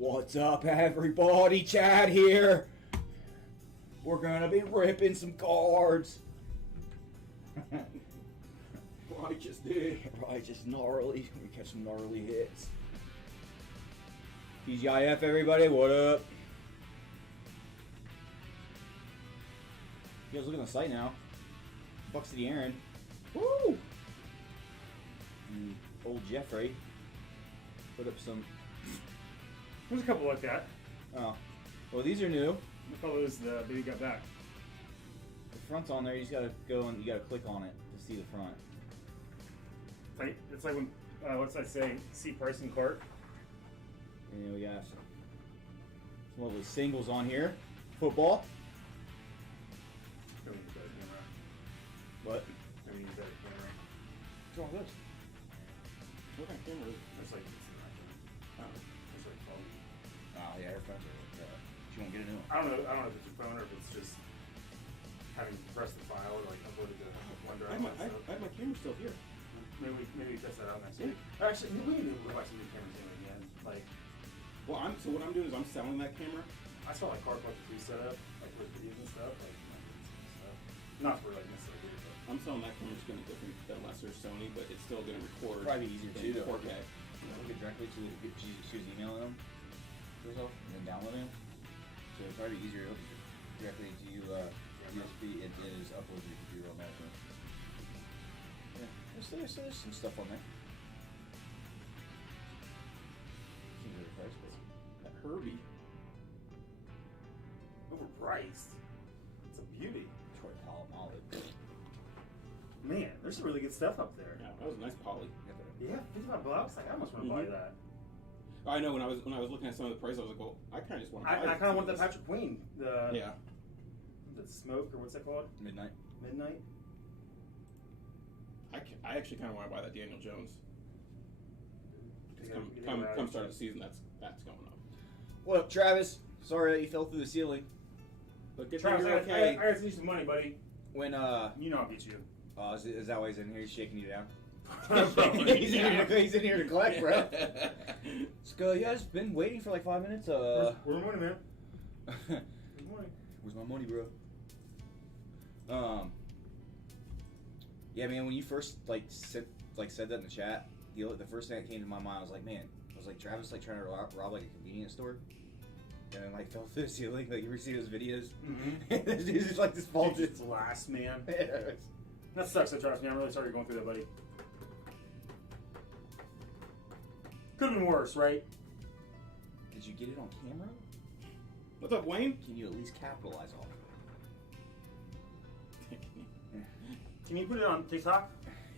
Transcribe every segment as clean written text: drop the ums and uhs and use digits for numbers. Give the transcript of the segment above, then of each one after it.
What's up, everybody? Chad here. We're gonna be ripping some cards. Righteous, dude. Righteous, gnarly. We catch some gnarly hits. TGIF, everybody. What up? You guys look at the site now. Bucks to the Aaron. Woo! And old Jeffrey put up some. There's a couple like that. Oh, well, these are new. We call those the baby got back. The front's on there. You just gotta go and you gotta click on it to see the front. It's like when what's I say? See price and cart. And we got some lovely singles on here. Football. Don't use that camera. What? Don't use that camera. What's wrong with this? What kind of camera is it? It's like it's like phone. Oh yeah, her phone's she won't get a new one. I don't know if it's your phone or if it's just having to press the file or like upload it to OneDrive. I have my camera still here. Maybe test that out next week. Actually, we need to go buy some new cameras in again. Like, Well, so what I'm doing is I'm selling that camera. I saw like CarPlay 3 setup, like with videos and stuff. Like, not for like necessarily video, but I'm selling that camera just going to different than a lesser Sony, but it's still going to record. Probably easier too to 4K. look directly to she was emailing them to herself and then downloading them. So it'd probably be easier to look directly to you USB. It is uploaded to your computer automatically. Yeah, there's some stuff on there. Seems really priced, That Herbie. overpriced. It's a beauty. Troy Polamalu. Man, there's some really good stuff up there. Yeah, that was a nice poly. Yeah, $55. Like, I almost want to buy that. I know when I was looking at some of the prices, I was like, well, I kind of just want to buy I it. kind of want the Patrick Queen. Yeah. The smoke or what's that called? Midnight. Midnight. I actually kind of want to buy that Daniel Jones. You Come gotta- start of the season, that's going up. What up, Travis? Sorry that you fell through the ceiling. But good Travis, thing you're okay. I got to some money, buddy. When You know I'll beat you. is that why he's in here? He's shaking you down. Probably. he's in here to collect, bro. Let's go. Yeah, I've been waiting for like 5 minutes. Where's the money, man? Where's the money? Where's my money, bro? Yeah, man. When you first said that in the chat, the first thing that came to my mind, I was like, Travis trying to rob like a convenience store, and then fell through the ceiling. Like, you ever see those videos? Mm-hmm. This dude's just like this vaulted. It's last, man. That sucks, that Travis, man. I'm really sorry you're going through that, buddy. Could have been worse, right? Did you get it on camera? What's up, Wayne? Can you at least capitalize off of it? Can you put it on TikTok?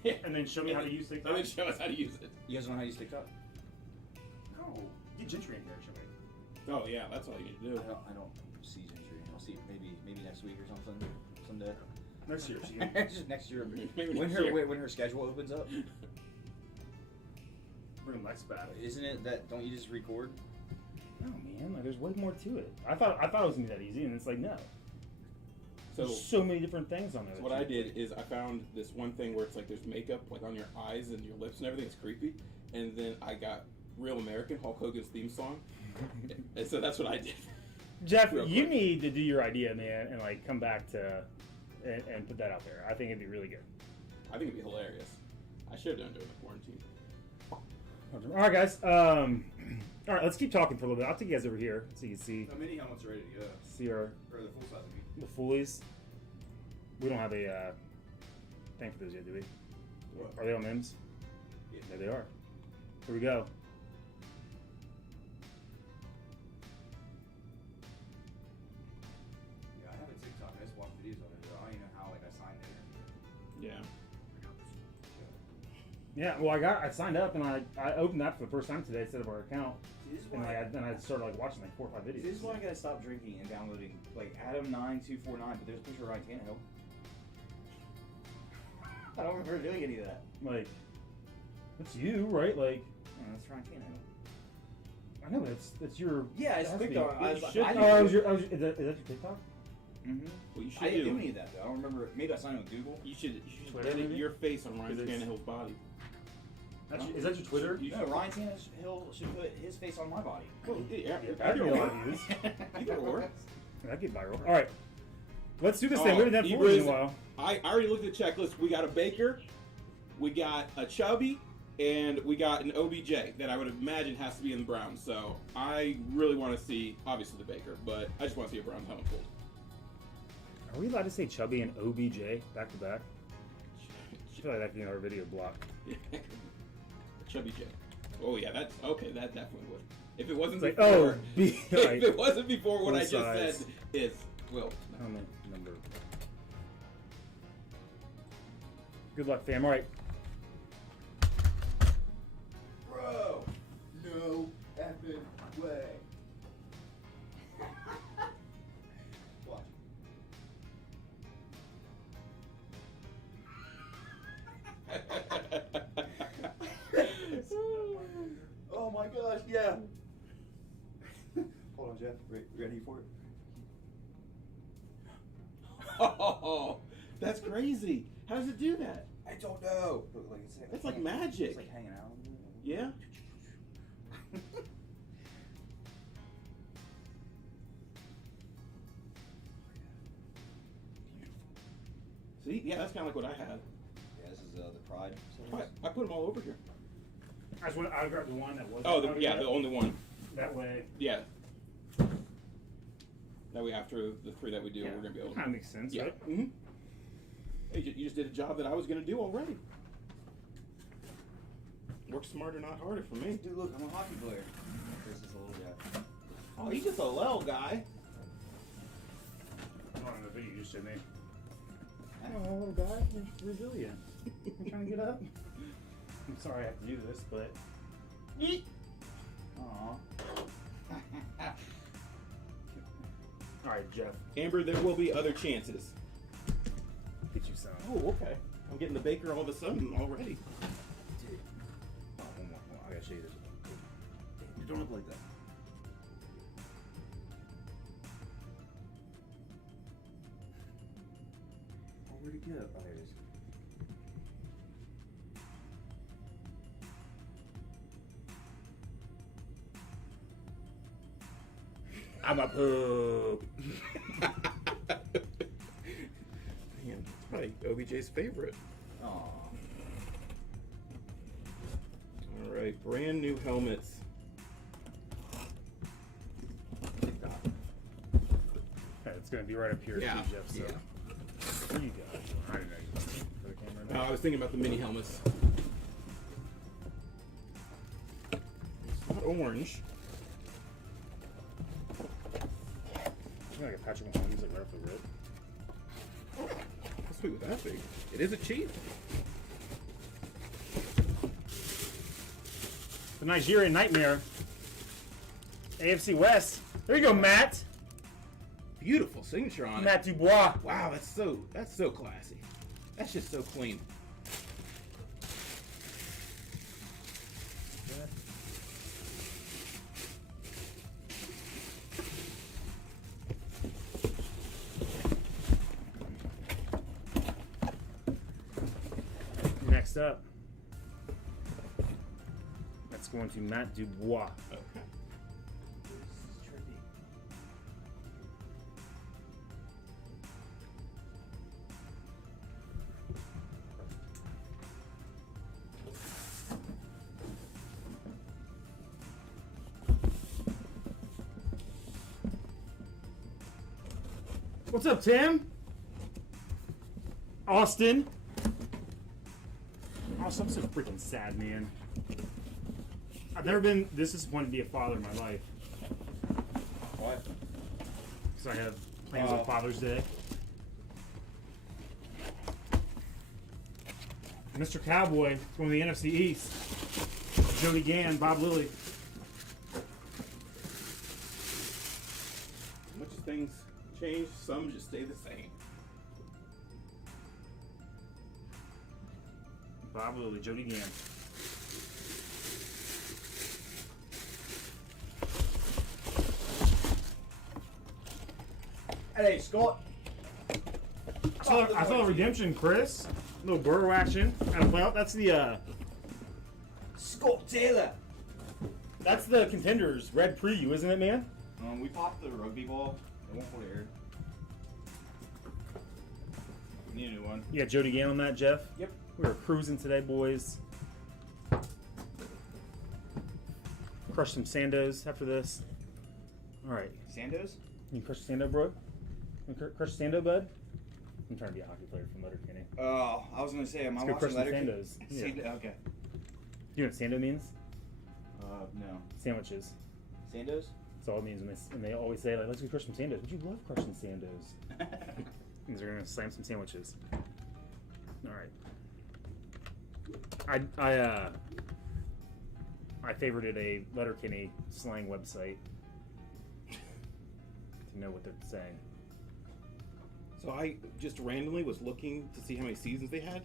Yeah. And then show me how to use TikTok? And then show us how to use it. You guys know how to use TikTok? No. Get Gentry in here, show me. Oh yeah, that's all you need to do. I don't see Gentry. I'll see maybe next week or something. Someday. Next year, see. Just next year. Maybe when next year. when her schedule opens up. Bring Lex back. Isn't it that? Don't you just record? No, man. Like, there's way more to it. I thought it was gonna be that easy, and it's like no. So, There's so many different things on there. so what I did is I found this one thing where it's like there's makeup like on your eyes and your lips and everything. It's creepy. And then I got Real American, Hulk Hogan's theme song. And so that's what I did. Jeff, Real you quick. need to do your idea, man, and like come back to and put that out there. I think it'd be really good. I think it'd be hilarious. I should have done it during the quarantine. All right, guys. All right, let's keep talking for a little bit. I'll take you guys over here so you can see The mini helmet's ready to go. see our Or the full size of me. the Foolies. We don't have a thing for those yet, do we? What? Are they on MIMS? Yeah. There they are. Here we go. Yeah, I have a TikTok. I just watch videos on it. I don't even know how I signed in. Yeah. Yeah, well, I signed up and I opened that for the first time today instead of our account, See, this is and why. then I started watching 4 or 5 videos. This is why I gotta stop drinking and downloading Adam9249. But there's a picture of Ryan Tannehill. I don't remember doing any of that. Like, that's you, right? Like, Yeah, that's Ryan Tannehill. I know it's your. Yeah, it's it has to be. TikTok. I It was like, should- I oh, didn't is that your TikTok? Mm-hmm. What you should I didn't do do, any of that though. I don't remember. Maybe I signed with Google. you should Twitter, edit maybe? your face on Ryan Because it's- Tannehill's body. Is that your Twitter? No, Ryan Tannehill should put his face on my body. Yeah, That'd be a lot of views. either or. That'd get viral. All right, let's do this Oh, thing. We haven't had forwards in a while. I already looked at the checklist. We got a Baker, we got a Chubby, and we got an OBJ that I would imagine has to be in the Browns. So I really want to see, obviously, the Baker, but I just want to see a Browns helmet pulled. Are we allowed to say Chubby and OBJ back to back? I feel like that could be another video block. Chubby J. Oh yeah, that's okay. That definitely would. If it wasn't It's like, before, right. if it wasn't before, what Full I just size. said is will. Helmet number. Good luck, fam. All right. Bro, no effing way. Watch. Oh my gosh, yeah. Hold on, Jeff. Ready for it? Oh, that's crazy. How does it do that? I don't know. But like That's like magic. It's like hanging out. Yeah. See, yeah, that's kind of like what I had. Yeah, this is the Pride. I put them all over here. I just want to autograph the one that was. Oh, yeah, the only one. That way. Yeah. That way, after the three that we do, Yeah, we're gonna be able to. Kind of makes sense, Yeah. right? Mm-hmm. Hey, you just did a job that I was gonna do already. Work smarter, not harder for me. Dude, look, I'm a hockey player. This is a little guy. Oh, he's just a little guy. Oh, in the video you just showed me. Huh? Oh, little guy, you're resilient. I'm trying to get up. I'm sorry I have to do this, but. Yeet. Aw. All right, Jeff. Amber, there will be other chances. Get you some. Oh, okay. I'm getting the Baker all of a sudden already. Dude. Oh, hold on. I gotta show you this. You don't look like that. Oh, where'd it go? Oh, there it is. I'm a poop. Man, it's probably OBJ's favorite. Aw. All right, brand new helmets. TikTok. Okay, it's gonna be right up here, Yeah, too, Jeff. So. yeah. Here you go. I didn't know you wanted it for the camera. No, I was thinking about the mini helmets. It's not orange. I like a Patrick Mahomes, like right off the rip. How sweet was that big? It is a cheat. The Nigerian Nightmare. AFC West. There you go, Matt. Beautiful signature on Matt Dubois. it. Wow, that's so classy. That's just so clean. Next up. That's going to Matt Dubois. Okay. This is trippy. What's up, Tim? Austin. Austin, I'm so freaking sad, man. I've never been this disappointed to be a father in my life. What? Because I have plans on Father's Day. Mr. Cowboy from the NFC East. Jody Gann, Bob Lilly. Much as things change, some just stay the same. Bob Lilly, Jody Gann. Hey, Scott. I saw Redemption, Chris. A little Burrow action out of playoff. That's the Scott Taylor. That's the Contenders red preview, isn't it, man? We popped the rugby ball. It won't put it here. Need a new one. You got Jody Gale on that, Jeff? Yep. We were cruising today, boys. Crush some Sandos after this. All right. Sandos? You crush Sando, bro? You crush Sando, bud? I'm trying to be a hockey player from Letterkenny. Oh, I was gonna say, am I Let's go watching crush some Letterkenny? Sandos. Yeah. Sand- okay. You know what Sando means? No. Sandwiches. Sandos? That's all it means when they always say, like, let's go crush some Sandos. But you love crushing Sandos. Means they're gonna slam some sandwiches. All right. I favorited a Letterkenny slang website to know what they're saying. So I just randomly was looking to see how many seasons they had.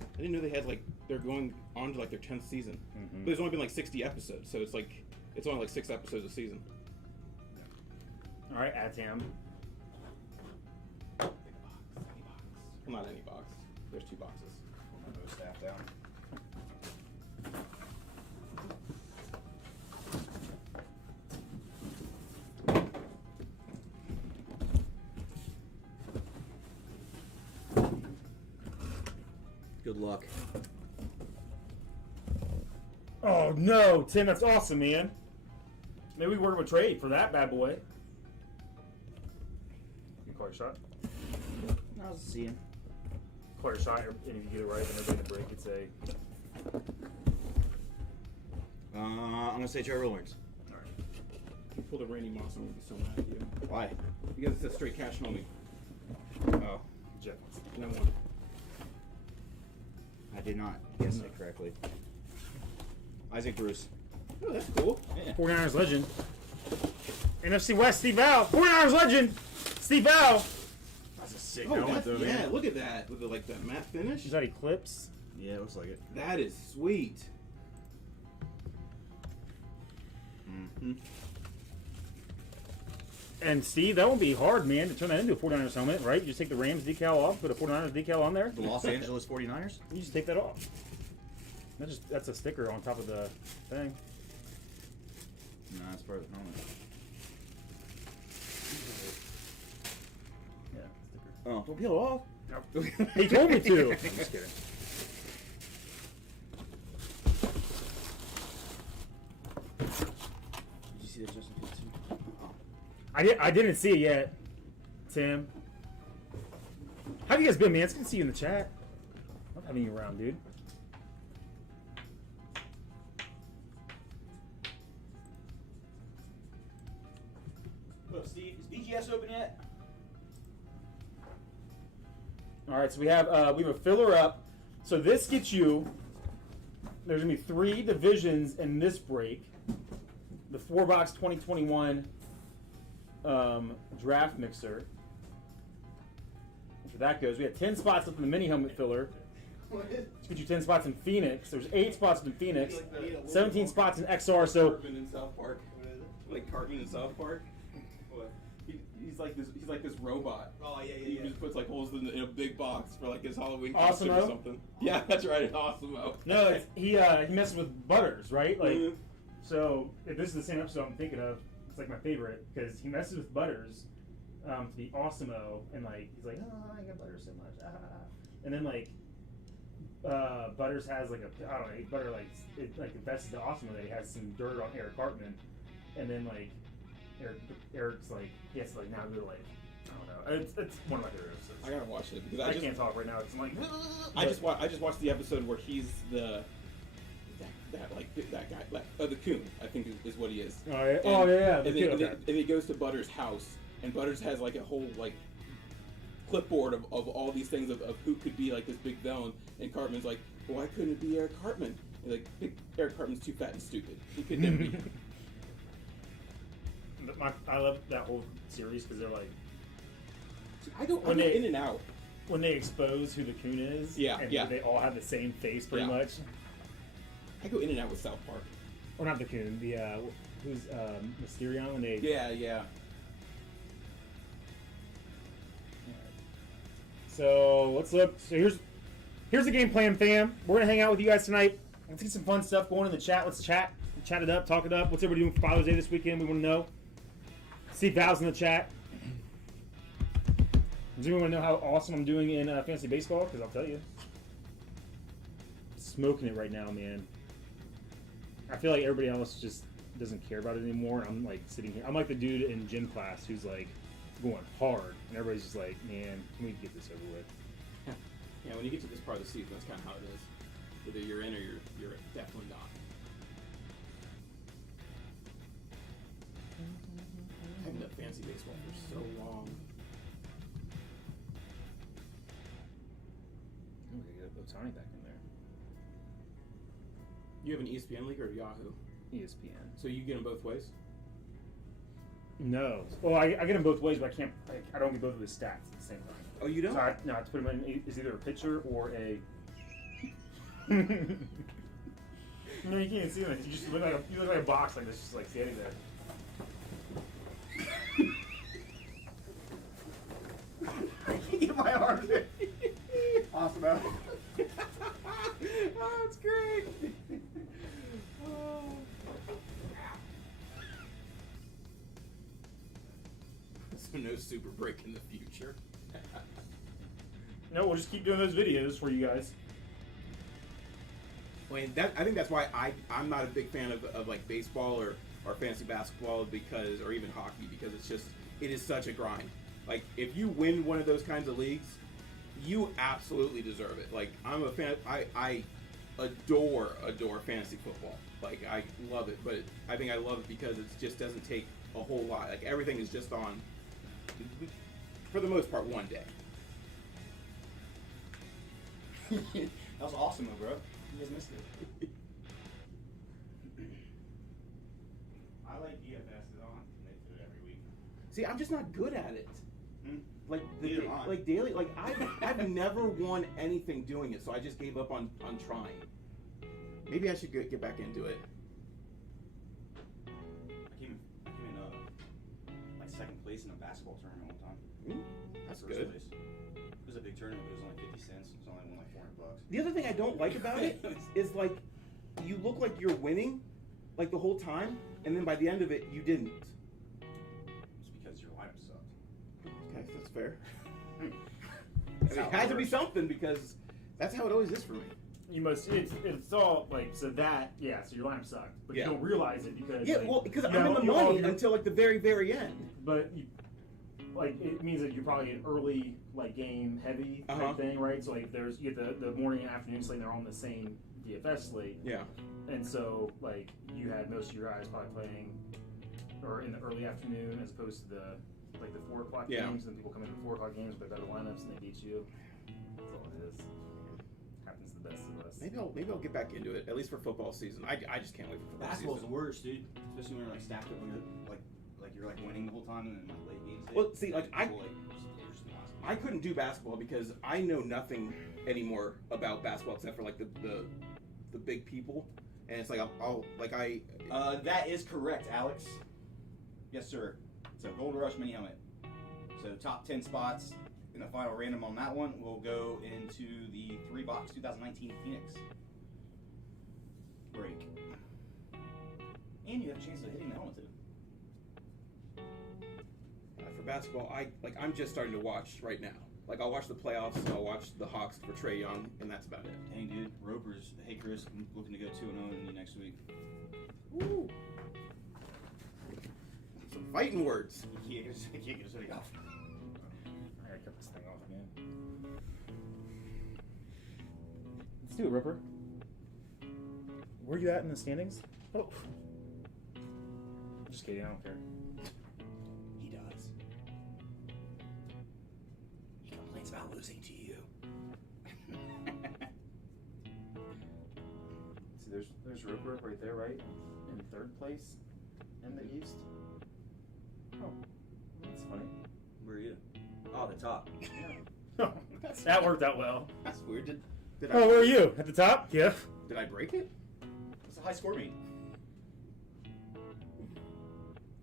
I didn't know they had they're going on to their 10th season. Mm-hmm. But there's only been 60 episodes, so it's only 6 episodes a season. All right, Atam. Well, not any box. There's 2 boxes. I'll move staff down. Good luck. Oh no, Tim, that's awesome, man. Maybe we work with trade for that bad boy. You call your shot. I was seeing. Call your shot, and if you get it right, then everybody in the break could say. I'm gonna say Trevor Lawrence. All right. If you pulled a Randy Moss, I'm gonna be so mad at you. Why? Because it's a straight cash homie. Oh, Jeff. And I won. I did not guess it correctly. Isaac Bruce. Oh, that's cool. Yeah. 49ers legend. NFC West, Steve Val. 49ers legend, Steve Val. That's a sick Oh, helmet, that's, though, yeah, man. look at that. With that matte finish. Is that Eclipse? Yeah, it looks like it. That is sweet. Mm-hmm. And Steve, that won't be hard, man, to turn that into a 49ers helmet, right? You just take the Rams decal off, put a 49ers decal on there. The Los Angeles 49ers? You just take that off. That's a sticker on top of the thing. No, that's part of the helmet. Yeah, sticker. Oh, don't peel it off. He told me to. I'm just kidding. Did you see the Justin Fields? Oh. I didn't see it yet, Tim. How have you guys been, man? It's good to see you in the chat. I'm having you around, dude. Look, Steve, is BGS open yet? All right, so we have a filler up. So this gets you. There's gonna be 3 divisions in this break. The 4-box 2021 draft mixer. After that goes, we have 10 spots up in the mini helmet filler. Let's get you 10 spots in Phoenix. There's 8 spots in Phoenix, 17 spots in XR. So Cartman in South Park. Like Cartman in South Park. What? He's like this robot. Oh, yeah, He just puts holes in a big box for his Halloween Awesome-o? costume or something. Yeah, that's right, Awesome-o. no, it's, he messes with Butters, right? Like, Mhm. so if this is the same episode I'm thinking of, it's like my favorite because he messes with Butters to be Awesome-o, and he's like, oh, I got Butters so much, and then Butters has I don't know, Butter confesses to Awesome-o that he has some dirt on Eric Cartman, and then Eric's he has to now go to I don't know, it's one of my favorite episodes. I gotta watch it because I can't talk right now. It's like I just watched the episode where he's that guy, the coon, I think is what he is. Oh yeah, And, the then, kid, and he goes to Butters' house, and Butters has a whole clipboard of all these things of who could be this big villain, and Cartman's like, well, why couldn't it be Eric Cartman? And Eric Cartman's too fat and stupid. He could never be. I love that whole series because they're I go When they- in and out. when they expose who the coon is. Yeah, and yeah. they all have the same face pretty Yeah. much. I go in and out with South Park. Or not the coon. The who's Mysterion when they. Yeah. So let's look. So here's the game plan, fam. We're gonna hang out with you guys tonight. Let's get some fun stuff going in the chat. Let's chat it up, talk it up. What's everybody doing for Father's Day this weekend? We want to know. See Val's in the chat. Does anyone want to know how awesome I'm doing in fantasy baseball? Because I'll tell you. Smoking it right now, man. I feel like everybody else just doesn't care about it anymore. I'm like sitting here. I'm like the dude in gym class who's like going hard, and everybody's just like, man, can we get this over with? Yeah, when you get to this part of the season, that's kind of how it is. Either you're in or you're definitely not. I haven't done fantasy baseball for so long. I'm gonna get Otani back in there. You have an ESPN league or Yahoo? ESPN. So you get them both ways? No. Well, I get them both ways, but I can't. I don't get both of his stats at the same time. Oh, you don't? So I have to put him in. It's either a pitcher or a. No, you can't see him. You just look like a box like this, just like standing there. I can't get my arms in. Awesome, man. Oh, that's great. Oh. So no super break in the future. No, we'll just keep doing those videos for you guys. I think that's why I'm not a big fan of like baseball or fantasy basketball because, or even hockey, because it is such a grind. Like if you win one of those kinds of leagues, you absolutely deserve it. Like I'm a fan. I adore fantasy football. Like I love it, but I think I love it because it just doesn't take a whole lot. Like everything is just on, for the most part, one day. That was awesome, though, bro. You guys missed it. I like DFS it on. They do it every week. See, I'm just not good at it. Like Neither am I. like daily, like I've never won anything doing it, so I just gave up on trying. Maybe I should get back into it. I came in like second place in a basketball tournament one time. That's First good. place. It was a big tournament, but it was only 50 cents. It was only won like $400. The other thing I don't like about it is like you look like you're winning, like the whole time, and then by the end of it, you didn't. It's because your lineup sucked. Okay, that's fair. That's It how had to be works. something because that's how it always is for me. You must. It's all like so that yeah. So your lineup sucked, but Yeah. you don't realize it because Yeah, like, well, because you I'm have in the all money your- until like the very, very end. But you, like it means that you're probably an early like game heavy type Uh-huh. thing, right? So like there's you get the morning and afternoon slate, and they're all on the same DFS slate, Yeah. and so like you had most of your guys probably playing or in the early afternoon as opposed to the 4 o'clock Yeah. games, and people come in the 4 o'clock games with better lineups and they beat you. That's all it is. Happens to the best of us. Maybe I'll get back into it, at least for football season. I just can't wait for football Basketball's the season. worst, dude. Especially when you're like stacked up when you're like you're like winning the whole time and then like late games. Well, see, like People, just impossible. I couldn't do basketball because I know nothing anymore about basketball except for like the big people, and it's like That is correct, Alex. Yes, sir. So Gold Rush mini helmet. So top 10 spots in the final random on that one will go into the 3-box 2019 Phoenix break. And you have a chance of hitting the helmet too. for basketball. I'm just starting to watch right now. Like I'll watch the playoffs, and I'll watch the Hawks for Trae Young, and that's about it. Dang, dude. Ropers. Hey, Chris. I'm looking to go 2-0 in the next week. Woo! Some fighting words. You can't get his hoodie off. I gotta cut this thing off again. Let's do it, Ripper. Where are you at in the standings? Oh. Just kidding, I don't care. He does. He complains about losing to you. See, there's Roper right there, right? In third place in the East. Oh, that's funny. Where are you? Oh, the top. Oh, that worked out well. That's weird. Did Oh, where are you? At the top? Yeah. Did I break it? What's the high score mean?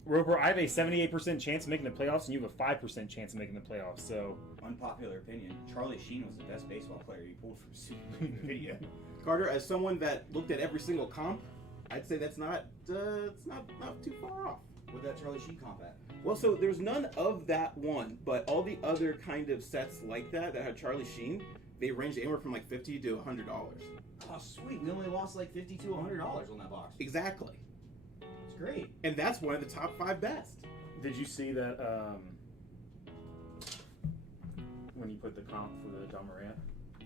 Roper, I have a 78% chance of making the playoffs, and you have a 5% chance of making the playoffs. So Unpopular opinion: Charlie Sheen was the best baseball player you pulled from Super Video. Carter, as someone that looked at every single comp, I'd say that's not it's not too far off. With that Charlie Sheen comp at? Well, so there's none of that one, but all the other kind of sets like that had Charlie Sheen, they ranged anywhere from like $50 to $100. Oh, sweet! We only lost like $50 to $100 on that box. Exactly. It's great. And that's one of the top 5 best. did you see that when you put the comp for the John Morant?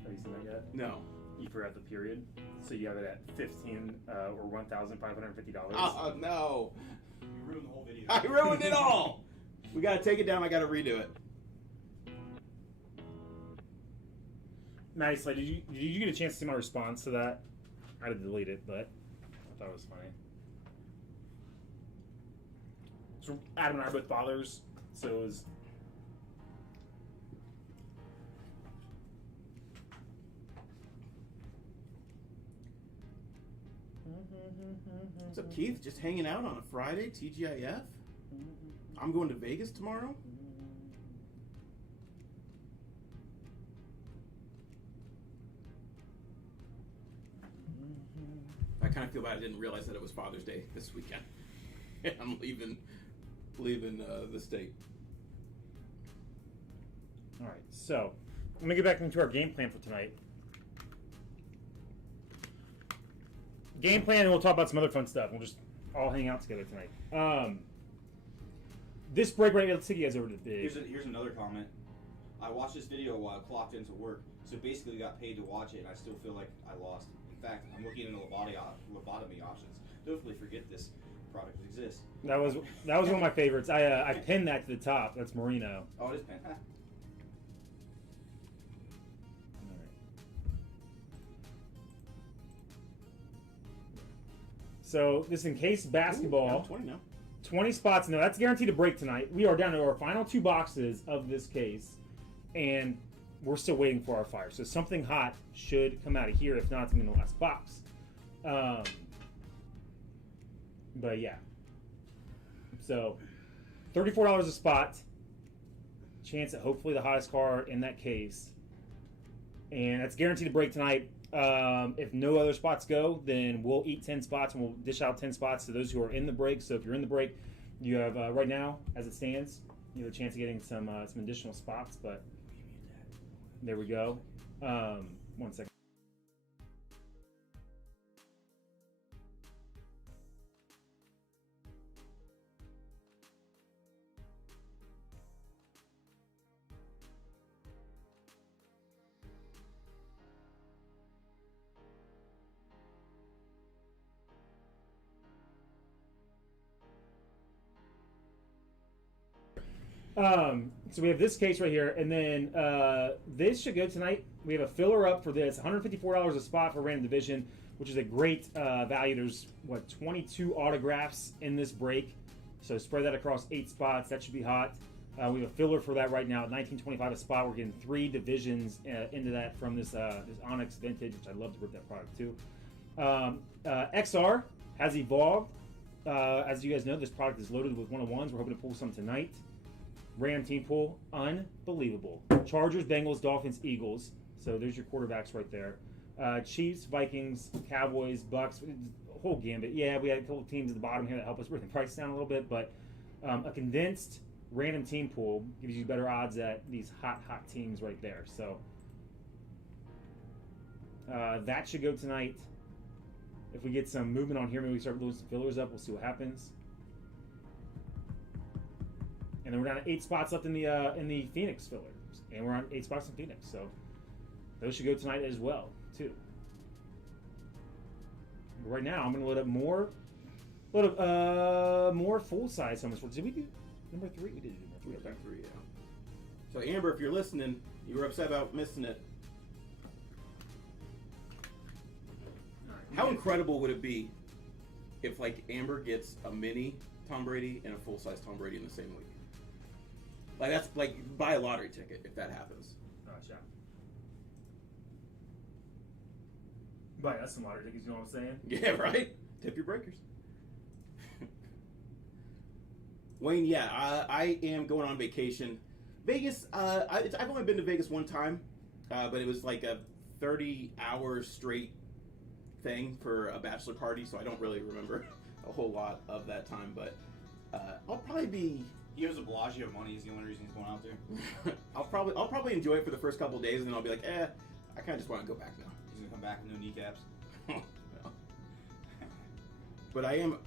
Have you seen that yet? No. You forgot the period, so you have it at 15 or $1,550. Oh, no. You ruined the whole video. I ruined it all. We got to take it down. I got to redo it. Maddie Slade, did you get a chance to see my response to that? I had to delete it, but I thought it was funny. So Adam and I are both fathers, so it was. What's up, Keith? Just hanging out on a Friday, TGIF? I'm going to Vegas tomorrow. I kind of feel bad I didn't realize that it was Father's Day this weekend. I'm leaving the state. All right, so let me get back into our game plan for tonight. Game plan, and we'll talk about some other fun stuff. We'll just all hang out together tonight. This break right now, let's take you guys over to the big. Here's another comment. I watched this video while I clocked into work, so basically got paid to watch it, and I still feel like I lost. In fact, I'm looking into lobotomy options. Hopefully, forget this product exists. That was one of my favorites. I pinned that to the top. That's Marino. Oh, it is pen. All right. So this encased Ooh, basketball. I'm 20 now. 20 spots. No, that's guaranteed to break tonight. We are down to our final 2 boxes of this case, and we're still waiting for our fire. So something hot should come out of here. If not, it's going to be in the last box. But yeah. So $34 a spot. Chance at hopefully the hottest card in that case. And that's guaranteed to break tonight. If no other spots go, then we'll eat 10 spots and we'll dish out 10 spots to those who are in the break. So if you're in the break, you have right now, as it stands, you have a chance of getting some additional spots. But there we go. 1 second. So we have this case right here, and then this should go tonight. We have a filler up for this, $154 a spot for random division, which is a great value. There's 22 autographs in this break, so spread that across 8 spots. That should be hot. We have a filler for that right now at $19.25 a spot. We're getting 3 divisions into that from this Onyx Vintage, which I love to rip that product too. XR has evolved. As you guys know, this product is loaded with 101s. We're hoping to pull some tonight. Random team pool, unbelievable. Chargers, Bengals, Dolphins, Eagles. So there's your quarterbacks right there. Chiefs, Vikings, Cowboys, Bucks, whole gambit. Yeah, we had a couple of teams at the bottom here that help us bring the price down a little bit, but a condensed random team pool gives you better odds at these hot teams right there. So that should go tonight. If we get some movement on here, maybe we start loading some fillers up. We'll see what happens. And then we're down to 8 spots left in the Phoenix filler, and we're on 8 spots in Phoenix. So those should go tonight as well too. But right now, I'm going to load up more full size helmets. Did we do number 3? We did do number 3. Okay. 3, yeah. So Amber, if you're listening, you were upset about missing it. How incredible would it be if like Amber gets a mini Tom Brady and a full size Tom Brady in the same week? Like that's like buy a lottery ticket if that happens. Oh, yeah. But that's some lottery tickets, you know what I'm saying? Yeah, right. Tip your breakers. Wayne, yeah, I am going on vacation. Vegas, I've only been to Vegas one time, but it was like a 30-hour straight thing for a bachelor party, so I don't really remember a whole lot of that time. But I'll probably be. He owes a Bellagio of money. Is the only reason he's going out there. I'll probably enjoy it for the first couple of days, and then I'll be like, I kind of just want to go back now. He's gonna come back with no kneecaps. No. But I am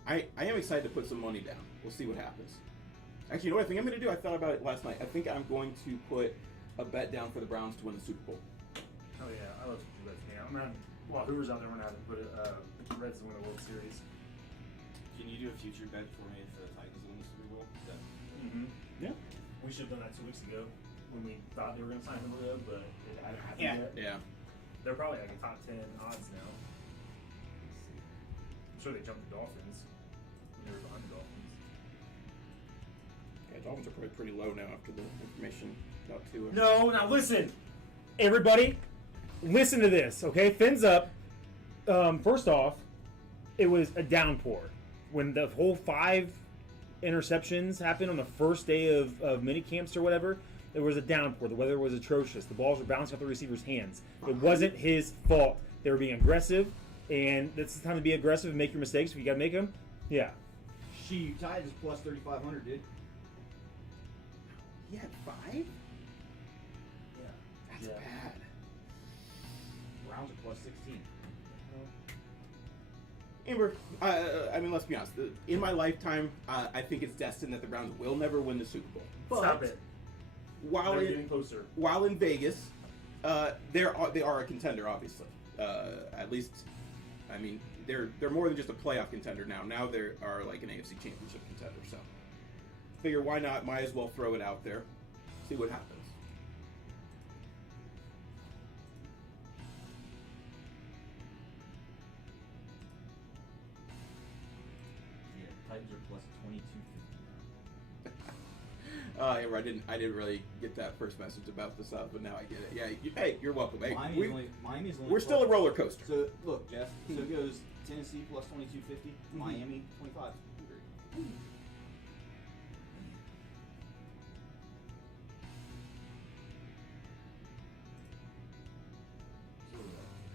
excited to put some money down. We'll see what happens. Actually, you know what I think I'm going to do? I thought about it last night. I think I'm going to put a bet down for the Browns to win the Super Bowl. Oh yeah, I love Super Bowl. Yeah, I'm not. Well, Hoover's out there. We're not having to put the Reds to win the World Series. Can you do a future bet for me for the Titans to win the Super Bowl? Yeah. We should have done that 2 weeks ago when we thought they were going to sign him, but it hadn't happened Yeah. yet. Yeah. They're probably like a top 10 odds now. I'm sure they jumped the Dolphins when they were behind the Dolphins. Yeah, Dolphins are probably pretty low now after the information about Tua. No, now listen, everybody, listen to this, okay? Fins up. First off, it was a downpour when the whole 5 interceptions happened on the first day of mini camps or whatever. There was a downpour. The weather was atrocious. The balls were bouncing off the receiver's hands. It wasn't his fault. They were being aggressive, and it's the time to be aggressive and make your mistakes if you got to make them. Yeah. She Titans plus 3,500, dude. He had 5? Yeah. That's Yeah. bad. Browns are plus 16. Amber, I mean, let's be honest. In my lifetime, I think it's destined that the Browns will never win the Super Bowl. But Stop it. While They're in, getting closer. while in Vegas, they are a contender, obviously. At least, I mean, they're more than just a playoff contender now. Now they are like an AFC Championship contender. So, figure why not? Might as well throw it out there, see what happens. Yeah, Titans are plus 22.50. Amber, I didn't really get that first message about the South, but now I get it. Yeah, hey, you're welcome. Hey, Miami's only we're still a roller coaster. So look, Jeff. So it goes Tennessee plus 22.50, Miami 25.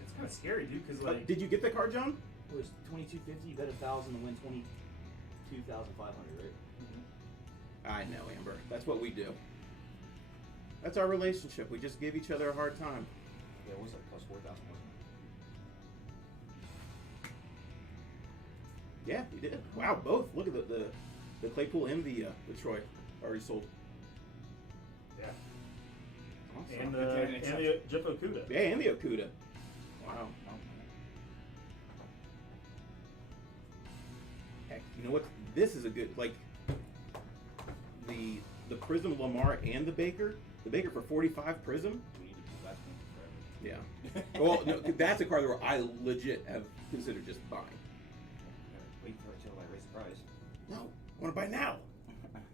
It's kind of scary, dude, because like Did you get the card, John? It was 22.50. You bet 1,000 to win 22,500, right? I know, Amber. That's what we do. That's our relationship. We just give each other a hard time. Yeah, it was like plus 4,000, wasn't it? Yeah, we did. Wow, both. Look at the Claypool and the Troy already sold. yeah, Awesome. and Okay, the Jeff Okuda. Yeah, and the Okuda. Wow. Heck, you know what? This is a good the Prism Lamar and the Baker. The Baker for 45 Prism. We need to do that one forever. Yeah. Well, no, that's a card where I legit have considered just buying. Wait for it till I raise the price. No, I want to buy now.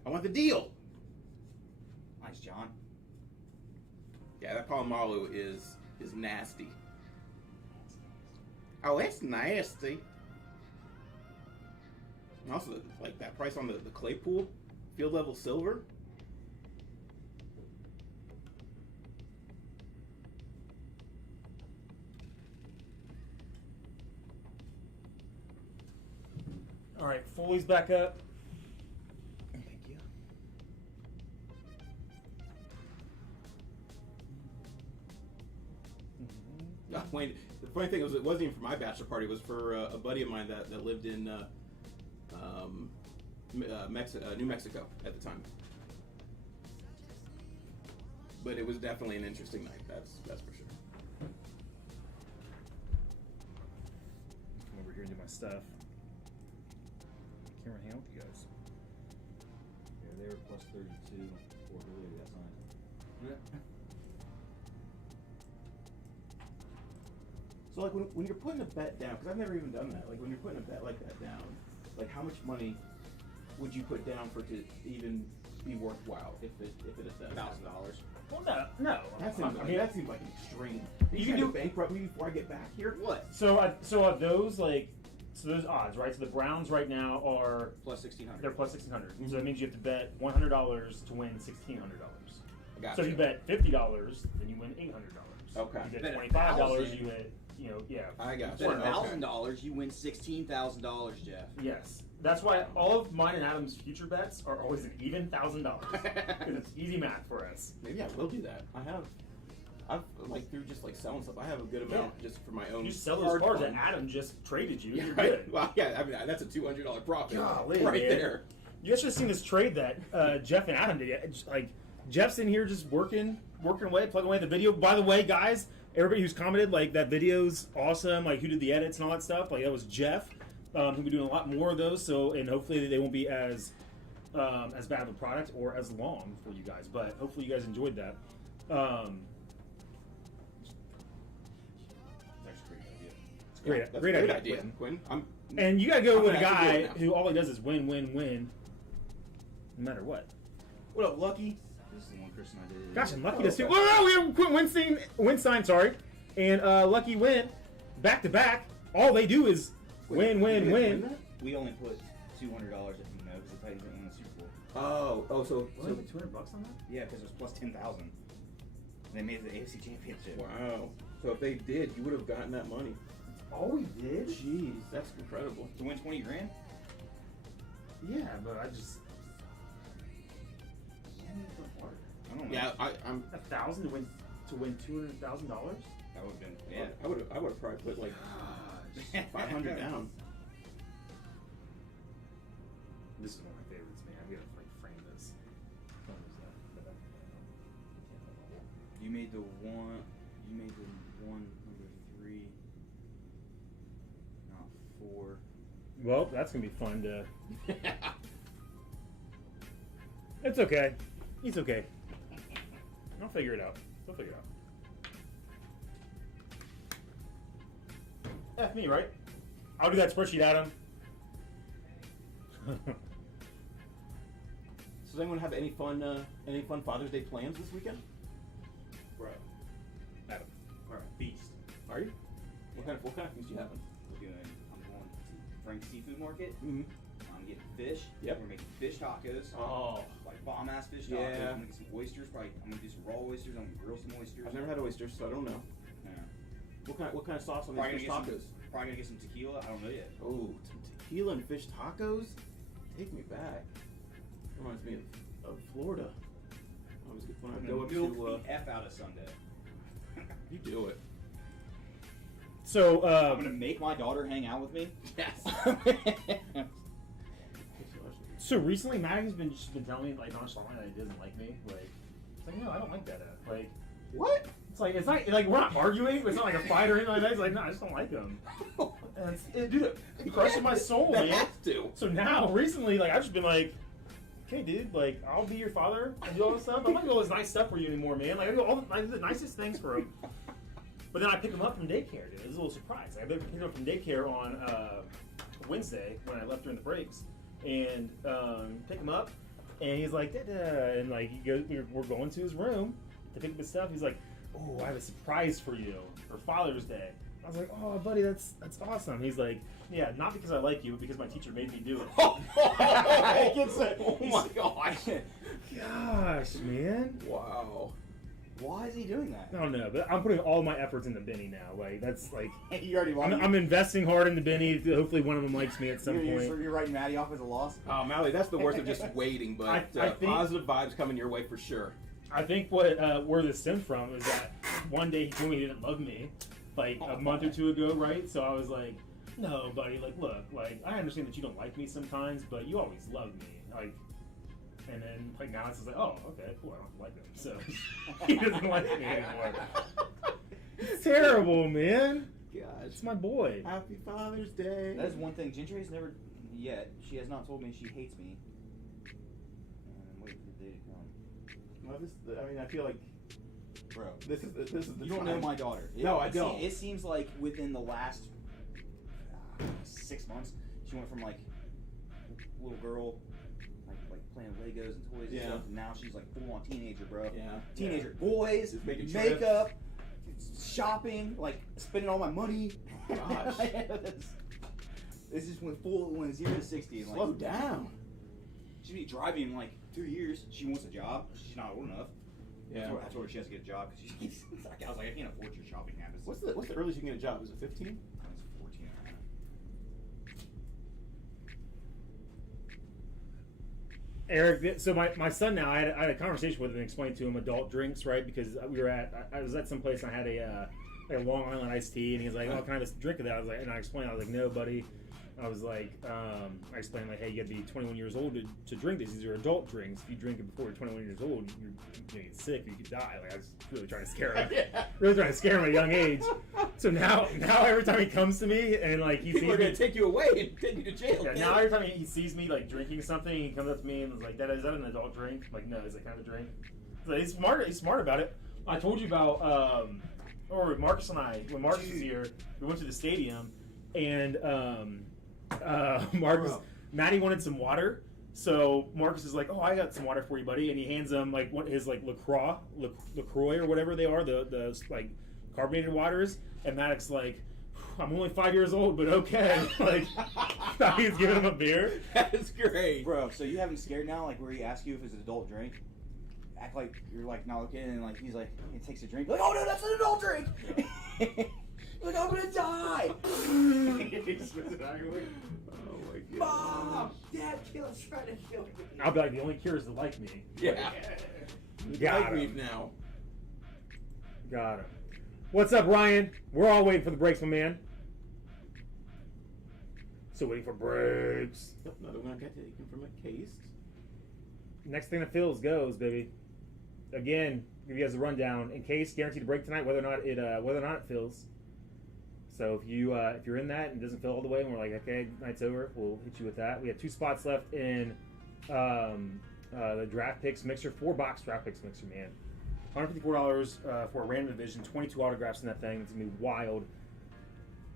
I want the deal. Nice, John. Yeah, that Palomalu is nasty. Oh, it's nasty. And also, like that price on the Claypool field level silver. All right, Foley's back up. Thank you. Wayne, the funny thing was, it wasn't even for my bachelor party. It was for a buddy of mine that lived in New Mexico at the time. But it was definitely an interesting night. That's for sure. Come over here and do my stuff. Can't really hang out with you guys. Yeah, they were plus 32 for earlier that night. Yeah. So like when you're putting a bet down, because I've never even done that. Like when you're putting a bet like that down, like how much money would you put down for it to even be worthwhile if it does? $1,000. Well, no. That seems like an extreme. You You can can do- bankrupt me before I get back here. What? So are those like So there's odds, right? So the Browns right now are Plus 1,600. they're plus 1,600. So that means you have to bet $100 to win $1,600. Gotcha. So if you bet $50, then you win $800. Okay. If you Bet bet $25, $1,000. you hit, yeah. I got Bet you. $1,000, you win $16,000, Jeff. Yes. That's why all of mine and Adam's future bets are always an even $1,000. Because it's easy math for us. Maybe I will do that. I've like through just like selling stuff. I have a good amount just for my own. You sell those hard cards fund. that Adam just traded you. Yeah, You're right. good. Well, yeah. I mean, that's a $200 profit Golly, right man. there. You guys should have seen this trade that Jeff and Adam did. It's like Jeff's in here just working away, plugging away the video. By the way, guys, everybody who's commented like that video's awesome. Like who did the edits and all that stuff. Like that was Jeff. He'll be doing a lot more of those. So and hopefully they won't be as bad of a product or as long for you guys. But hopefully you guys enjoyed that. That's a Great idea, idea, Quinn. And you gotta go I'm with a gonna actually do guy it now. who all he does is win, win, win, no matter what. What up, Lucky? This is the one Chris and I did. Gosh, and Lucky Oh, does too. okay. Well, we have Winstein, sorry, and Lucky went back to back. All they do is win, win, win. We only put $200 if you know, because the Titans didn't win the Super Bowl. So $200 on that? Yeah, because it was plus 10,000. They made it the AFC Championship. wow. So if they did, you would have gotten that money. All we did? Jeez, that's incredible. To win 20 grand? Yeah, but I just I don't know. Yeah, I'm. 1,000 to win $200,000. That would have been, yeah. I would have probably put like 500 down. This is one of my favorites, man. I gotta like frame this. You made the one number 3, not 4. Well, that's gonna be fun to. It's okay. It's okay. I'll figure it out. I'll figure it out. F me, right? I'll do that spreadsheet, Adam. So does anyone have any fun Father's Day plans this weekend? Bro. Adam. Alright, beast. Are you? What kind of things do you have? I'm going to Frank's Seafood Market. Mm-hmm. I'm getting fish. Yep. We're making fish tacos. Oh, Like bomb ass fish tacos. Yeah. I'm gonna get some oysters. Probably I'm gonna do some raw oysters. I'm gonna grill some oysters. I've never had oysters, so I don't know. Yeah. What kind of sauce on Probably these gonna, fish get tacos? some, probably gonna get some tequila. I don't know yet. Oh, some tequila and fish tacos? Take me back. Reminds me of Florida. When I I'm go gonna up milk to the F out of Sunday. you do it. So, I'm gonna make my daughter hang out with me. Yes. so recently, Maggie's been telling me like nonchalantly that he doesn't like me. Like, it's like no, I don't like that. Like, What? it's not like we're not arguing. It's not like a fight or anything like that. It's like no, I just don't like him. And dude, it crushes my soul, That man. has to. So now, recently, like I've just been like, okay, dude, like I'll be your father and do all this stuff. I'm not gonna do all this nice stuff for you anymore, man. Like I do the nicest things for him. But then I pick him up from daycare, dude. It was a little surprise. I picked him up from daycare on Wednesday when I left during the breaks, and pick him up, and he's like, da-da, and like he goes, we're going to his room to pick up his stuff. He's like, oh, I have a surprise for you for Father's Day. I was like, oh, buddy, that's awesome. He's like, yeah, not because I like you, but because my teacher made me do it. Oh my gosh. Gosh, man. Wow. Why is he doing that? I don't know, but I'm putting all my efforts into Benny now. Like that's like You already won. I'm investing hard into Benny. Hopefully, one of them likes me at some point. You're writing Maddie off as a loss. Oh, Mally, that's the worst of just waiting, but I think- positive vibes coming your way for sure. I think where this stemmed from is that one day he told me he didn't love me, like a month or two ago, right? So I was like, no, buddy, like look, like I understand that you don't like me sometimes, but you always loved me, like. And then like now it's just like, oh, okay, cool, I don't like him, so he doesn't like me anymore. It's terrible, man. Gosh. It's my boy. Happy Father's Day. That is one thing. Gentry has never yet. She has not told me she hates me. And I'm waiting for the day to come. Well, I mean, I feel like, Bro, this is the you don't know time. my daughter. No, I don't. It seems like within the last 6 months, she went from like little girl, like playing Legos and toys and Yeah. stuff, and now she's like full on teenager, bro. Yeah. Teenager boys, Just making makeup, shopping, like spending all my money. Gosh. This is when 0 to 60. And, like, Slow down. She'd be driving in like 2 years. She wants a job. She's not old enough. Yeah. I told her she has to get a job because she's. I was like, I can't afford your shopping habits. What's the earliest you can get a job? Is it 15? It's 14 and a half. Eric, so my son now, I had a conversation with him and explained to him adult drinks, right? Because I was at some place and I had a Long Island iced tea, and he's like, "Oh, can I have a drink of that?" I was like, and I explained, I was like, "No, buddy." I was like, I explained like, "Hey, you got to be 21 years old to drink this. These are adult drinks. If you drink it before you're 21 years old, you're gonna get sick. You could die." Like I was really trying to scare him, really trying to scare him at a young age. So now every time he comes to me and like he People sees are gonna me, take you away and take you to jail. yeah, now every time he sees me like drinking something, he comes up to me and is like, "Dad, is that an adult drink?" I'm like, "No, is that kind of a drink?" So he's smart. He's smart about it. I told you about, or Marcus and I, when Marcus was here, we went to the stadium, and Marcus, Maddie wanted some water, so Marcus is like, "Oh, I got some water for you, buddy," and he hands him like his like LaCroix or whatever they are, the like carbonated waters, and Maddox like, "I'm only 5 years old, but okay." Like, thought he was giving him a beer. That is great. Bro, so you haven't scared now, like where he asks you if it's an adult drink? Act like you're like not looking, and like he's like, he takes a drink. Like, oh no, that's an adult drink. Like, I'm gonna die. Oh my god. Mom, Dad, trying to kill me. I'll be like, the only cure is to like me. Yeah. Got Like him. me now. Got him. What's up, Ryan? We're all waiting for the breaks, my man. Still waiting for breaks. Another one got taken from a case. Next thing that fills goes, baby. Again, give you guys a rundown. In case guaranteed to break tonight, whether or not it fills. So if you're in that and it doesn't fill all the way, and we're like, okay, night's over, we'll hit you with that. We have 2 spots left in the draft picks mixer, 4-box draft picks mixer, man. $154 for a random division, 22 autographs in that thing. It's gonna be wild.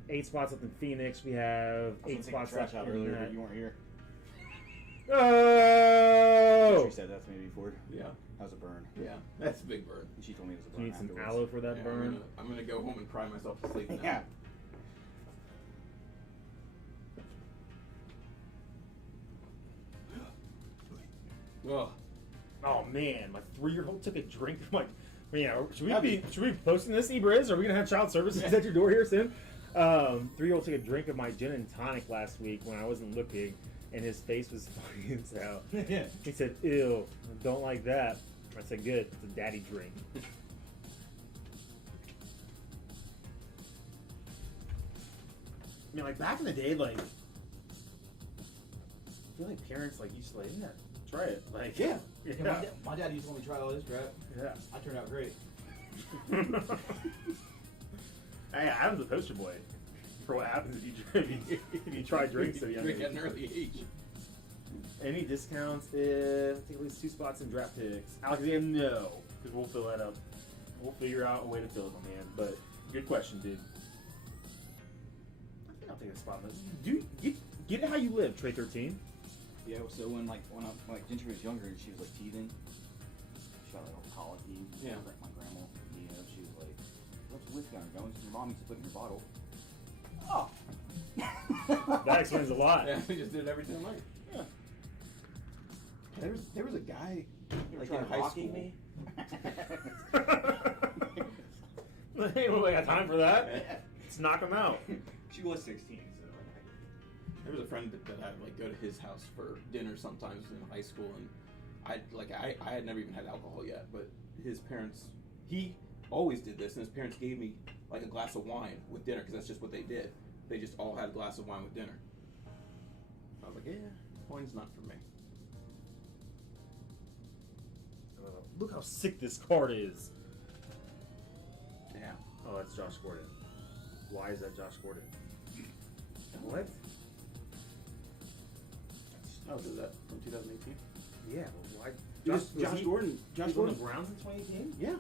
8 spots left in Phoenix. We have 8 spots left out in earlier, that. but you weren't here. Oh! She said that to me before. Yeah. That was a burn. Yeah. That's a big burn. She told me it was a Do burn. you need some afterwards. aloe for that Yeah, burn? I'm gonna go home and cry myself to sleep now. Yeah. Ugh. Oh man, my 3-year-old took a drink. I'm like, man, should we be posting this, Ebriz? Are we gonna have child services at your door here soon? 3-year-old took a drink of my gin and tonic last week when I wasn't looking, and his face was funny as hell. He said, "Ew, don't like that." I said, "Good, it's a daddy drink." I mean, like back in the day, like I feel like parents like used to like, "Yeah, try it." Like, Yeah. My dad used to let me try all this crap. yeah. I turned out great. Hey, Adam's a poster boy for what happens if you try drinks at a young Drink age. at an early age. Any discounts if take at least 2 spots in draft picks? Alexander, no, because we'll fill that up. We'll figure out a way to fill it, my man. But good question, dude. I think I'll take a spot. Dude, get it how you live, Trey 13. Yeah, so when Gentry was younger and she was like teething, she got like a colicky. Yeah. Like my grandma, you know, she was like, "What's the whiskey on it going? Your mom needs to put it in your bottle." Oh. That explains a lot. Yeah, we just did it every single night. Yeah. There was a guy like Try in high rocking school. me? Hey, we got time for that. Let's knock him out. She was 16, so. There was a friend that I would like go to his house for dinner sometimes in high school, and I had never even had alcohol yet, but his parents, he always did this, and his parents gave me like a glass of wine with dinner because that's just what they did. They just all had a glass of wine with dinner. I was like, yeah, wine's not for me. Look how sick this card is. Yeah. Oh, that's Josh Gordon. Why is that Josh Gordon? What? Oh, is that from 2018? Yeah, but why? Josh Gordon. Josh Gordon on the Browns in 2018? Yeah. Are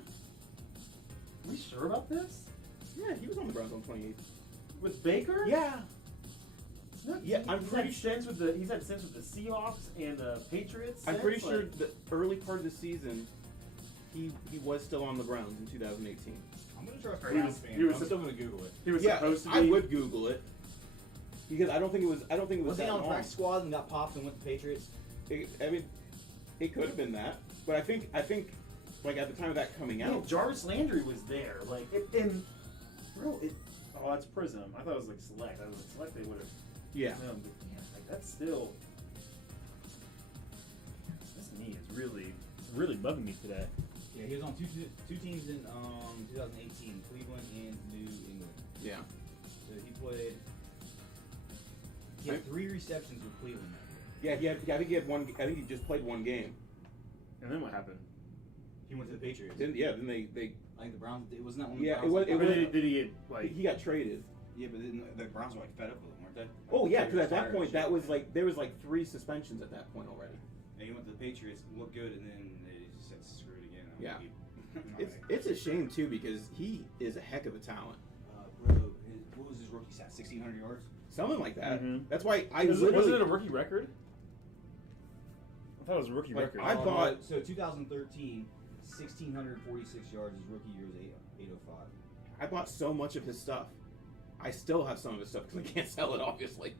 we sure about this? Yeah, he was on the Browns on 28. With Baker? Yeah. Yeah, I'm He's pretty had stints with the Seahawks and the Patriots. I'm since, pretty sure like- the early part of the season, he was still on the Browns in 2018. I'm gonna trust He was- Browns fans. he was- I'm still gonna Google it. he was Yeah, supposed to be. I would Google it. because I don't think it was. I don't think it was Was he that on the long. practice squad and got popped and went to Patriots? I mean, it could have been that, but I think like at the time of that coming Yeah, out, Jarvis Landry was there. Like, bro, oh, that's Prism. I thought it was like Select. I was like, Select, they would have. yeah. But yeah, like that's still. This knee is Really bugging me today. Yeah, he was on two teams in 2018, Cleveland and New England. Yeah. So he played. He had 3 receptions with Cleveland that year. Yeah, I think he had one. I think he just played one game. And then what happened? He went to the Patriots. Then they I think the Browns. It wasn't that one. Yeah, the Browns it was- Did he get like? he got traded. Yeah, but then the Browns were like fed up with him, weren't they? Oh yeah, because at Tired that of point shit. that was like there was like 3 suspensions at that point already. And he went to the Patriots, looked good, and then they just said screw it again. Yeah. It's It's a shame too because he is a heck of a talent. bro. What was his rookie stat? 1,600 yards. Something like that. Mhm. That's why I Was literally. it a rookie record? I thought it was a rookie Like, record. I thought- So 2013, 1,646 yards. His rookie year was 805. I bought so much of his stuff. I still have some of his stuff because I can't sell it, obviously.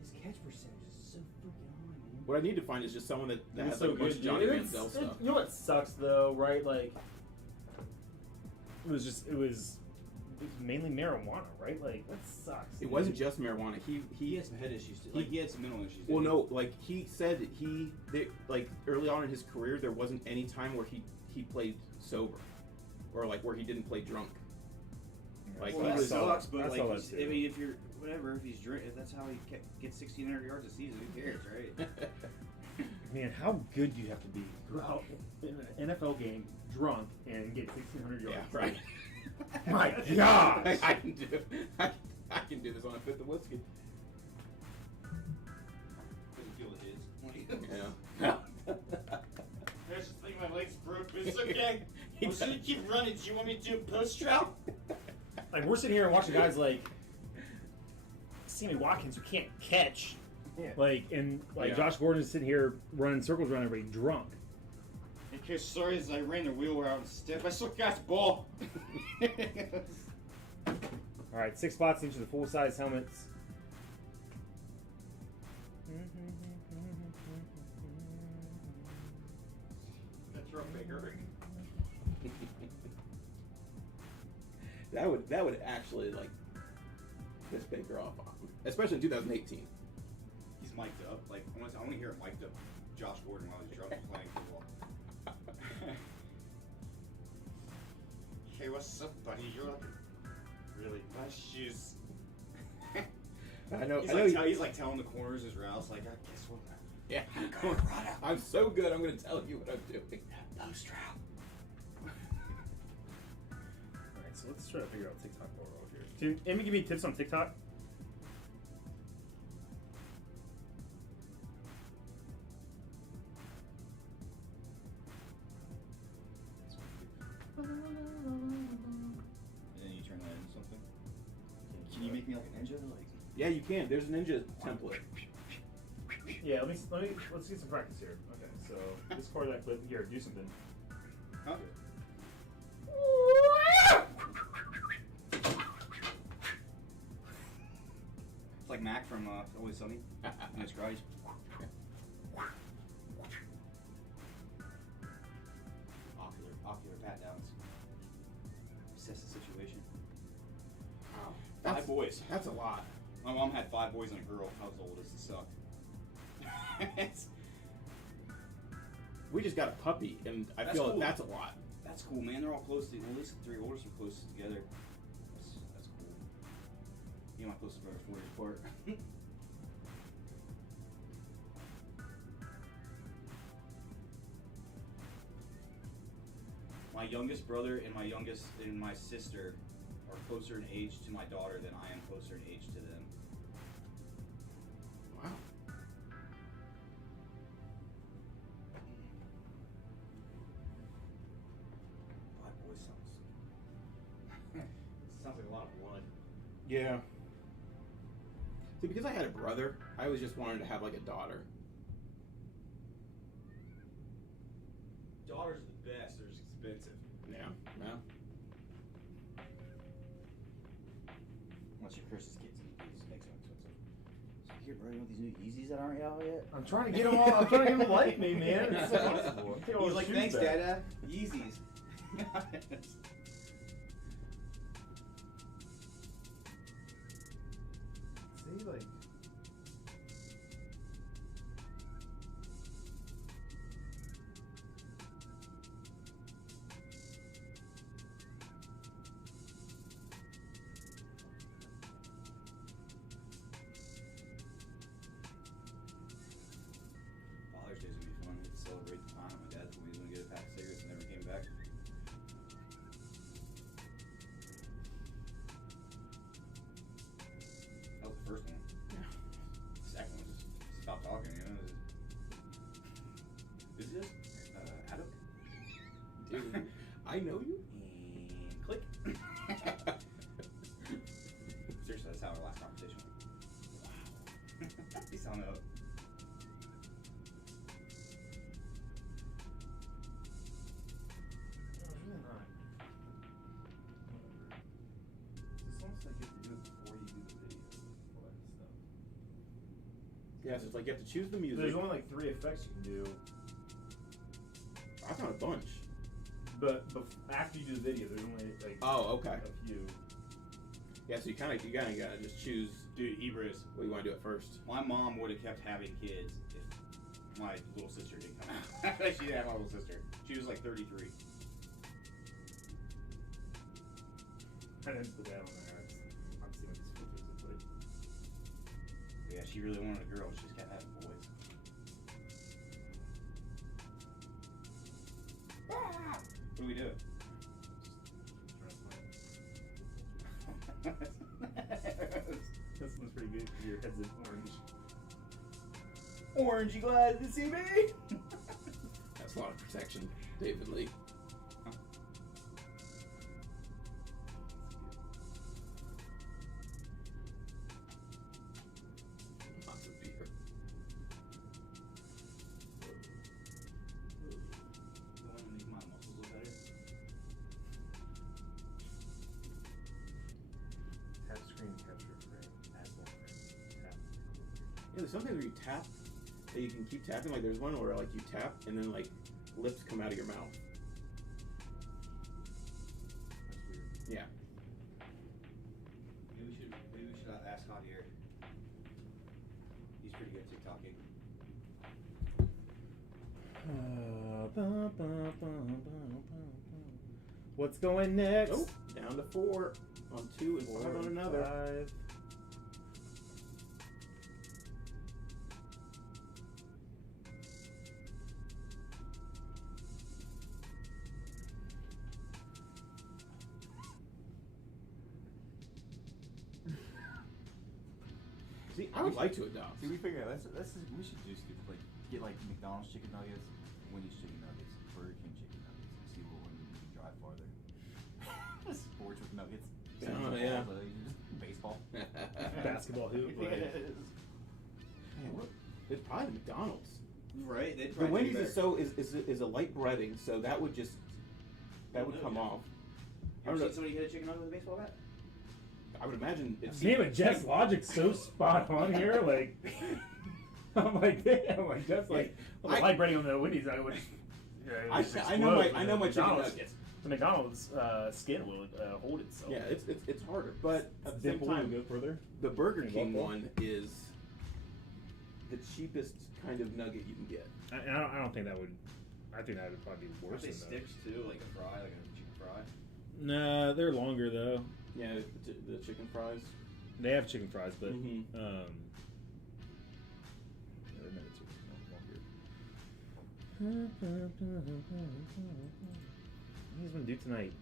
His catch percentage is so freaking high, man. What I need to find is just someone that It's has so like a bunch good, of Johnny dude. Manziel stuff. You know what sucks though, right? Like, It was mainly marijuana, right? Like that sucks. It wasn't just marijuana. He had some head issues. Too. Like he had some mental issues. Well, didn't no, like he said like early on in his career, there wasn't any time where he played sober, or like where he didn't play drunk. Like Well, he that was, sucks, but I like, saw that he's- too. I mean, if you're whatever, if he's drink, if that's how he gets 1,600 yards a season, who cares, right? Man, how good do you have to be? go out in an NFL game drunk and get 1,600 yards. yeah, right. My God! I can do. I can do this on a fifth of whiskey. Doesn't feel it is. Yeah. I just think my legs broke, but it's okay. He I'm just gonna keep running. Do you want me to do a post route? Like we're sitting here and watching guys like Sammy Watkins who can't catch, Yeah. like and like Yeah. Josh Gordon is sitting here running circles around everybody drunk. Okay, sorry as I ran the wheel around stiff. I still got the ball. All right, 6 spots into the full size helmets. That's rough, Baker. That would actually like piss Baker off, especially in 2018. He's mic'd up. Like I want to hear him mic'd up Josh Gordon while he's drunk playing football. Hey, what's up, buddy? You're looking really nice shoes. I know. He's like telling the corners his routes. Like, I guess what? Yeah. I'm going right out. I'm so good. I'm going to tell you what I'm doing. Post route. All right, so let's try to figure out TikTok while we're over here. Can Amy give me tips on TikTok? And then you turn that into something. Can you make me like a ninja? Like, Yeah, you can. There's a ninja template. Yeah, let's get some practice here. Okay, so this part of that clip here, do something. huh? It's like Mac from Always Sunny. Nice garage. Ocular pat downs. Assess the situation. Wow. 5 boys. That's a lot. My mom had 5 boys and a girl. I was the oldest. It sucked. We just got a puppy, and I That's feel cool. like that's a lot. That's cool, man. They're all close to. Well, at least the 3 oldest are close together. That's cool. Me and my closest brother 4 years apart. My youngest brother and my sister are closer in age to my daughter than I am closer in age to them. Wow. Five boys sounds like a lot of blood. Yeah. See, because I had a brother, I always just wanted to have like a daughter. Daughters are the best. They're just expensive. Yeah. Yeah. Unless you're Chris's kids. here, bro. You want these new Yeezys that aren't out yet? I'm trying to get them all. I'm trying to get them to like me, man. It's impossible. I'm taking all He's the like, shoes thanks, back." Dada. Yeezys. See, like. Father's Day's gonna be fun. We get to celebrate the time. My dad told me he was gonna get a pack of cigarettes and never came back. That was the first one. The second one just stopped talking, you know? Is this? Adam? Dude, I know you. And click. Seriously, that's how our last conversation went. Wow. He's hung up. No, really not. It's almost like you have to do it before you do the video. All that stuff. Yeah, so it's like you have to choose the music. There's only like 3 effects you can do, I found a bunch. but after you do the video, there's only like Oh, okay. a few. Yeah, so you kind of gotta just choose Dude, Hebrews. what you want to do at first. My mom would have kept having kids if my little sister didn't come out. She didn't have my little sister. She was like 33. I didn't put that on there. I'm seeing what these filters look like. Yeah, she really wanted a girl. She just kept having boys. What do we do? This one's pretty good because your head's in orange. Orange, you glad to see me? That's a lot of protection, David Lee. Lots of beer. You want to make my muscles look better? Tap screen capture frame. Add more frame. Tap. Yeah, there's something where you tap that you can keep tapping. Like there's one where like you tap and then like lips come out of your mouth. That's weird. Yeah. Maybe we should ask Javier. He's pretty good at TikToking. What's going next? Oh, down to 4 on 2 and 5 on another. 5. See, I would like to adopt. See, we figure out we should do stupid like get like McDonald's chicken nuggets, Wendy's chicken nuggets, Burger King chicken nuggets, and see what one we can drive farther. Sports with nuggets. Oh, yeah. Baseball. Basketball hoop. Like, Man, what? It's probably the McDonald's. Right. They'd The probably Wendy's do is so is a light breading, so that would just come off. You ever seen somebody hit a chicken nugget with a baseball bat? I would imagine it's. damn it, Jeff's logic's so spot on here. Like, I'm like, damn, like Jeff's like, well, the light breading on the Wendy's, I would. Yeah, it would just I know explode. my chicken McDonald's- nuggets. The McDonald's skin will hold itself. Yeah, it's harder, but at the same Dimple will time, go further. the Burger Can you King go for it? one is the cheapest kind of nugget you can get. I don't think that would. I think that would probably be worse Aren't they than that. sticks too, like a fry, like a chicken fry? Nah, they're longer though. Yeah, the chicken fries. They have chicken fries, but Mhm. yeah, their nuggets are longer. What are you gonna do tonight?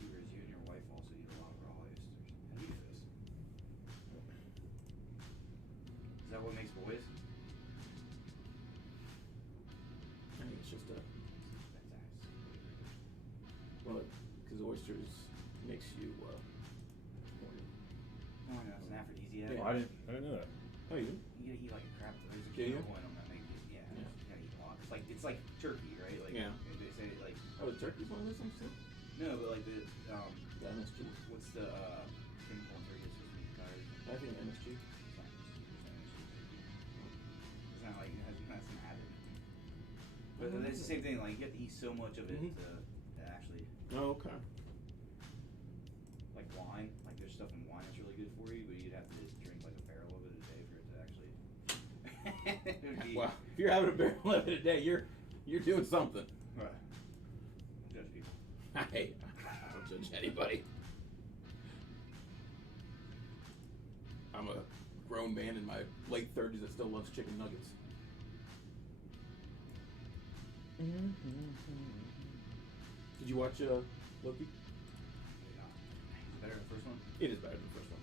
Either you and your wife also eat a lot of raw oysters. How do you do this? Is that what makes boys? I think it's just a That's ass. well, because oysters makes you horny. No, no, it's an aphrodisiac. Yeah. Oh, I didn't know that. Oh, you? You gotta eat like a crap. There's a Do you? chemical in them that make it. Yeah. Yeah. You gotta eat a lot. It's like turkey, right? Like Yeah. They say like Oh, the turkey's one of those things too. no, but like the Yeah, that's cheese. what's the chemical in turkey that's supposed to be tired? I think MSG. It's not like that's an habit. But it's the same thing. Like you have to eat so much of it to actually. Oh, okay. Like wine, like there's stuff in wine that's really good for you, but you'd have to drink like a barrel of it a day for it to actually. It would be, Well, if you're having a barrel of it a day, you're doing something. Right. Don't judge people. Hey, I don't judge anybody. I'm a grown man in my late 30s that still loves chicken nuggets. Did you watch Loki? Maybe not. Better than the first one. It is better than the first one.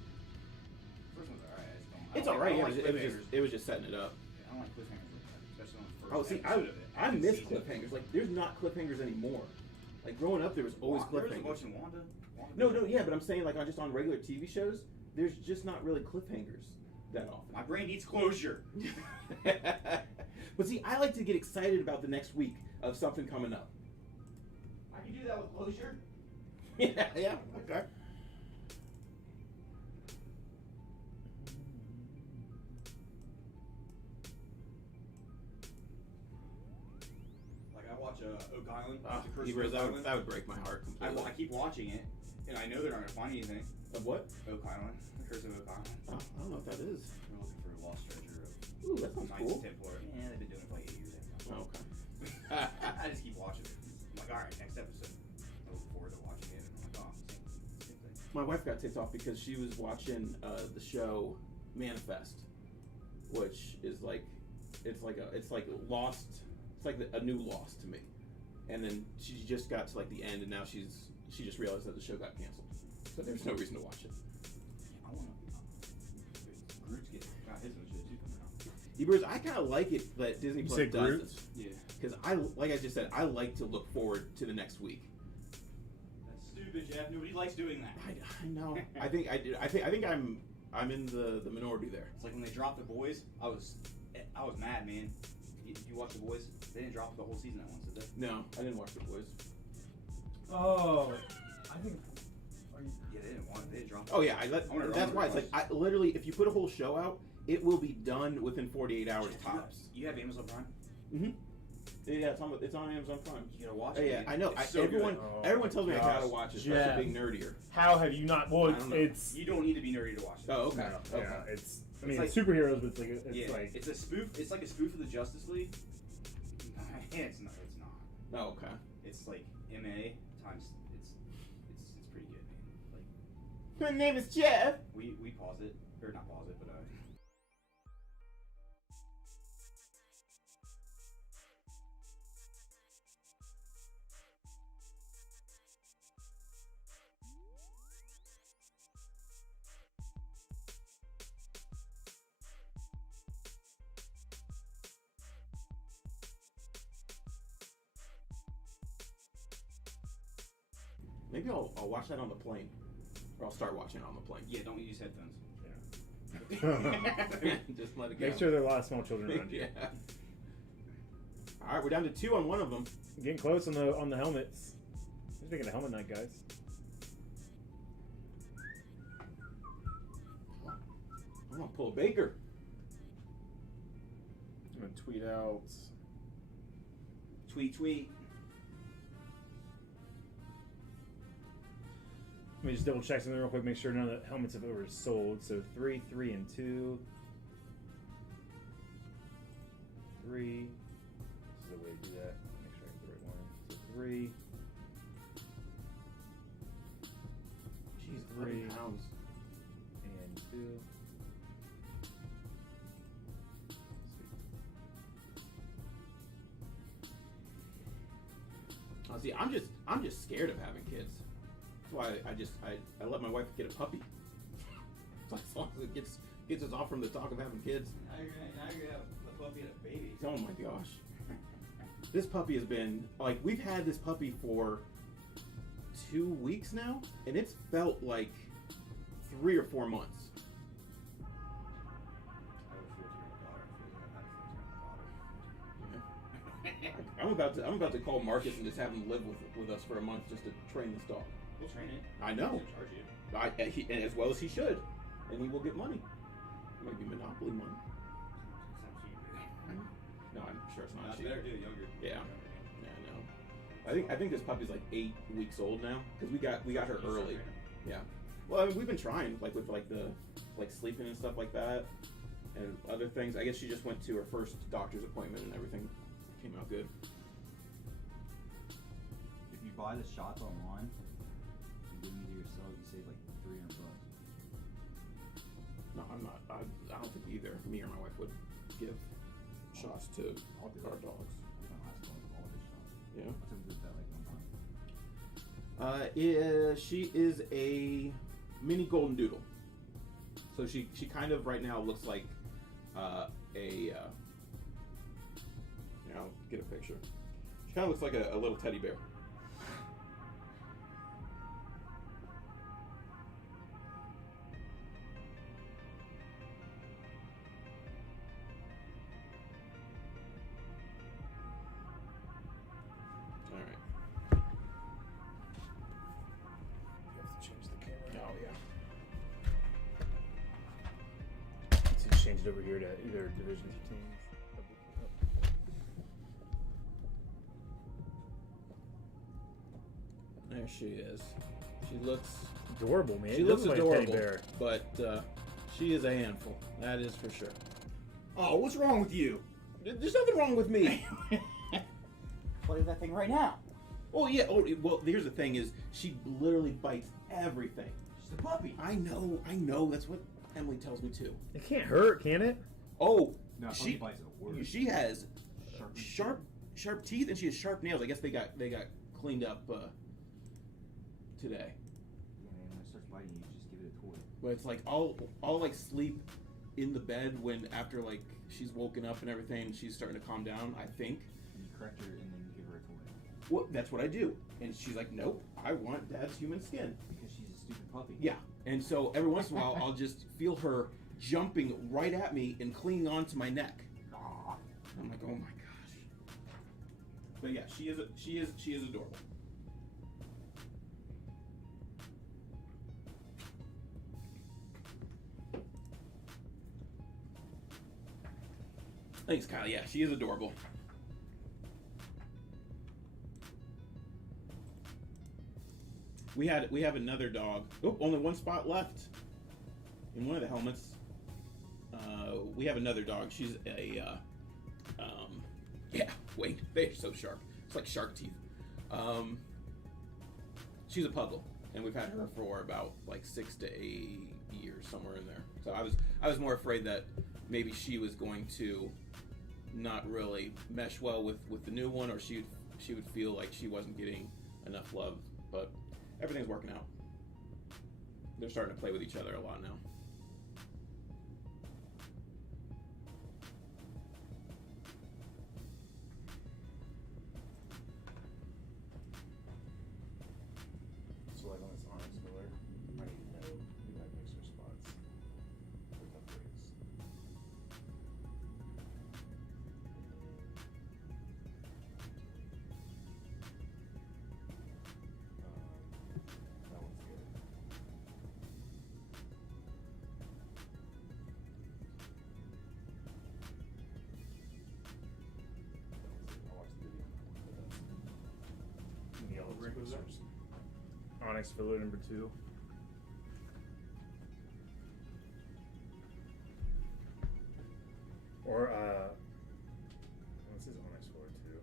First one's alright. I just don't. It's I don't alright. like It was just setting it up. I don't like cliffhangers like that, especially on the first. Oh, see, episode of it. I miss Season. cliffhangers. Like, there's not cliffhangers anymore. Like growing up, there was always There was a cliffhangers. bunch in Wanda. No, yeah, but I'm saying like just on regular TV shows, there's just not really cliffhangers that often. My brain needs closure. But see, I like to get excited about the next week of something coming up. I can do that with closure. yeah, okay. Like I watch Oak Island. The Curse of Hebrews, Oak Island. that would break my heart completely. I keep watching it, and I know they're not gonna find anything. Of what? Oak Island. The Curse of Oak Island. Oh, I don't know what that is. We're looking for a lost treasure of Ooh, that sounds Knights cool. Templar. Yeah, they've been doing it for like 8 years. Oh, okay. I just keep watching it. I'm like, alright, next episode. I look forward to watching it. And I'm like, oh, same thing. My wife got ticked off because she was watching the show Manifest, which is like, it's like Lost. It's like a new Lost to me. And then she just got to like the end, and now she just realized that the show got canceled. So there's no reason to watch it. Yeah, I want to. Groot's got his own shit too coming out. Hebrews, I kind of like it that Disney You Plus said does Groot? this. Yeah. Because like I just said, I like to look forward to the next week. That's stupid, Jeff. Nobody likes doing that. I know. I think I'm in the minority there. It's like when they dropped The Boys. I was mad, man. You watch The Boys? They didn't drop the whole season at once, did they? No, I didn't watch The Boys. Oh, I think. Yeah, they didn't want it. They didn't drop it. Oh yeah, wonder that's if why it's like I literally, if you put a whole show out, it will be done within 48 hours tops. You have Amazon Prime? Mm-hmm. Yeah, it's on Amazon Prime. You gotta watch Oh, it. yeah, man. I know. It's so Everyone good. tells me I gosh. gotta watch it, especially Jeff. being nerdier. How have you not? Well, I don't know. it's. You don't need to be nerdy to watch it. Oh, okay. No, Okay. yeah, it's. I mean, like- it's superheroes, but it's like Yeah, like it's a spoof. It's like a spoof of the Justice League. It's not. It's not. Oh, okay. It's like MA times. It's pretty good, man. Like My name is Jeff. we pause it or not pause it, but Maybe I'll watch that on the plane, or I'll start watching it on the plane. yeah, don't use headphones. Just let it go. Make sure there are a lot of small children around you. Yeah. All right, we're down to 2 on one of them. Getting close on the helmets. Just making a helmet night, guys. I'm gonna pull a Baker. I'm gonna tweet out. Tweet. Let me just double check something real quick. Make sure none of the helmets have oversold. So 3, 3, and 2. 3. This is the way to do that. Make sure I get the right one. So 3. Jeez, 3 pounds. and 2. See, I'm just scared of having kids. That's why I let my wife get a puppy. As long as it gets us off from the talk of having kids. Now you're gonna have a puppy and a baby. Oh my gosh. This puppy has been like, we've had this puppy for 2 weeks now, and it's felt like 3 or 4 months. I would feel to your daughter. I'm about to call Marcus and just have him live with us for a month just to train this dog. We'll train it. I know. We'll charge you. And as well as he should. and he will get money. Maybe Monopoly money. No, I'm sure it's not cheap. better do it younger. Yeah, I know. I think this puppy's like 8 weeks old now because we got her early. Yeah. Well, I mean, we've been trying with the sleeping and stuff like that, and other things. I guess she just went to her first doctor's appointment and everything came out good. If you buy the shots online and give them to yourself, you save like $300. No, I'm not. I don't think either me or my wife would give shots to I'll do our it. dogs. That's my last one with all this shots. Yeah. I took this that like one time. She is a mini golden doodle. So she kind of right now looks like I'll get a picture. She kind of looks like a little teddy bear. All right. You have to change the camera. Oh yeah. So just change it over here to either Division 15. There she is. She looks Adorable, man. She It looks looks like a teddy adorable, bear. but she is a handful. That is for sure. Oh, what's wrong with you? There's nothing wrong with me. Play with that thing right now. Oh yeah. Oh well. Here's the thing: is she literally bites everything. She's a puppy. I know. That's what Emily tells me too. It can't hurt, can it? Oh, No, she bites are worse. she has Sharp. sharp teeth, and she has sharp nails. I guess they got cleaned up today. Yeah, man, when it starts biting you, just give it a toy. But it's like I'll like sleep in the bed when after like she's woken up and everything, and she's starting to calm down. I think. And you correct her and then give her a toy. Well, that's what I do. And she's like, nope, I want Dad's human skin. Because she's a stupid puppy. Yeah. And so every once in a while, I'll just feel her jumping right at me and clinging onto my neck. I'm like, oh my gosh. But yeah, she is adorable. Thanks, Kyle. Yeah, she is adorable. We have another dog. Oh, only one spot left in one of the helmets. We have another dog. She's a yeah. Wait, they're so sharp. It's like shark teeth. She's a puggle, and we've had her for about like 6 to 8 years, somewhere in there. So I was more afraid that maybe she was going to not really mesh well with the new one, or she would feel like she wasn't getting enough love. But everything's working out. They're starting to play with each other a lot now. So like on this Onyx Miller, I need to know who had mixer spots for tough breaks. That one's good. I'll watch the video on that one. But that's yellow What was that? mixers. Onyx filler number 2. Or this is Onyx filler 2.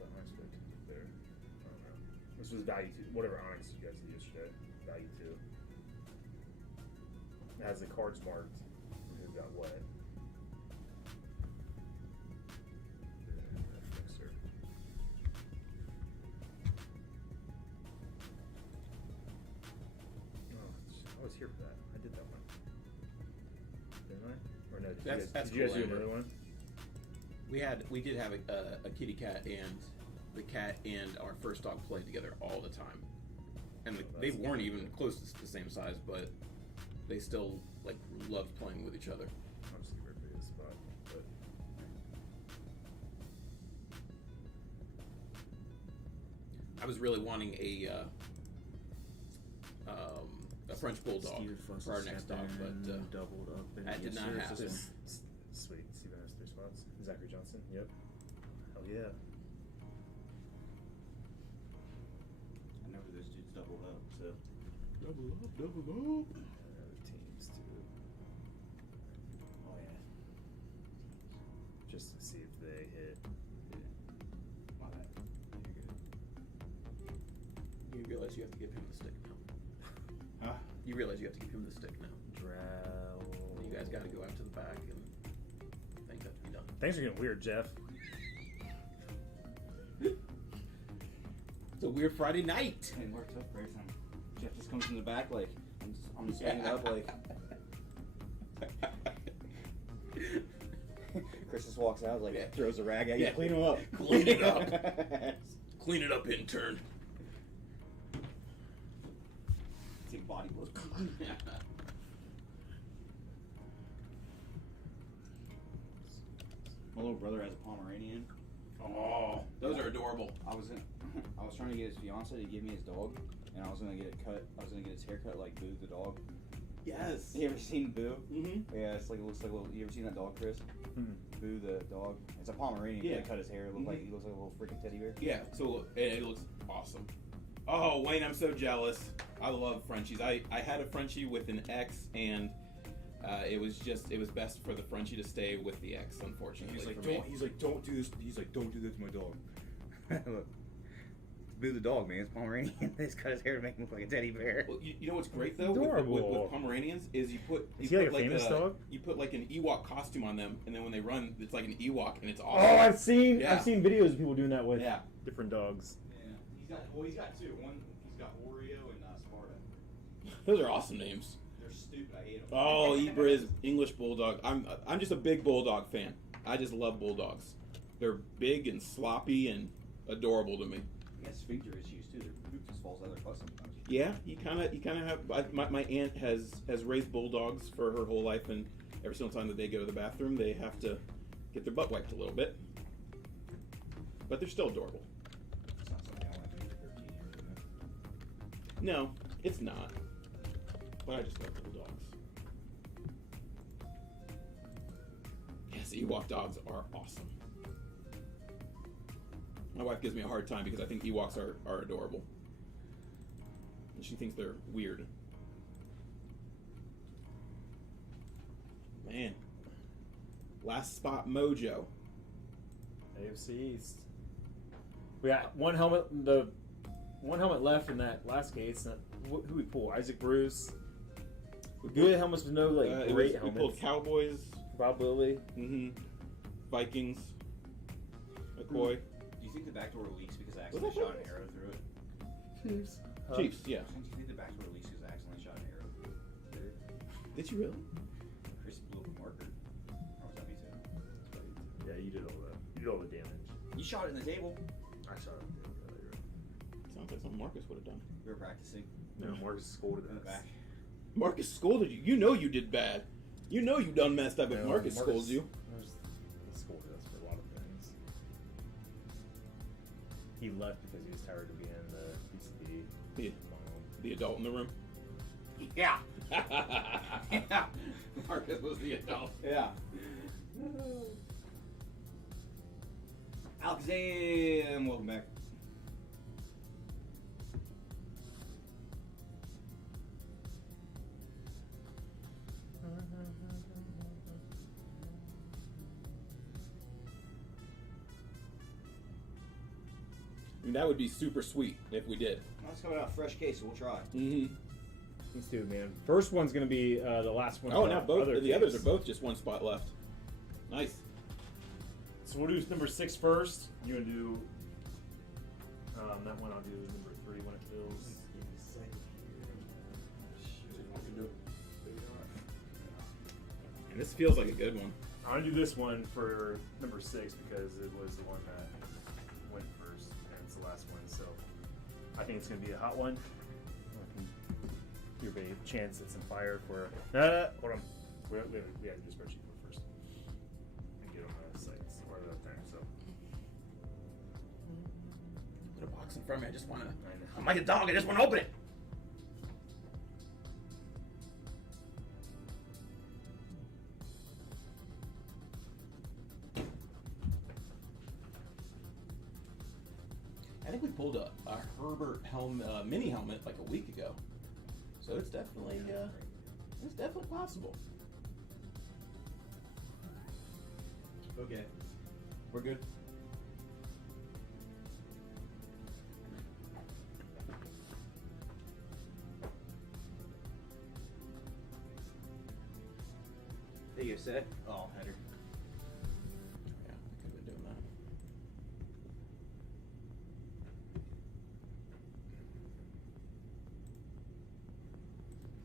The Onyx filler 2 is there. I don't know. This was value 2. Whatever Onyx you guys did yesterday. Value 2. It has the cards marked for who got what. Mixer. Oh, I was here for that. I did that one. Didn't I? Or no? That's did you guys cool, do Amber. another one? We did have a kitty cat, and the cat and our first dog played together all the time, and like, Oh, they that's weren't good. even close to the same size, but they still like loved playing with each other. I'll just give her a big spot. But I was really wanting a French bulldog Steven Fuss for our is next stepped dog, in, but doubled up. And that did yes, not sir, happen. it's Sweet. Steven has 3 spots. Zachary Johnson. Yep. Hell yeah. I know who those dudes doubled up. So double up. Other teams too. oh yeah, Just to see if they hit. my bad. You're good. You realize you have to give him the stick now. Huh? You realize you have to give him the stick now. Drow. You guys got to go out to the back and things have to be done. Things are getting weird, Jeff. It's a weird Friday night. It worked out great. Jeff just comes from the back like I'm standing up like. Chris just walks out like throws a rag at you. Yeah. Clean him up. Clean it up. Clean it up, intern. Take body blows. My little brother has a Pomeranian. Oh, those are adorable. I was trying to get his fiance to give me his dog, and I was gonna get it cut. I was gonna get his hair cut like Boo the dog. Yes. You ever seen Boo? Mm-hmm. Yeah, it's like it looks like a little. You ever seen that dog, Chris? Boo the dog. It's a Pomeranian. Yeah. They cut his hair. Look like he looks like a little freaking teddy bear. Yeah, so it looks awesome. Oh, Wayne, I'm so jealous. I love Frenchies. I had a Frenchie with an X, and it was best for the Frenchie to stay with the X, unfortunately. He's like, for me. don't do this. He's like, don't do this to my dog. Look, Boo the dog, man. It's Pomeranian. They just cut his hair to make him look like a teddy bear. Well, you know what's great though Adorable. with Pomeranians is you put Is he like a famous dog? You put like an Ewok costume on them, and then when they run, it's like an Ewok, and it's Oh, awesome. I've seen Yeah. videos of people doing that with Yeah. different dogs. Yeah. He's got two. One, he's got Oreo and Sparta. Those are awesome names. They're stupid. I hate them. Oh, Ibra's English Bulldog. I'm just a big Bulldog fan. I just love Bulldogs. They're big and sloppy and adorable to me. He has sphincter issues too. Their poop just falls out of their butt sometimes. Yeah, you kind of have. My aunt has raised Bulldogs for her whole life, and every single time that they go to the bathroom, they have to get their butt wiped a little bit. But they're still adorable. It's not something I want to do for 13 years, is it? No, it's not. But I just love Bulldogs. Yes, Ewok dogs are awesome. My wife gives me a hard time because I think Ewoks are adorable. And she thinks they're weird. Man. Last spot mojo. AFC East. We got one helmet. The one helmet left in that last case. Who we pull? Isaac Bruce. Good helmets with no great We helmets. pulled Cowboys, Bob Lilly. Vikings, McCoy. Do you think the backdoor leaks because I Was accidentally that shot an arrow through it? Chiefs. Chiefs, yeah. Do you think the backdoor leaks because I accidentally shot an arrow through it? Did you really? Chris blew up a marker. Or was that me too? Yeah, you did all that. You did all the damage. You shot it in the table. I shot him earlier. Sounds like something Marcus would have done. We were practicing No, Marcus scolded in the us. back. Marcus scolded you. You know you did bad. You know you done messed up if No, Marcus scolds you. He scolded us for a lot of things. He left because he was tired of being the PCB. The adult in the room. Yeah. Yeah. Marcus was the adult. Yeah. Alakazam, welcome back. I mean, that would be super sweet if we did. Well, it's coming out fresh case, so we'll try. Mm-hmm. Let's do it, man. First one's gonna be the last one. Oh, for now our both other the others case. are both just one spot left. Nice. So we'll do number 6 first. You wanna do that one? I'll do number 3 when it fills. And this feels like a good one. I'm gonna do this one for number 6 because it was the one that went first, and it's the last one. So I think it's gonna be a hot one. I can give a chance at some fire for. Hold on. We have to do a spreadsheet first and get on the sites or the thing. So Put a box in front of me. I just want to. I know. I'm like a dog. I just want to open it. think we pulled a Herbert mini helmet like a week ago, so it's definitely possible. Okay. We're good. There you go, set. Oh, header. Yeah, I could have been doing that.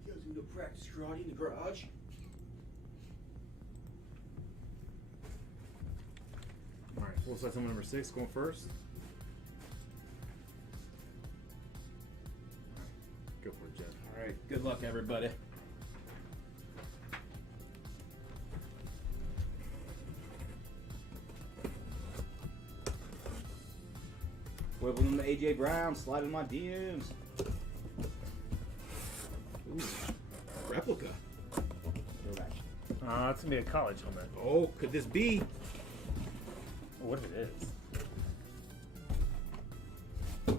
You guys gonna go practice karate in the garage? All right, full size helmet number 6 going first. All right, go for it, Jeff. All right. Good luck, everybody. Equivalent to AJ Brown, slide in my DMs. Ooh, replica. Throwback. It's gonna be a college helmet. Oh, could this be? What if it is?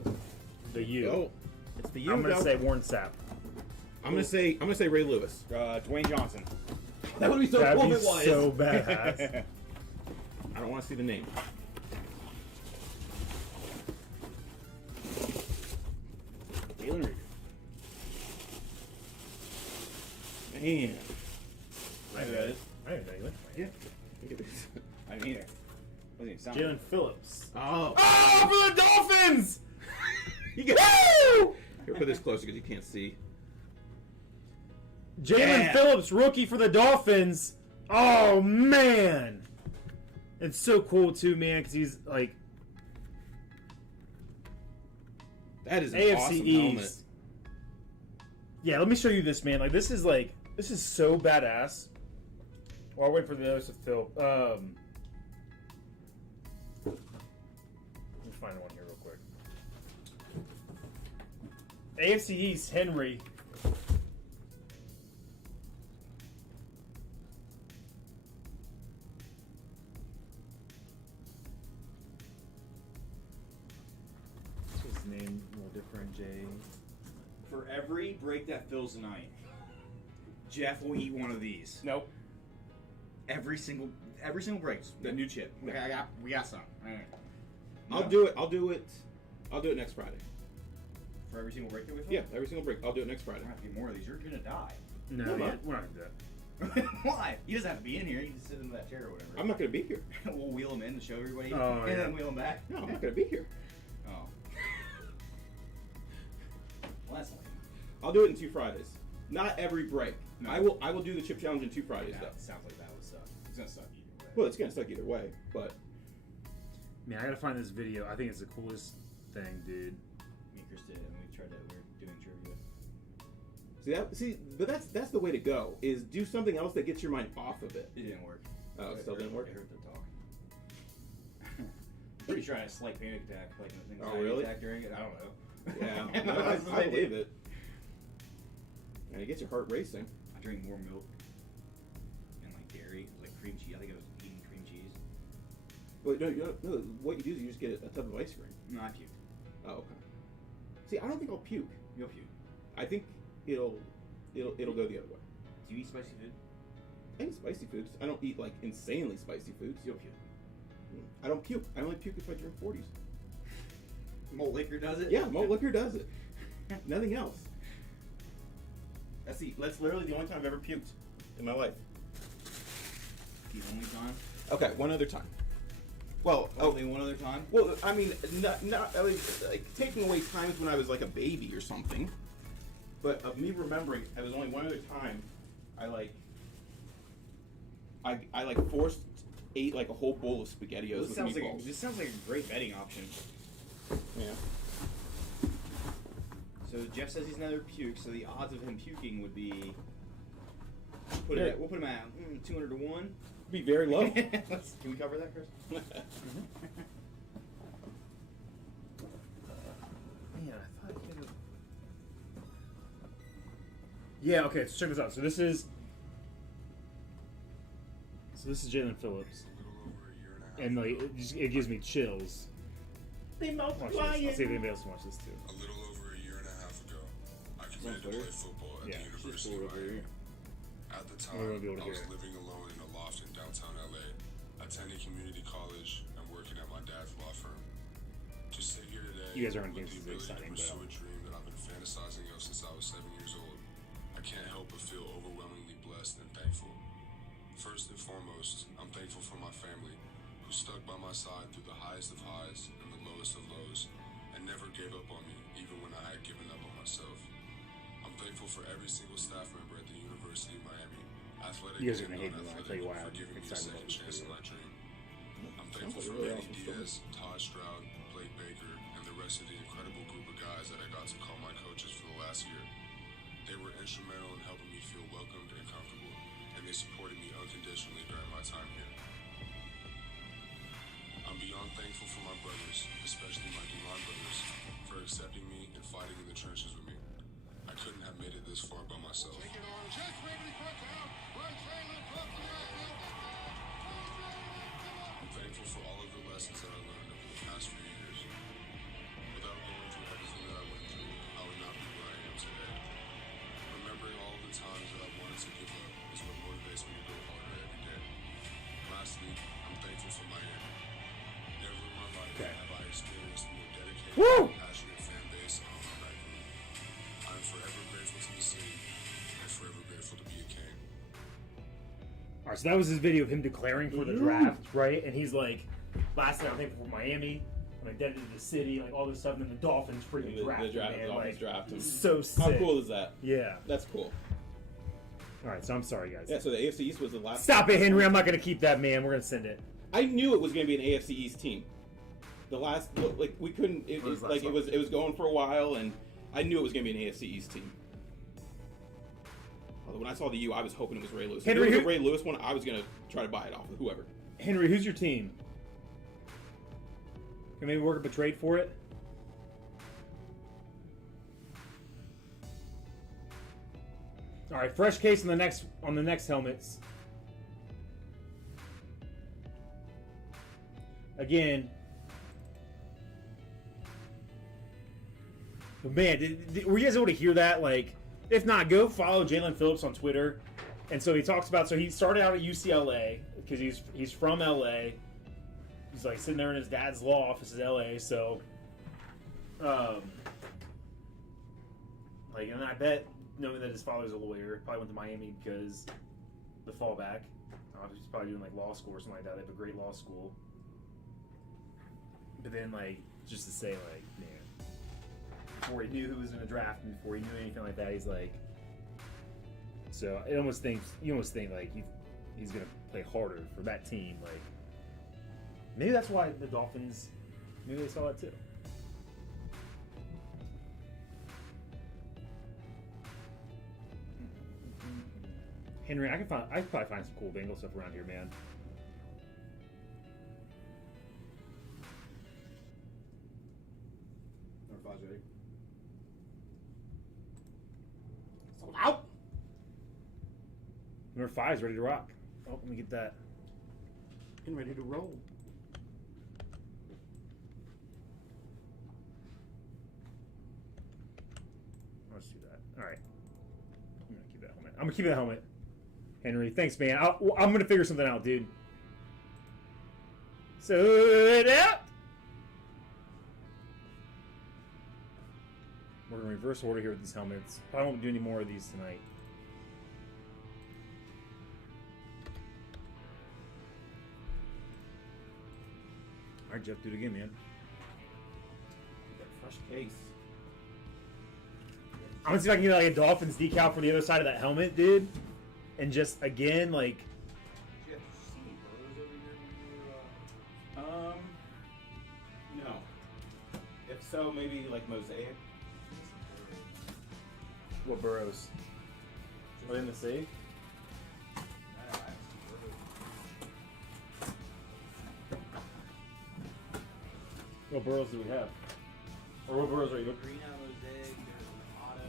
The U. Oh, it's the U. I'm gonna say Warren Sapp. I'm gonna say Ray Lewis. Dwayne Johnson. That would be so That'd cool be if it was. so badass. I don't want to see the name. Jalen Reed. Man. I know who that is. I didn't know you went. Yeah. I didn't either. Doesn't even sound Jalen Phillips. Oh. Oh, for the Dolphins! You get. Woo! Here, put this closer because you can't see. Jalen Yeah. Phillips, rookie for the Dolphins. Oh man, it's so cool too, man. Because he's like That is an AFC awesome East. helmet. Yeah, let me show you this, man. Like this is so badass. While I wait for the others to fill, let me find one here real quick. AFC East, Henry. What's his name? A little different, J. For every break that fills the night, Jeff will eat one of these. Nope. Every single break. The new chip. We got some. All right. I'll do it. I'll do it next Friday. For every single break that we fill? Yeah, every single break. I'll do it next Friday. We're gonna have to get more of these. You're gonna die. No, No, yeah, no. we're not gonna do that. Why? He doesn't have to be in here. He can just sit in that chair or whatever. I'm not going to be here. We'll wheel him in to show everybody, Oh, and yeah. then wheel him back. No, I'm not going to be here. Oh. Well, that's lame. I'll do it in 2 Fridays. Not every break. No. I will do the chip challenge in 2 Fridays though. That sounds like that would suck. It's gonna suck either way. Well, it's going to suck either way, but Man, I gotta find this video. I think it's the coolest thing, dude. Me and Chris did it, and we were doing trivia. but that's the way to go. Is do something else that gets your mind off of it. It didn't work. Oh, it still didn't work? It hurt the talk. Pretty sure I had a slight panic attack, like an Oh, anxiety really? attack during it. I don't know. Yeah, no, I believe it. And it gets your heart racing. I drank more milk and like dairy, like cream cheese. I think I was eating cream cheese. Well, no. What you do is you just get a tub of ice cream. No, I puked. Oh, okay. See, I don't think I'll puke. You'll puke. I think it'll go the other way. Do you eat spicy food? I eat spicy foods. I don't eat like insanely spicy foods. You'll puke. I don't puke. I only puke if I drink 40s. Malt liquor does it? Yeah, malt liquor does it. Nothing else. That's literally the only time I've ever puked in my life. The only time? Okay, one other time. Well, Only one other time? well, I mean, not I was, like taking away times when I was like a baby or something. But of me remembering, there was only one other time I ate like a whole bowl of SpaghettiOs with meatballs. This sounds like a great betting option. Yeah. So Jeff says he's never puked, so the odds of him puking would be. Yeah. We'll put him at 200 to 1. Be very low. Can we cover that, Chris? Man, I thought it was... Yeah, okay, so check this out. So this is Jalen Phillips. And like it gives me chills. They Watch this. multiplying. I'll see if anybody else wants this too. A little over a year and a half ago, I committed to play football at Yeah, the she's University of cool over Miami. here. At the We won't time, be able to I was hear it. living alone in a loft in downtown LA, attending community college and working at my dad's law firm. To sit here today, You guys aren't with against the this ability to exciting, pursue but- a dream that I've been fantasizing of since I was 7 years old, I can't help but feel overwhelmingly blessed and thankful. First and foremost, I'm thankful for my family, who stuck by my side through the highest of highs and the lowest of lows, and never gave up on me, even when I had given up on myself. I'm thankful for every single staff member at the University of Miami, athletic You guys are and gonna hate me when I tell you why non-athletic, for I'm giving me a excited second about this chance in video. my dream. I'm Sounds thankful like for a really Manny awesome Diaz, Todd Stroud, Blake Baker, and the rest of the incredible group of guys that I got to call my coaches for the last year. They were instrumental in helping me feel welcomed and comfortable, and they supported me unconditionally during my time here. I'm beyond thankful for my brothers, especially my D-line brothers, for accepting me and fighting in the trenches with me. I couldn't have made it this far by myself. I'm thankful for all of the lessons that I learned over the past few years. Without going through everything that I went through, I would not be where I am today. Remembering all of the times that I wanted to give up is what motivates me to go harder every day. Lastly, I'm thankful for Miami. Never in my life have I experienced a more dedicated Woo! and passionate fan base on my back room. I'm forever grateful to the city and forever grateful to be a King. All right, so that was his video of him declaring for the draft, right? And he's like, last night I'm thankful for Miami. I'm indebted to the city, like all this stuff. And then the Dolphins freaking The drafted, draft, man. the Dolphins Like, draft him. he's so sick. How cool is that? Yeah. That's cool. All right, so I'm sorry, guys. Yeah, so the AFC East was the last. Stop it, Henry. I'm not going to keep that, man. We're going to send it. I knew it was going to be an AFC East team. The last, like, we couldn't. It What was was like last it was going for a while, and I knew it was going to be an AFC East team. Although when I saw the U, I was hoping it was Ray Lewis. Henry, if it was who- a Ray Lewis one, I was going to try to buy it off of whoever. Henry, who's your team? Can maybe work up a trade for it? All right, fresh case on the next helmets. Again, but man, were you guys able to hear that? Like, if not, go follow Jalen Phillips on Twitter. And so he talks about, so he started out at UCLA because he's from LA. He's like sitting there in his dad's law office in LA. So, like, and I bet knowing that his father's a lawyer, probably went to Miami because the fallback. He's probably doing like law school or something like that. They have a great law school. But then, like, just to say, like, man, before he knew who was in the draft and before he knew anything like that, he's like, so you almost think like he's gonna play harder for that team. Like, maybe that's why the Dolphins, maybe they saw that too. Henry, I could probably find some cool Bengal stuff around here, man. Number 5's ready. Sold out. Number 5 is ready to rock. Oh, let me get that. And ready to roll. Let's do that. All right. I'm gonna keep that helmet. I'm gonna keep that helmet. Henry, thanks, man. I'm gonna figure something out, dude. So it out. We're gonna reverse order here with these helmets. Probably won't do any more of these tonight. All right, Jeff, do it again, man. That fresh case. I'm gonna see if I can get like a Dolphins decal for the other side of that helmet, dude. And just again, like, Did you have to see any photos over here when you No. If so, maybe like mosaic. what burrows? Are they in the safe? What burrows do we have? Or what burrows are you? Green out mosaic, there's an auto.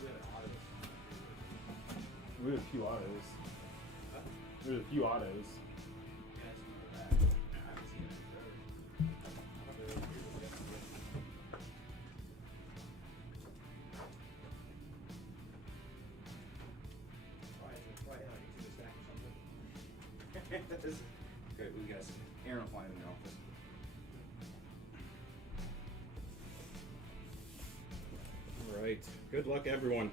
We have an auto. We have a few autos. We have a few autos. I haven't seen it in forever. Okay, we got Aaron flying in the office. All right. Good luck, everyone.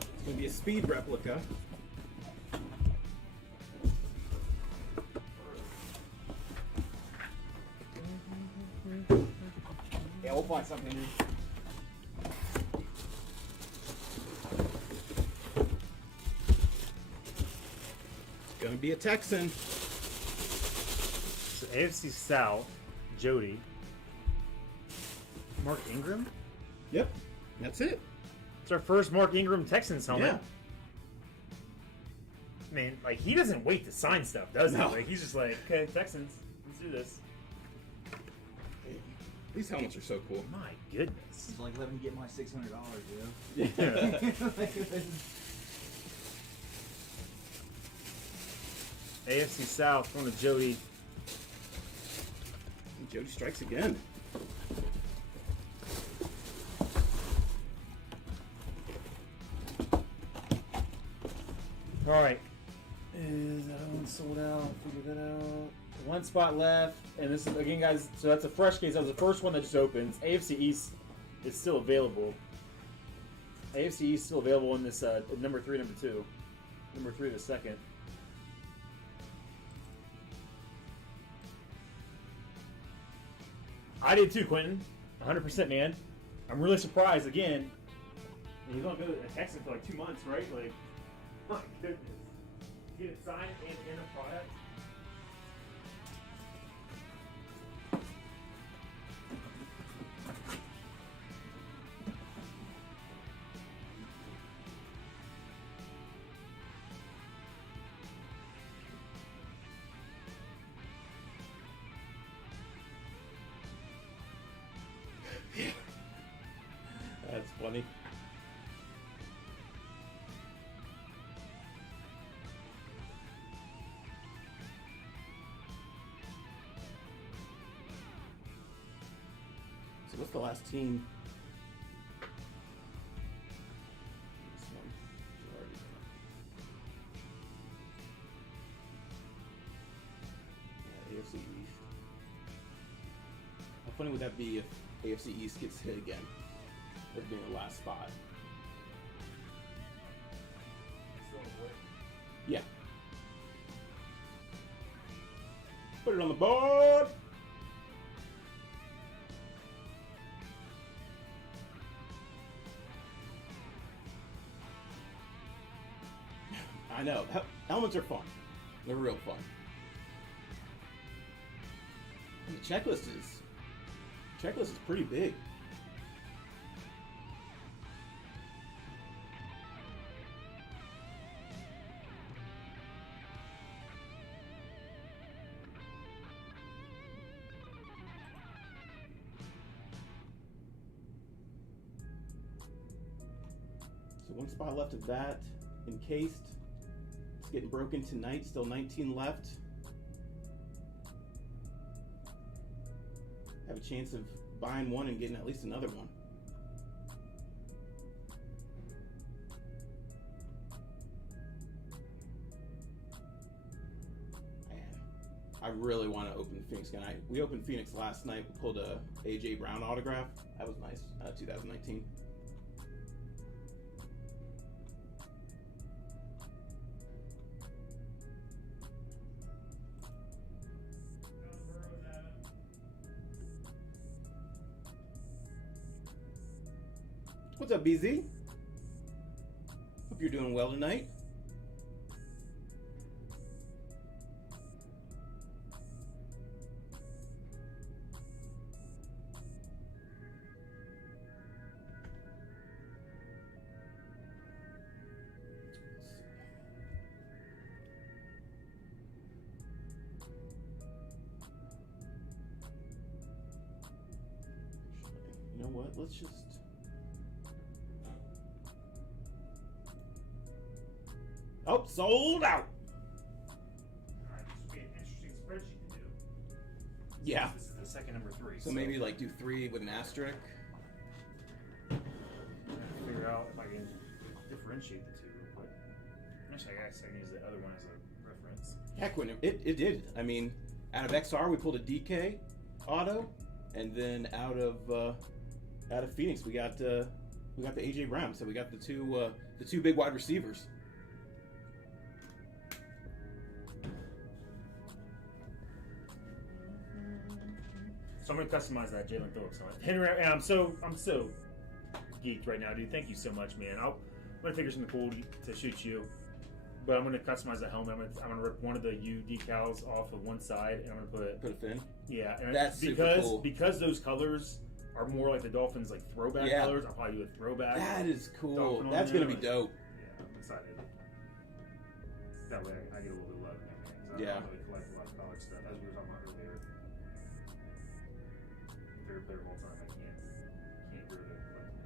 It's going to be a speed replica. Yeah, we'll find something new. It's going to be a Texan. So AFC South, Jody, Mark Ingram. Yep. That's it. It's our first Mark Ingram Texans helmet. Yeah. Man, like he doesn't wait to sign stuff, does No. he? Like he's just like, okay, Texans, let's do this. These helmets are so cool. My goodness. It's like, let me get my $600, AFC South going to Jody. And Jody strikes again. All right. Is that one sold out? Figure that out. One spot left, and this is again, guys. So that's a fresh case. That was the first one that just opened. AFC East is still available. AFC East still available in this number 3, number 2, number 3 the second. I did too, Quentin. 100%, man. I'm really surprised again. He's gonna go to Texas for like 2 months, right? Like, my goodness. Get it signed and in a product. That's funny. So what's the last team? This one. Girardi. Yeah, AFC East. How funny would that be if AFC East gets hit again? As being the last spot. Yeah. Put it on the board. I know. Helmets are fun. They're real fun. And the checklist is pretty big. So one spot left of that encased. It's getting broken tonight. Still 19 left. Have a chance of buying one and getting at least another one. Man, I really want to open Phoenix again. We opened Phoenix last night. We pulled a AJ Brown autograph. That was nice. 2019. What's up, BZ? Hope you're doing well tonight. You know what? Let's just... Oh, sold out! Alright, this will be an interesting spreadsheet Yeah. This is the second number 3. So maybe like do 3 with an asterisk. Figure out if I can differentiate the two real quick. Actually, I guess I can use the other one as a reference. Heck, when it did. I mean, out of XR we pulled a DK auto, and then out of Phoenix we got the AJ Brown. So we got the two big wide receivers. So I'm gonna customize that Jalen Phillips helmet. Henry, and I'm so geeked right now, dude. Thank you so much, man. I'm gonna figure something cool to shoot you, but I'm gonna customize the helmet. I'm gonna rip one of the U decals off of one side, and I'm gonna put a fin. Yeah, and That's super cool. because those colors are more like the Dolphins' like throwback colors. I'll probably do a throwback. That is cool. Dolphin on That's there, gonna be like- dope. Yeah, I'm excited. That way I get a little bit of love and everything. 'Cause I Yeah. don't really collect a lot of college stuff, as we were talking about earlier. Favorite player of all time, I can't get rid of it collecting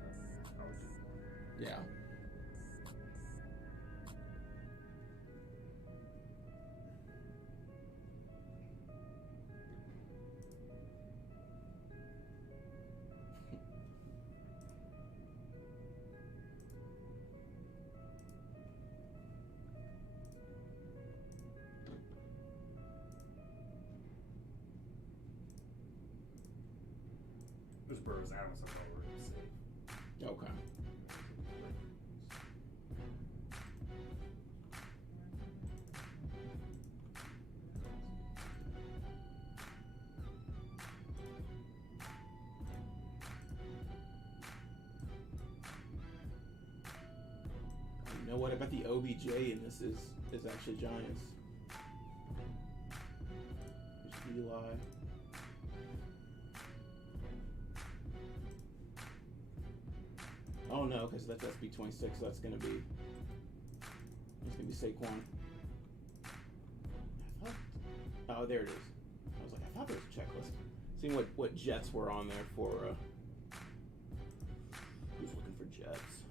college. Yeah. Those Burrows Adams I thought were really safe. Okay. You know what? I bet the OBJ in this is actually Giants. There's Eli. Oh no, because that's SB26, so that's gonna be Saquon. Oh, there it is. I was like, I thought there was a checklist. Seeing what Jets were on there for. Who's looking for Jets?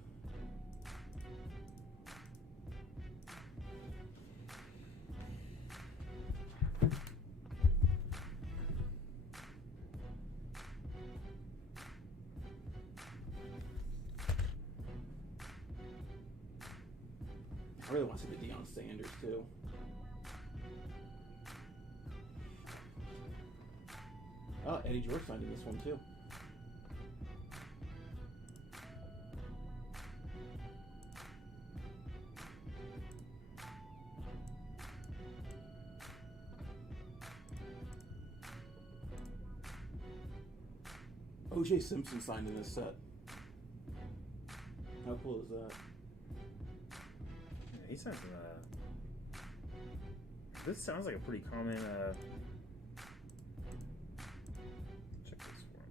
I really want to see the Deion Sanders too. Oh, Eddie George signed in this one too. OJ Simpson signed in this set. How cool is that? Yeah, he sounds. This sounds like a pretty common. Check this for him.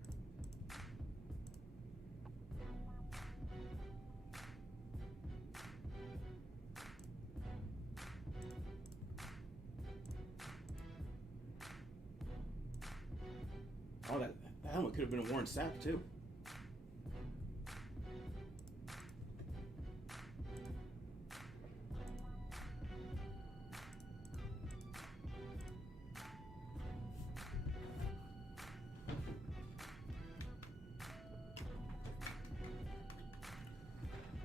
Oh, that helmet could have been a Warren Sapp too.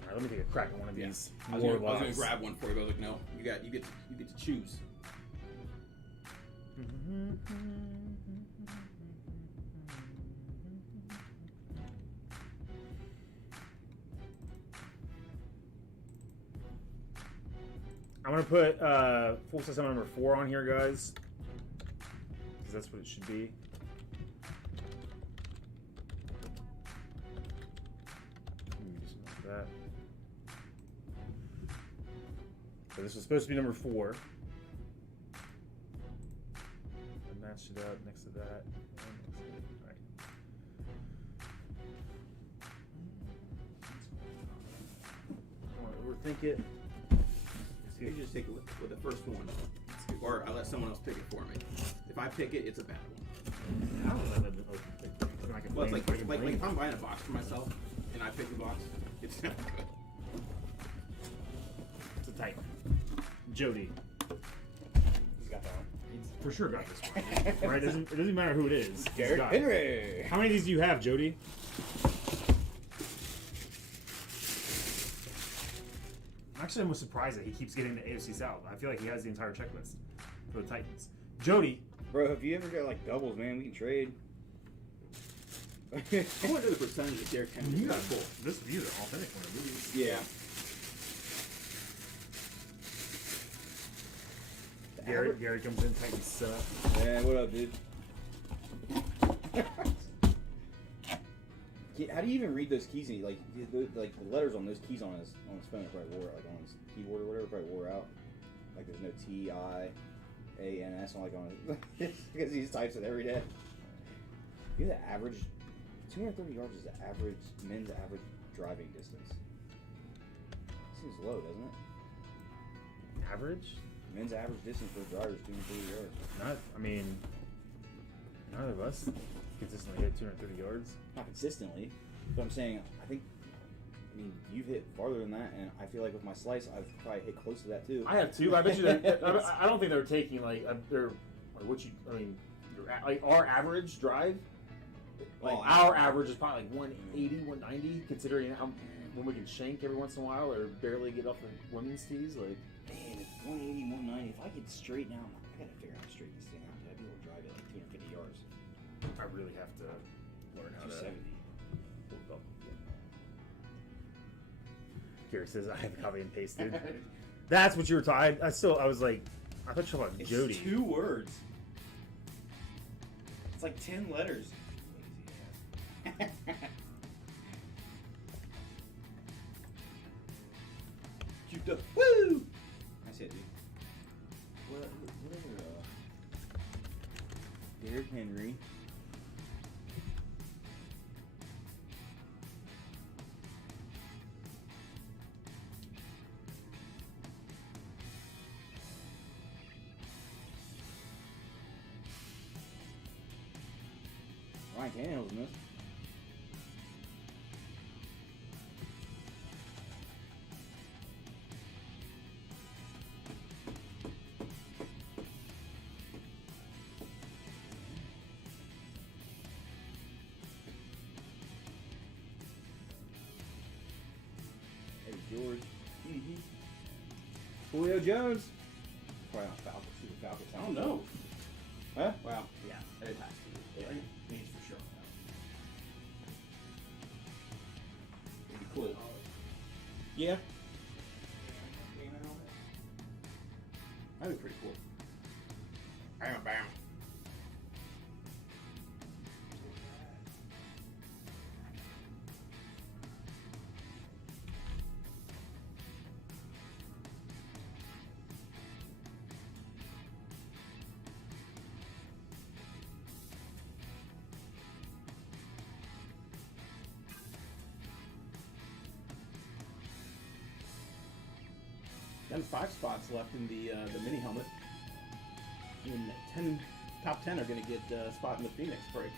All right, let me take a crack at one of Yeah. these. I was gonna grab one for you, but I was like, no, you get to choose. I'm gonna put full system number 4 on here, guys, because that's what it should be. Let me just mark that. So this was supposed to be number 4. I matched it up next to that. Alright. I don't want to overthink it. You can just take it with the first one, or I'll let someone else pick it for me. If I pick it, it's a bad one. I don't know that overthink. I can Well, it's blame- like I can blame if I'm buying a box for myself and I pick the box, it's not good. It's a tight one. Jody. He's got that one. It's for sure got this one. Right? It doesn't matter who it is. It's Derrick got- Henry. How many of these do you have, Jody? Actually, I'm surprised that he keeps getting the AFC South. I feel like he has the entire checklist for the Titans. Jody. Bro, if you ever got like doubles, man, we can trade. I want to know the percentage of Derrick Henry. You got cool. These are authentic one of these. Yeah. Gary comes in, Titans suck. Man, what up, dude? How do you even read those keys? Like the letters on those keys on his phone probably wore like on his keyboard or whatever probably wore out. Like there's no TIANS on like on it because he just types it every day. You know the average 230 yards is the average men's average driving distance. Seems low, doesn't it? Average? Men's average distance for a driver is 230 yards. None of us consistently hit 230 yards. Not consistently, but I'm saying I mean you've hit farther than that, and I feel like with my slice I've probably hit close to that too. I have two. I bet you. I don't think they're taking like they're like what you. I mean, like our average drive. Like our average is probably like 180, 190, considering how when we can shank every once in a while or barely get off the women's tees. Like, man, it's 180, 190. If I get straight now, I gotta figure out how straight this thing out. I'd be able to drive it like 250 yards. I really have to learn how to. 270. Gary says I have copy and pasted. That's what you were talking. I was like, I thought you were talking about Jody. It's 2 words. It's like 10 letters. Cute up. Woo! That's it, dude. What Derrick Henry. Ryan Tannehill's in this. Hey, George. Mm-hmm. Julio Jones. Probably not Falcons. Super Falcons. I don't know. Huh? Wow. Yeah, it has to be. Yeah, means for sure. It'd be cool. Yeah. That'd be pretty cool. Bam, bam. Then 5 spots left in the mini helmet. And top 10 are going to get a spot in the Phoenix break.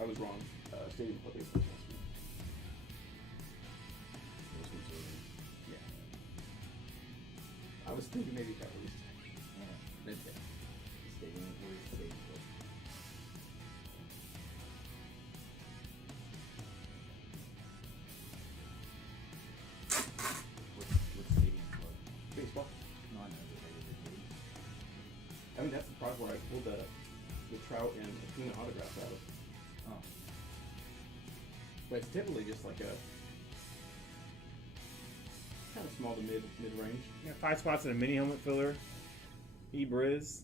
I was wrong. Stadium play is last week. Yeah. I was thinking maybe Cowboys. Midday. Stadium play. What's stadium play? Baseball. No, I know the regular league. I mean, that's the part where I pulled the Trout and Acuna autographs out of. Oh. But it's typically just like a kind of small to mid range. You got 5 spots in a mini helmet filler. E-Briz.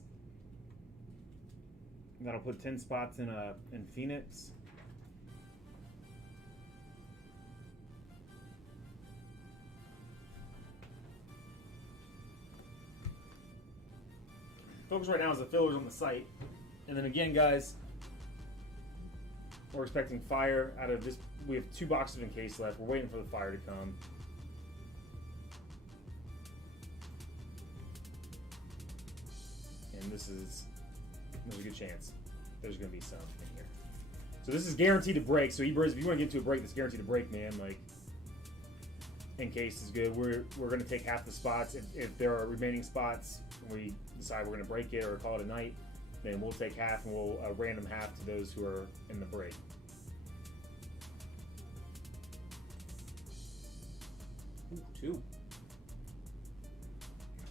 That'll put 10 spots in Phoenix. Focus right now is the fillers on the site. And then again, guys, we're expecting fire out of this. We have 2 boxes of encase left. We're waiting for the fire to come. there's a good chance there's going to be some in here. So this is guaranteed to break. So Ebers, if you want to get to a break, that's guaranteed to break, man. Like, in case is good. We're going to take half the spots. If there are remaining spots, and we decide we're going to break it or call it a night, then we'll take half and we'll random half to those who are in the break. Ooh,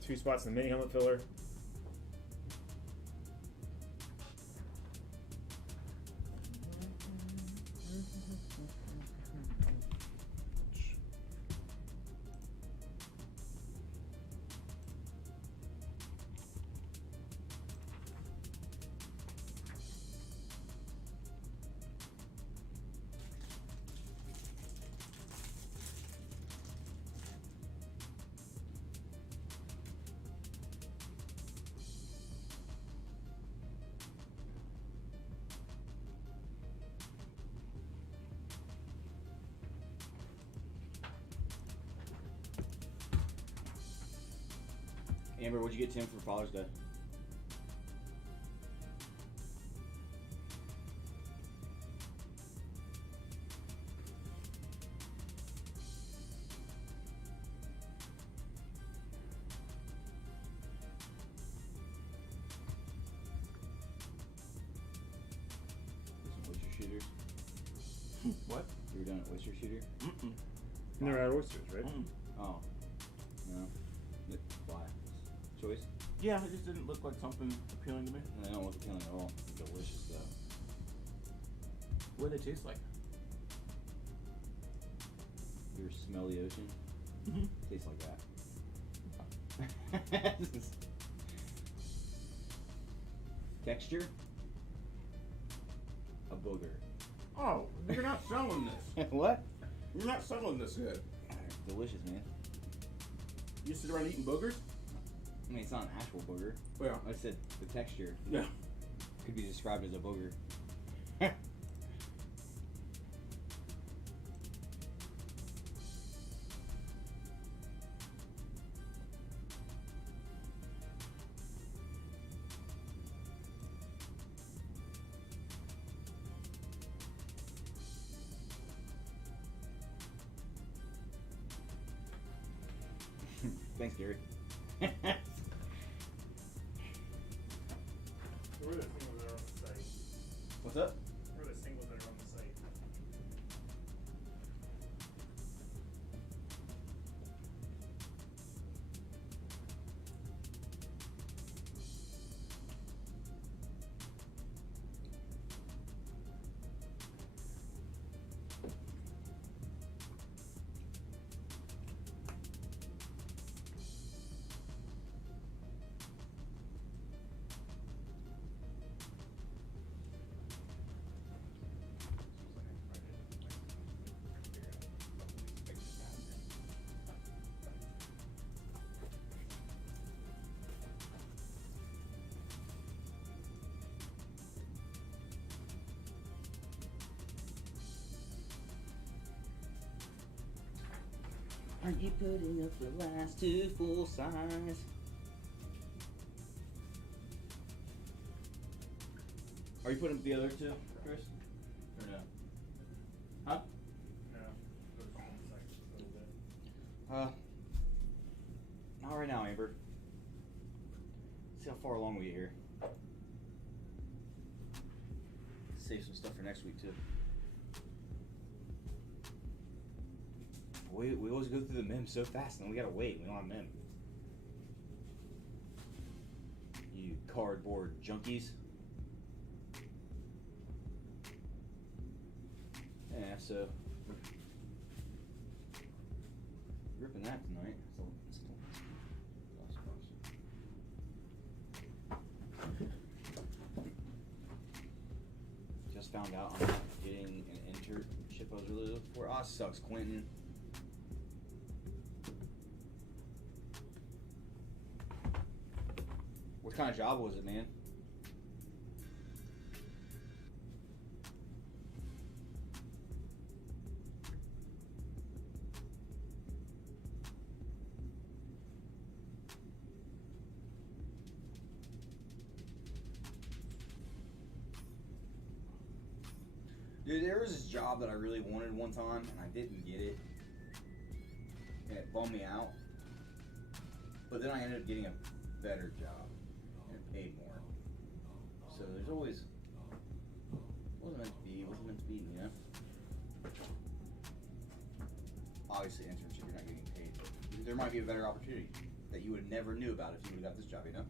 2 spots in the mini helmet filler. Amber, what'd you get Tim for Father's Day? Some oyster shooters. What? You were done at oyster shooter? Mm-mm. You never had oysters, right? Mm. Oh. No. Why? Choice? Yeah, it just didn't look like something appealing to me. They don't look appealing at all. They're delicious though. What do they taste like? You ever smell the ocean? Mm-hmm. Tastes like that. Texture? A booger. Oh, you're not selling this. What? You're not selling this good. Delicious, man. You sit around eating boogers? I mean, it's not an actual booger. Yeah. I said the texture Yeah. could be described as a booger. Thanks, Gary. What are the singles that are on the site? What's up? What are the singles that are on the site? Are you putting up the last 2 full size? Are you putting up the other 2, Chris? Or no? Huh? No. Those are on the site a little bit. Not right now, Amber. See how far along we get here. Save some stuff for next week too. We always go through the mem so fast, and then we gotta wait. We don't have mem. You cardboard junkies. Yeah, so we're ripping that tonight. Just found out I'm not getting an internship I was really looking for. Ah, sucks, Quentin. What kind of job was it, man? Dude, there was this job that I really wanted one time, and I didn't get it. And it bummed me out. But then I ended up getting a better job, and it paid more. So there's always, wasn't meant to be, you know? Obviously, internship, you're not getting paid, but there might be a better opportunity that you would have never knew about if you would have got this job, you know?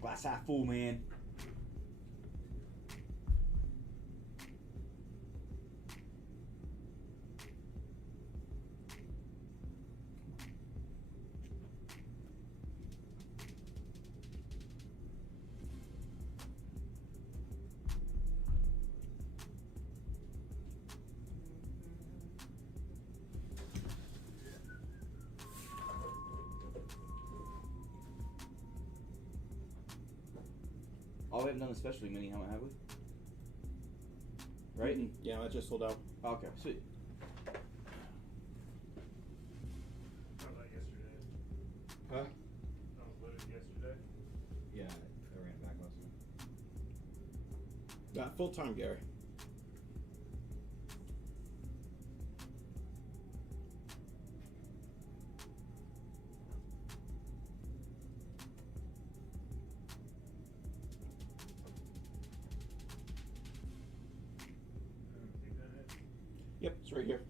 Glass half full, man. Oh, we haven't done the specialty mini helmet, have we? Right? Yeah, that just sold out. Okay, sweet. How about yesterday? Huh? I was loaded yesterday. Yeah, I ran it back last night. Got full time, Gary. Yep, it's right here.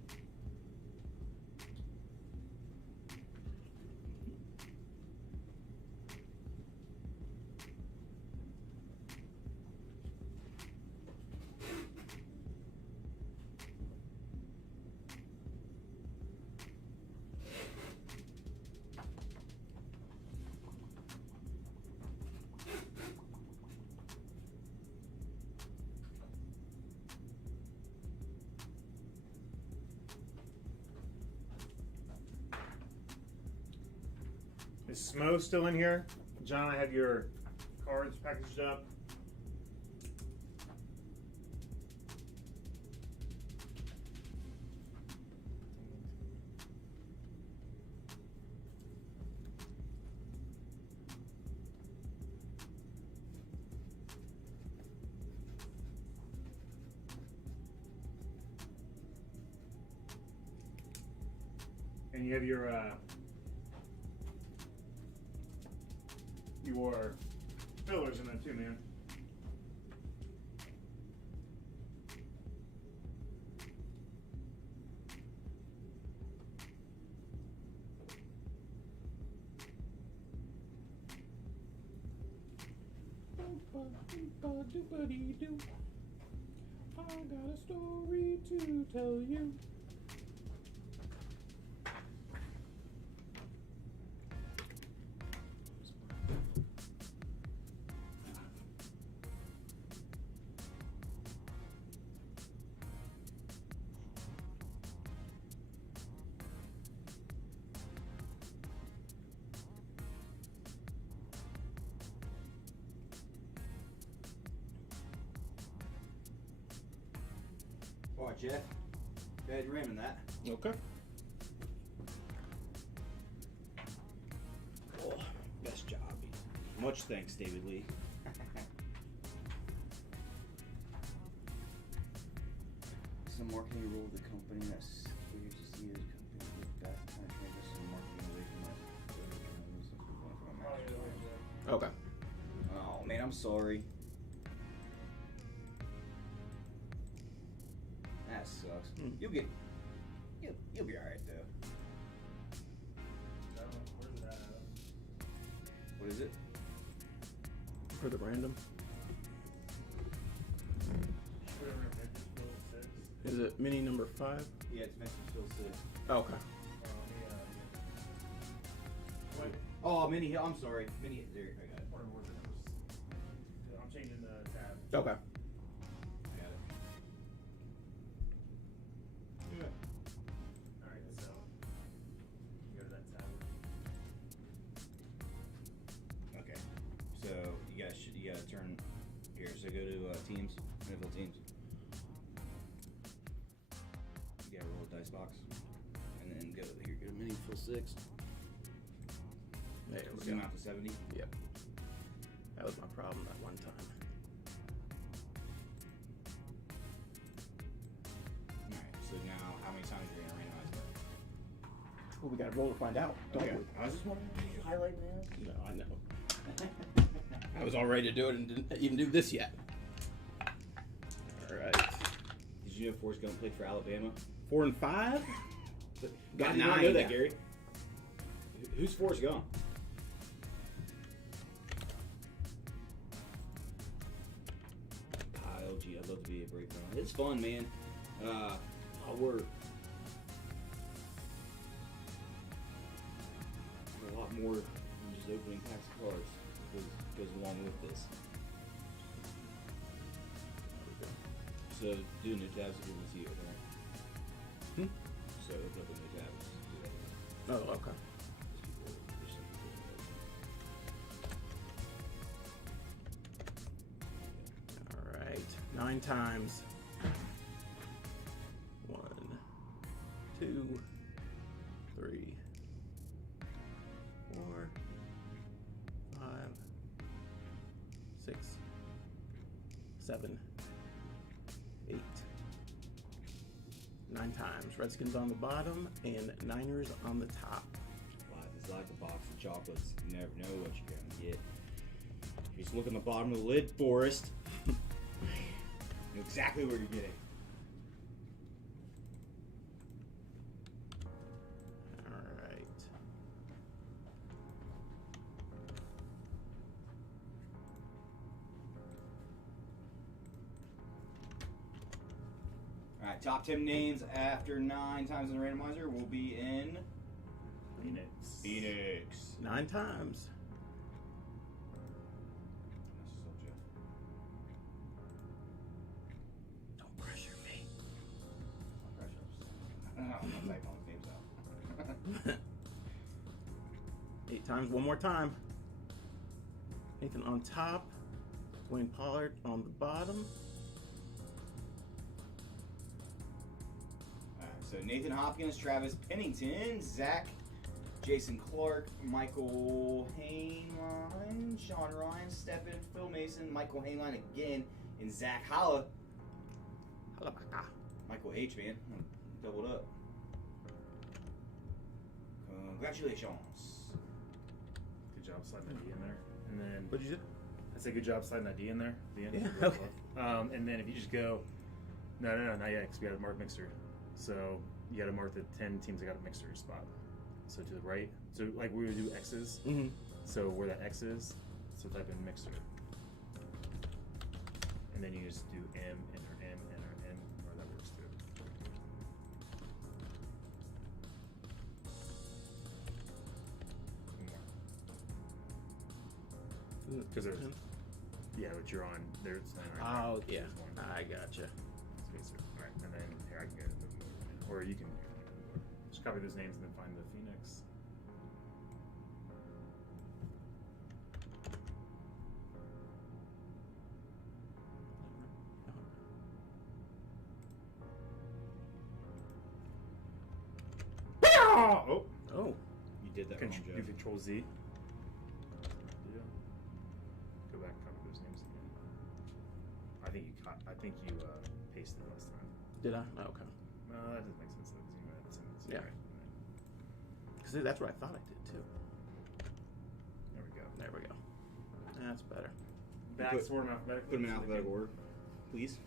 Is Smo still in here? John, I have your cards packaged up. And you have your fillers in there too, man. I got a story to tell you. All right, Jeff. Go ahead and ram in that. Okay. Oh, best job. Much thanks, David Lee. Some marketing role of the company that caters to see as company with that kind of transition marketing away from my Okay. Oh man, I'm sorry. That sucks. You'll be alright though. Where's that at? What is it? For the random. Is it mini number 5? Yeah, it's meant to feel sick. Oh, okay. Oh, mini hill. I'm sorry. Mini. There, I got it. I'm changing the tab. Okay. I got it. Yeah. Alright, so go to that tab. Okay. So you gotta turn here. So go to teams, NFL teams. You gotta roll a dice box, and then go here. Go to mini full 6. There we Zoom go. out to 70. Yep. That was my problem that one time. Alright, so now how many times are you gonna randomize that? Well, we got to roll to find out. Don't Okay. we? I was just wondering if you highlight that. No, I know. I was all ready to do it and didn't even do this yet. All right. Did you know Forrest Gump played for Alabama? 4 and 5. Got did not 9. know That that. Gary. Who's Forrest Gump? Kyle G. I'd love to be a breakdown. It's fun, man. I'll work. A lot more than just opening packs of cards goes along with this. So do new tabs if you want to see it, okay? So open up a new tab. Do that. Oh, okay. Just some people All right. 9 times. 1, 2, 3, 4, 5, 6, 7, 8. 9 times. Redskins on the bottom and Niners on the top. Life is like a box of chocolates. You never know what you're gonna get. If you just look on the bottom of the lid, Forrest, you know exactly what you're getting. All right. Alright, top 10 names after 9 times in the randomizer will be in Phoenix. 9 times. Don't pressure me. I'm not typing all the names out. 8 times. One more time. Nathan on top. Dwayne Pollard on the bottom. Alright, so Nathan Hopkins, Travis Pennington, Zach, Jason Clark, Michael Hainline, Sean Ryan, Steppen, Phil Mason, Michael Hainline again, and Zach Holla. Halabaka. Michael H, man. Doubled up. Congratulations. Good job sliding that D in there. And then What'd you do? I say good job sliding that D in there. At the end. Yeah, okay. And then if you just go, no, not yet, because we got to mark mixer. So you got to mark the 10 teams that got a mixer spot. So to the right. So like we would do X's. Mm-hmm. So where that X is, so type in mixer. And then you just do M, enter M, enter M, or that works too. Because there's, yeah, but you're on, there's none right now. Oh, yeah. There's one. I gotcha. Spacer. Alright, and then here I can go to the, or you can just copy those names and then find the Phoenix. Oh! Oh. You did that wrong, Do Joe. Control Z. Yeah. Go back and copy those names again. I think you pasted it last time. Did I? Oh, okay. No, that doesn't make sense. Though, 'cause you had some. Yeah. Right. Because that's what I thought I did too. There we go. There we go. That's better. Back Put- sort of alphabetical. Put them in alphabetical order, please.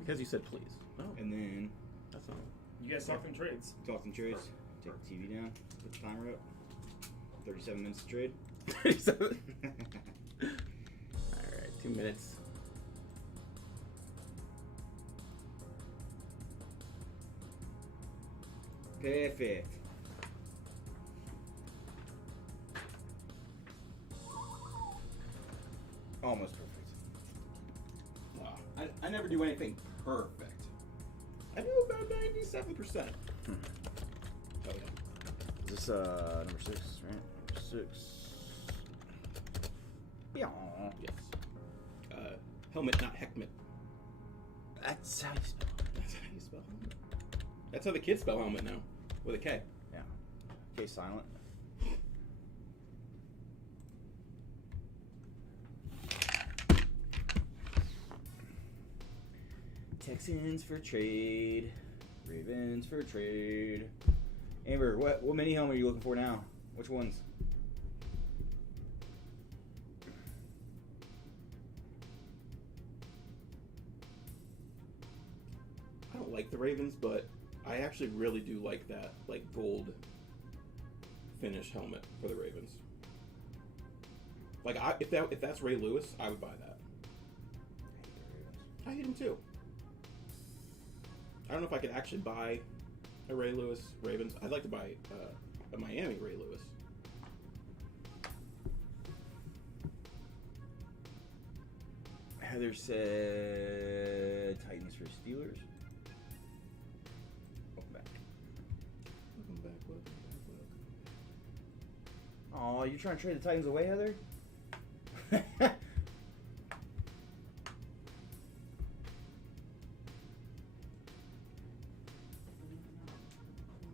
Because you said please. Oh, And then that's not. You guys talk them trades. talk some trades. Take the TV down. Put the timer up. 37 minutes to trade. 37. All right, 2 minutes. Perfect. Almost perfect. Oh, I never do anything perfect. I do about 97%. Oh, yeah. Is this number 6, right? Number 6. Yeah. Yes. Helmet, not Heckmet. That's how you spell it. That's how you spell helmet. That's how the kids spell helmet now, with a K. Yeah. Okay, silent. Texans for trade. Ravens for trade. Amber, what mini helmet are you looking for now? Which ones? I don't like the Ravens, but I actually really do like that gold finish helmet for the Ravens. Like if that's Ray Lewis, I would buy that. I hate him too. I don't know if I could actually buy a Ray Lewis Ravens. I'd like to buy a Miami Ray Lewis. Heather said Titans for Steelers. Welcome back. Welcome back. Oh, you're trying to trade the Titans away, Heather?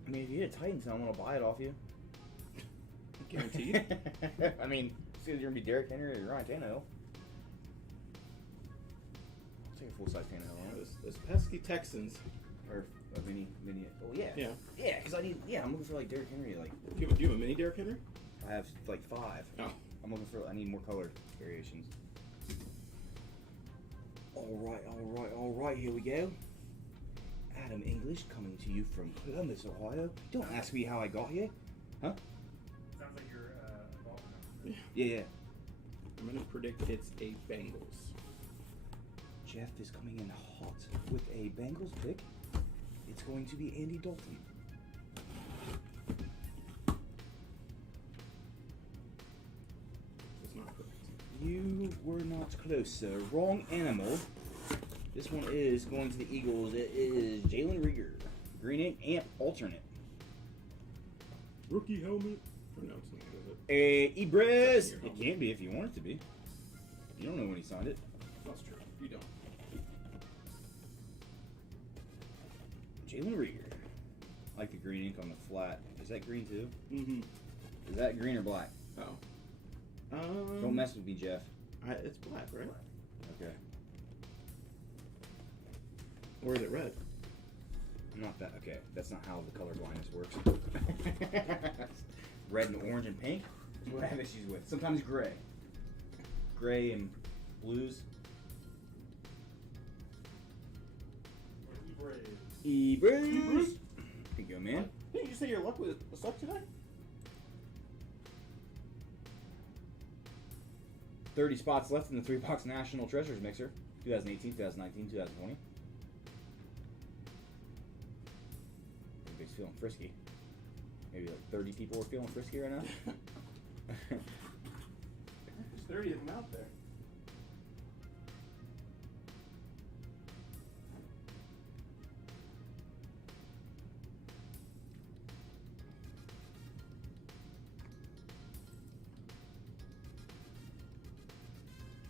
I mean, if you get a Titans, I'm gonna buy it off you. Guaranteed. I mean, it's either gonna be Derrick Henry or Ryan Tannehill. I'll take a full-size Tannehill. Yeah, those pesky Texans. Or a mini. Oh yeah. Yeah. Yeah, because I need. Yeah, I'm looking for like Derrick Henry. Like Do you have a mini Derrick Henry? I have like 5. Oh. I'm looking for. I need more color variations. All right. Here we go. Adam English coming to you from Columbus, Ohio. Don't ask me how I got here. Huh? Sounds like you're involved now. Yeah. I'm gonna predict it's a Bengals. Jeff is coming in hot with a Bengals pick. It's going to be Andy Dalton. It's not correct. You were not close, sir. Wrong animal. This one is going to the Eagles. It is Jalen Rieger. Green ink amp alternate. Rookie helmet. Or no, it's not, is it? Ibris. Second year It can't be if you want it to be. You don't know when he signed it. That's true. You don't. Jalen Rieger. I like the green ink on the flat. Is that green too? Mm-hmm. Is that green or black? Oh. Don't mess with me, Jeff. It's black, right? Okay. Or is it red? Not that. Okay, that's not how the color blindness works. Red and orange and pink is what I have issues with. Sometimes gray. Gray and blues. Ebrews. There you go, man. Didn't you say your luck was up today? 30 spots left in the 3-box National Treasures mixer. 2018, 2019, 2020. Everybody's feeling frisky. Maybe like 30 people are feeling frisky right now. There's 30 of them out there.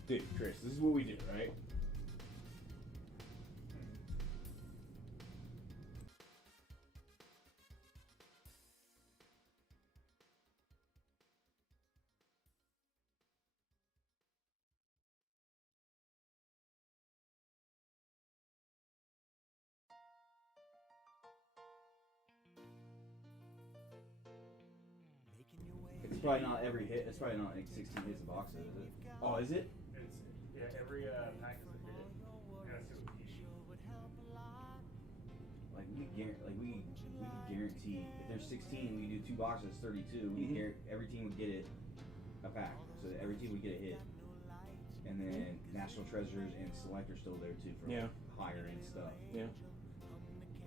Dude, Chris, this is what we do, right? It's probably not every hit. It's probably not like 16 hits a box, is it? Oh, is it? It's every pack is a bit. Gotta see what piece. Like we could guarantee if there's 16, we do 2 boxes, 32. We could every team would get it a pack, so that every team would get a hit. And then National Treasures and Select are still there too for higher end stuff. Yeah.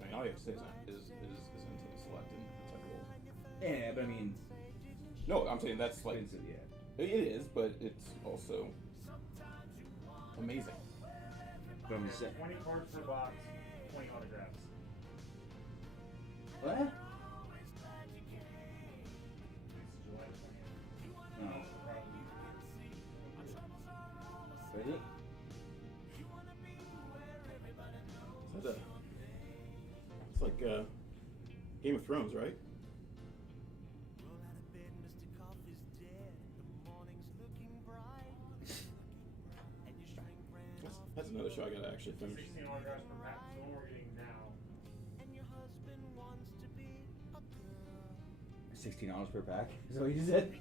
I mean, all you have to say is into the select and untouchable. Yeah, but I mean, No, I'm saying that's like yeah. it is, but it's also amazing. But I'm just saying. 20 cards per box, 20 autographs. What? It's July 20th. No. Is it? It's like Game of Thrones, right? That's another show I gotta actually finish. 16 autographs per pack. The one we're getting now. $16 per pack. Is that what you said?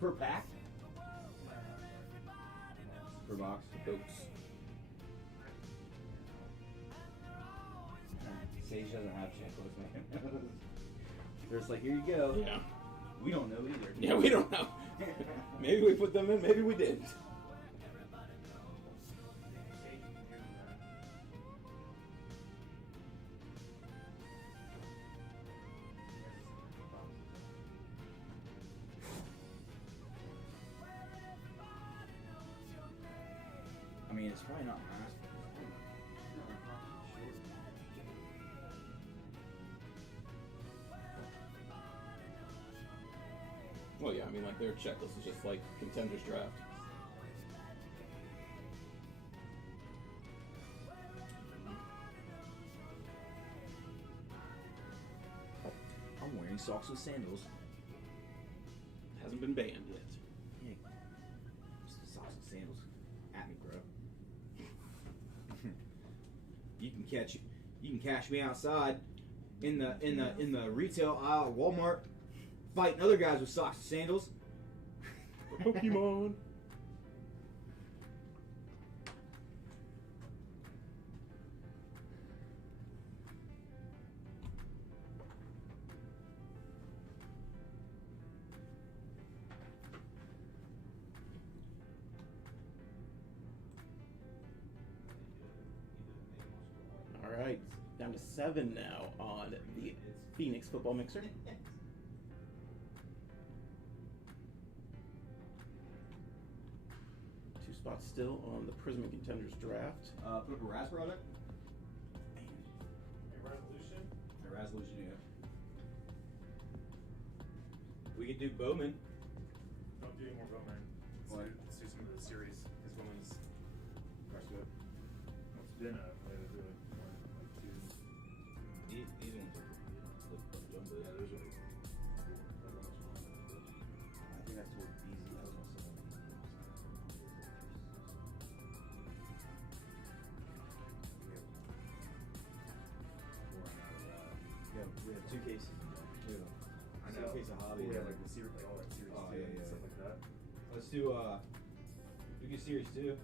Per pack? Per box? Boats. Sage doesn't have checklists, man. They're just like, here you go. Yeah. We don't know either. Yeah, we don't know. Maybe we put them in, maybe we didn't. I mean, it's probably not mass. Well, yeah, I mean, like their checklist is just like contenders draft. I'm wearing socks with sandals. Hasn't been banned yet. Yeah. Socks with sandals. At me, bro. You can catch me outside in the retail aisle at Walmart fighting other guys with socks and sandals. Pokemon. All right, down to 7 now on the Phoenix Football Mixer. Two spots still on the Prism and Contenders draft. Put up a Raz product. A resolution. A resolution, yeah. We could do Bowman. Don't do any more Bowman. Why? Let's do some of the series because Bowman's crushed it. It's been a like two. These ones are jumbo. Yeah, those are. I think that's toward easy. That was on some of the we have 2 cases. We have a case of hobby. We have like the series, like all that series Oh, two yeah, and yeah, stuff yeah. like that. Let's do we do series 2.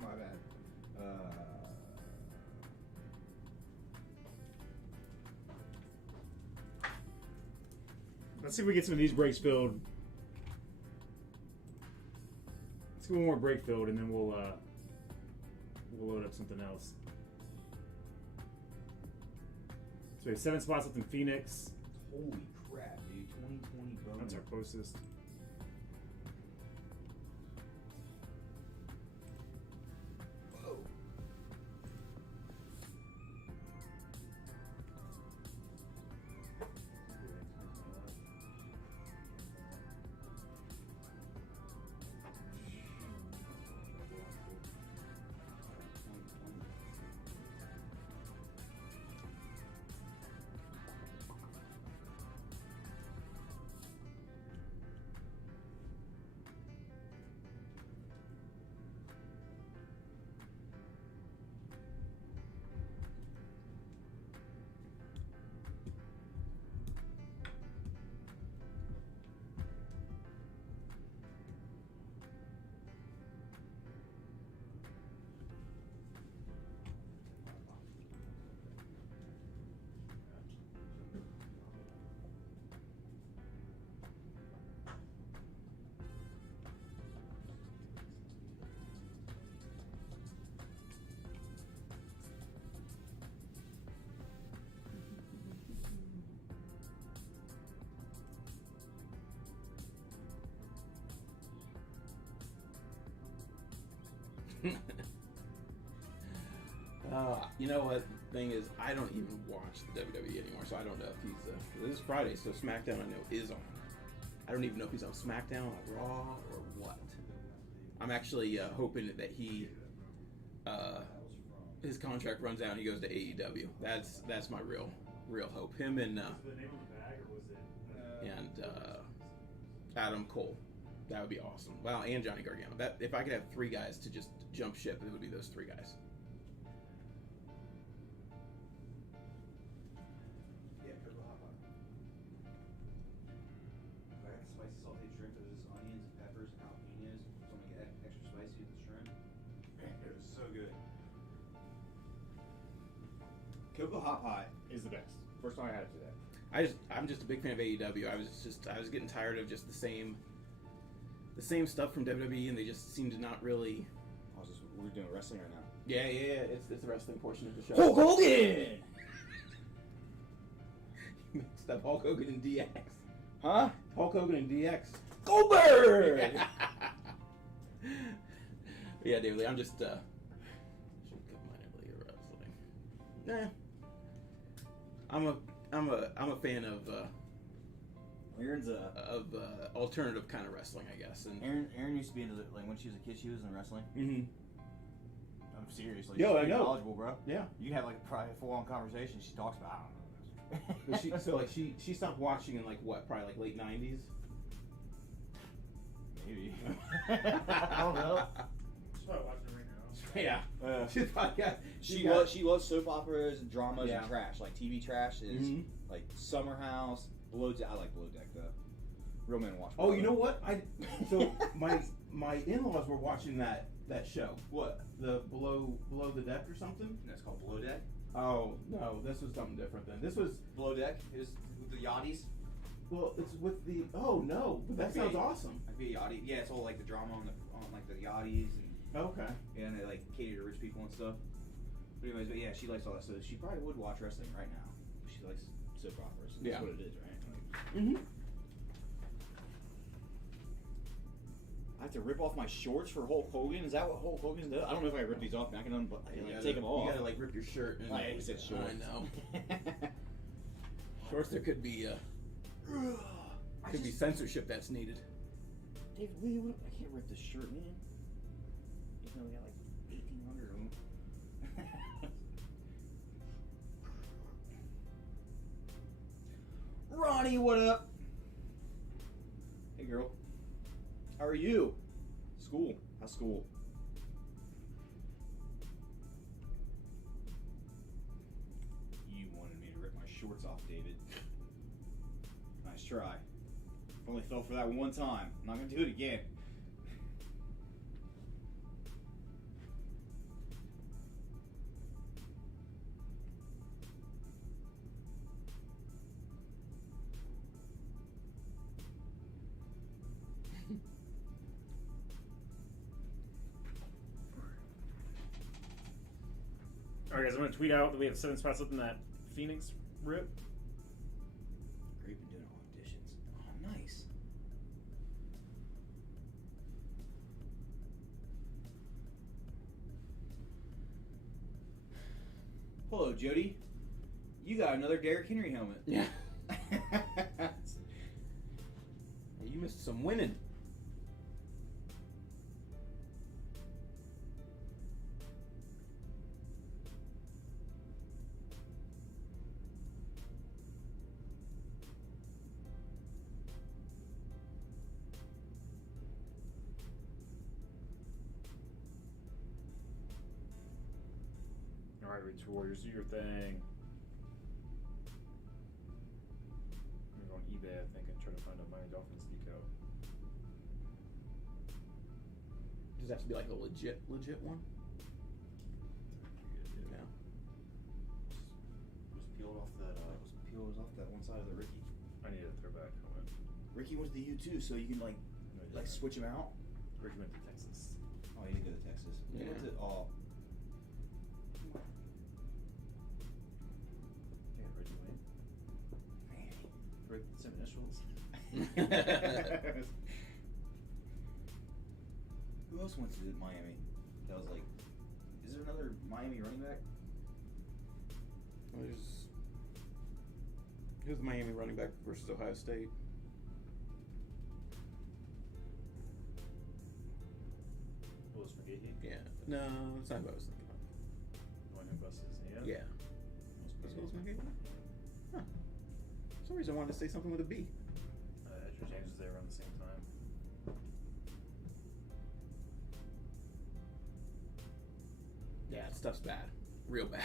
My bad. Let's see if we get some of these breaks filled. Let's get one more break filled, and then we'll load up something else. So we have 7 spots left in Phoenix. Holy crap, dude! 2020 Bowman. That's our closest. Whoa. You know what? The thing is, I don't even watch the WWE anymore, so I don't know if he's. This is Friday, so SmackDown I know is on. I don't even know if he's on SmackDown or Raw or what. I'm actually hoping that he, his contract runs out and he goes to AEW. That's my real hope. Him and Was it the name of the bag or was it? Adam Cole. That would be awesome. Wow, and Johnny Gargano. That if I could have 3 guys to just jump ship, it would be those 3 guys. Yeah, cocoa hot pot. If I got the spicy sauteed shrimp, it was onions and peppers and jalapenos. So I'm gonna get extra spicy with the shrimp. Man, it was so good. Cocoa hot pot. Is the best. First time I had it today. I'm just a big fan of AEW. I was getting tired of just the same stuff from WWE, and they just seem to not really. We're doing wrestling right now. Yeah. It's the wrestling portion of the show. Hulk Hogan! You mixed up Hulk Hogan and DX. Huh? Hulk Hogan and DX. Goldberg! Yeah, David Lee, I'm just should cut mine at wrestling. I'm a fan of Aaron's a alternative kind of wrestling, I guess. And Aaron used to be into like when she was a kid, she was in wrestling. mm-hmm. I'm serious. Like, Yo, she's I pretty know. knowledgeable, bro. Yeah. You can have like probably a full-on conversation. She talks about. I don't know. But she stopped watching in like what, probably like late 90s. Maybe. I don't know. She's probably watching it right now. Yeah. She's probably got, She loves soap operas and dramas Yeah. and trash. Like TV trash is Mhm. like Summer House, Below Deck. I like Below Deck though. Real men watch. Oh, Below you know Deck. what? My in-laws were watching that show. What? The below the deck or something? That's called Below Deck. Oh no, this was something different then. This was Below Deck is with the yachties. well, it's with the no, but that sounds awesome. Like be a yachty. Yeah, it's all like the drama on like the yachties Okay. and they like cater to rich people and stuff. But anyways, but yeah, she likes all that stuff. She probably would watch wrestling right now. She likes soap operas. That's Yeah. what it is, right? Mm-hmm. I have to rip off my shorts for Hulk Hogan. Is that what Hulk Hogan does? I don't know if I rip these off. I can take them off. You gotta like rip your shirt. And I said shorts. I know. Shorts. There could be censorship that's needed. David Lee, I can't rip this shirt, man. Even though we got like 1,800 of them. Ronnie, what up? Hey, girl. How are you? School. How's school? You wanted me to rip my shorts off, David. Nice try. Only fell for that one time. I'm not gonna do it again. Alright, guys, I'm going to tweet out that we have 7 spots left in that Phoenix rip. Great, been doing auditions. Oh, nice. Hello, Jody. You got another Derrick Henry helmet. Yeah. You missed some winning. Alright, Rich Warriors, do your thing. I'm going to go on eBay, I think, and try to find a Miami Dolphins deco. Does it have to be like a legit one? Yeah. Was peeled off that. Was off that one side of the Ricky. I need a throwback helmet. Ricky went to the U too, so you can like switch him out. Ricky went to Texas. Oh, you didn't go to Texas. You Yeah. went to Yeah, Reggie Wayne. Man. Wrote some initials. Who else went to Miami? That was like, is there another Miami running back? Who's the Miami running back versus Ohio State? Willis McGahee. Yeah. No, it's not what I was thinking of. The one who busted his knee up. Yeah. That's Willis McGahee? Huh. For some reason I wanted to say something with a B. Edgar James was there around the same time. Yeah, stuff's bad. Real bad.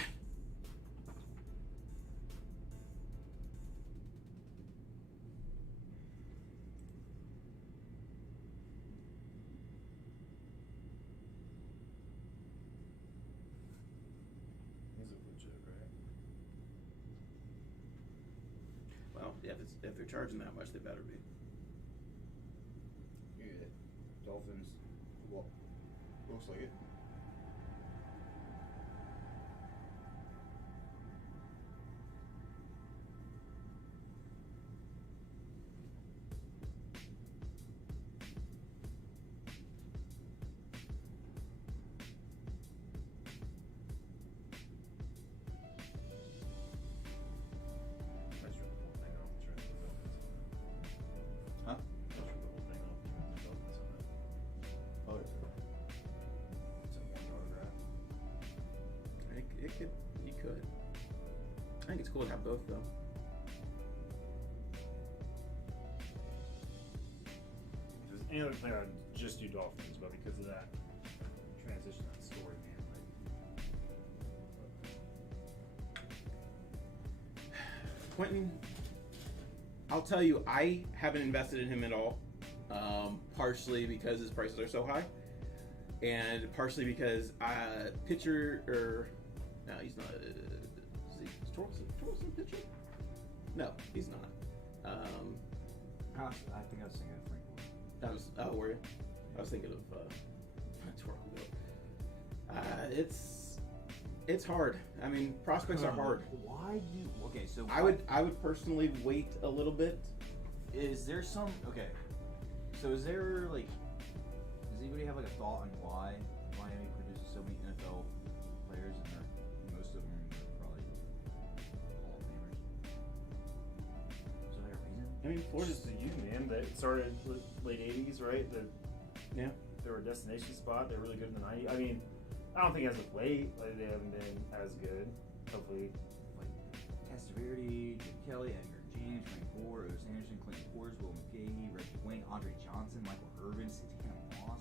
He's a legit, right? Well, yeah, if they're charging that much, they better be. Yeah. Dolphins. Well, looks like it. I just ripped the whole thing off and tried to put Dolphins on it. Huh? I just ripped the whole thing off and tried to put Dolphins on it. Oh, yeah. It's a one autograph. You could. I think it's cool to have both though. If there's any other player, I'd just do Dolphins, but because of that transition, that story, man. Quentin, I'll tell you, I haven't invested in him at all. Partially because his prices are so high, and partially because no, he's not. Is Torkelson pitcher? No, he's not. I think I was thinking of Frank Gore. Were you? I was thinking of Torkelson. It's hard. I mean, prospects are hard. Why do? Okay, so I would personally wait a little bit. Is there some? Okay, so is there like? Does anybody have like a thought on why Miami produces so many NFL players and most of them are probably Hall of Famers? Is there a reason? I mean, Florida's Florida's the U, man. They started late '80s, right? yeah. They were a destination spot. They're really good in the '90s. I mean, I don't think as of late, like, they haven't been as good. Hopefully, Like Testaverde, Jim Kelly, Edgar James, Frank Gore, Otis Anderson, Clinton Portis, Will McGahee, Reggie Wayne, Andre Johnson, Michael Irvin, Santana Moss.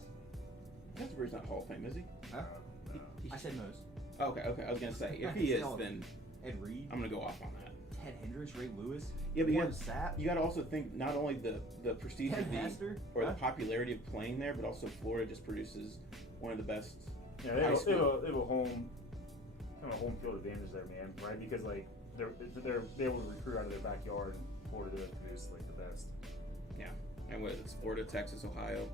Testaverde's not Hall of Fame, is he? I said most. Okay. I was gonna say if he is, then Ed Reed, I'm gonna go off on that. Ted Hendricks, Ray Lewis, Yeah, but Warren Sapp, you got to also think not only the prestige Ken of the Hester, or the popularity of playing there, but also Florida just produces one of the best. yeah, they High have, school. they have a home field advantage there, man. Right? Because like they're able to recruit out of their backyard, and Florida does produce like the best. Yeah, and whether it's Florida, Texas, Ohio.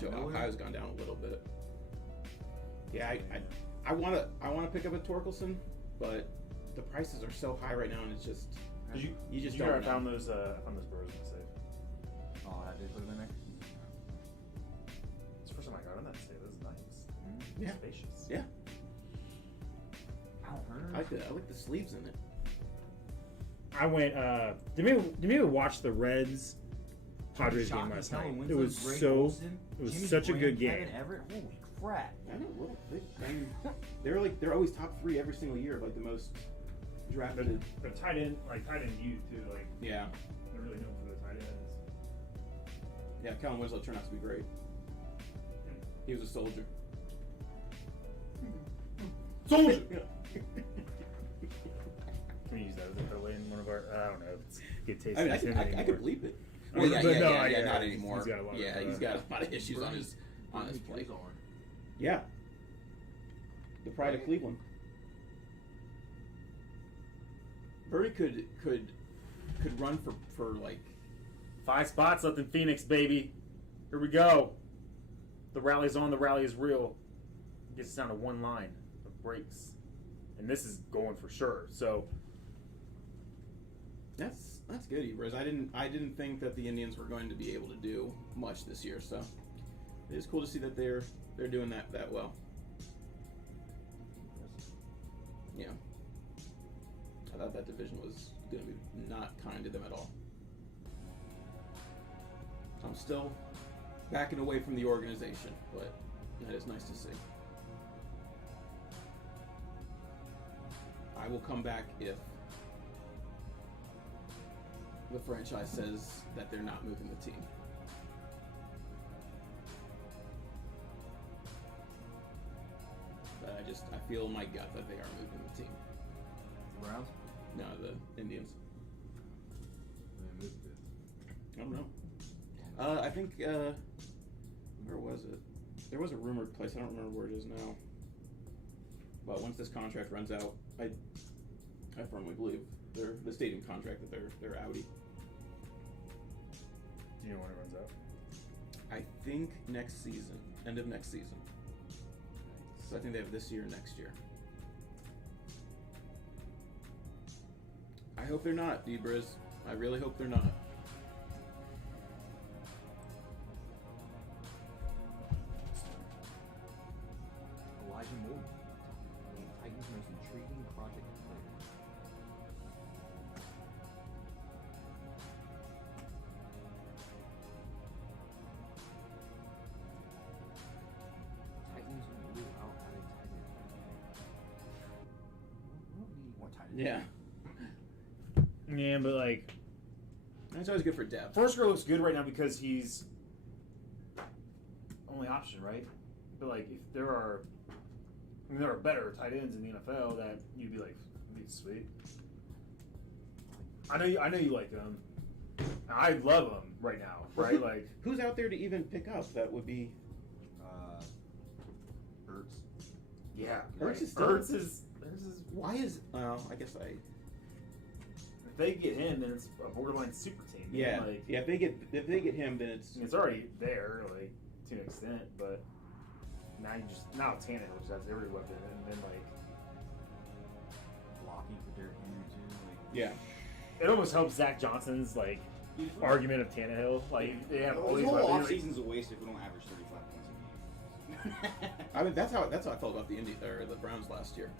Von Miller. Ohio's gone down a little bit. Yeah, I want to pick up a Torkelson, but the prices are so high right now, and it's just you just don't know. I found those birds in the safe. Oh, I did put him in there. It's the first time I got in that safe. This is nice. Yeah. Spacious. Yeah, Al Herner. I like the sleeves in it. I went. Did we ever watch the Reds Padres game Shockey, last Kellen night? Winslow, It was Greg so. Olson, It was Jimmy such a Graham, good game. Kevin Everett. Holy crap! I don't know. They're always top 3 every single year, like the most drafted. They're tight end youth too. Like Yeah, they're really known for the tight ends. yeah. Kellen Winslow turned out to be great. He was a soldier. Soldier. Can we use that as a throwaway in one of our? I don't know. It's good taste. I mean, I could bleep it. Well, yeah, But no, not yeah, anymore. he's got a lot of, He's got a lot of issues on his plate. Bernie Yeah, the pride of Cleveland. Bernie could run for like 5 spots left in Phoenix, baby. Here we go. The rally's on. The rally is real. It gets down to one line of breaks, and this is going for sure. So that's good, Ebers. I didn't think that the Indians were going to be able to do much this year, so it is cool to see that they're doing that well. Yeah, I thought that division was going to be not kind to them at all. I'm still backing away from the organization, but that is nice to see. I will come back if the franchise says that they're not moving the team. that I feel in my gut that they are moving the team. The Browns? No, the Indians. They moved it. I don't know. I think where was it? There was a rumored place. I don't remember where it is now. But once this contract runs out, I firmly believe the stadium contract that they're outie. Do you know when it runs out? I think next season, end of next season. So I think they have this year and next year. I hope they're not, D-Briz. I really hope they're not. Elijah Moore. The Titans' most intriguing project player. Titans rule out at a tight end. We don't need more tight ends. Yeah. Yeah, but like That's always good for depth. Forsker looks good right now because he's only option, right? But like, if there are better tight ends in the NFL that you'd be like, that'd be sweet. I know you like them. I love them right now, right? Like, Who's out there to even pick up that would be... Ertz. yeah, Ertz is still- Ertz is. Why is... I guess I... If they get him, then it's a borderline super team. man. Yeah. Like, Yeah, if they get him, then it's... it's already there, like to an extent, but now Tannehill just has every weapon, and then like Blocking for Derrick Henry too. Like, Yeah. it almost helps Zach Johnson's like argument of Tannehill. Like they have all This these whole weapons. offseason's a waste if we don't average 35 points a game. I mean, that's how I felt about the Browns last year.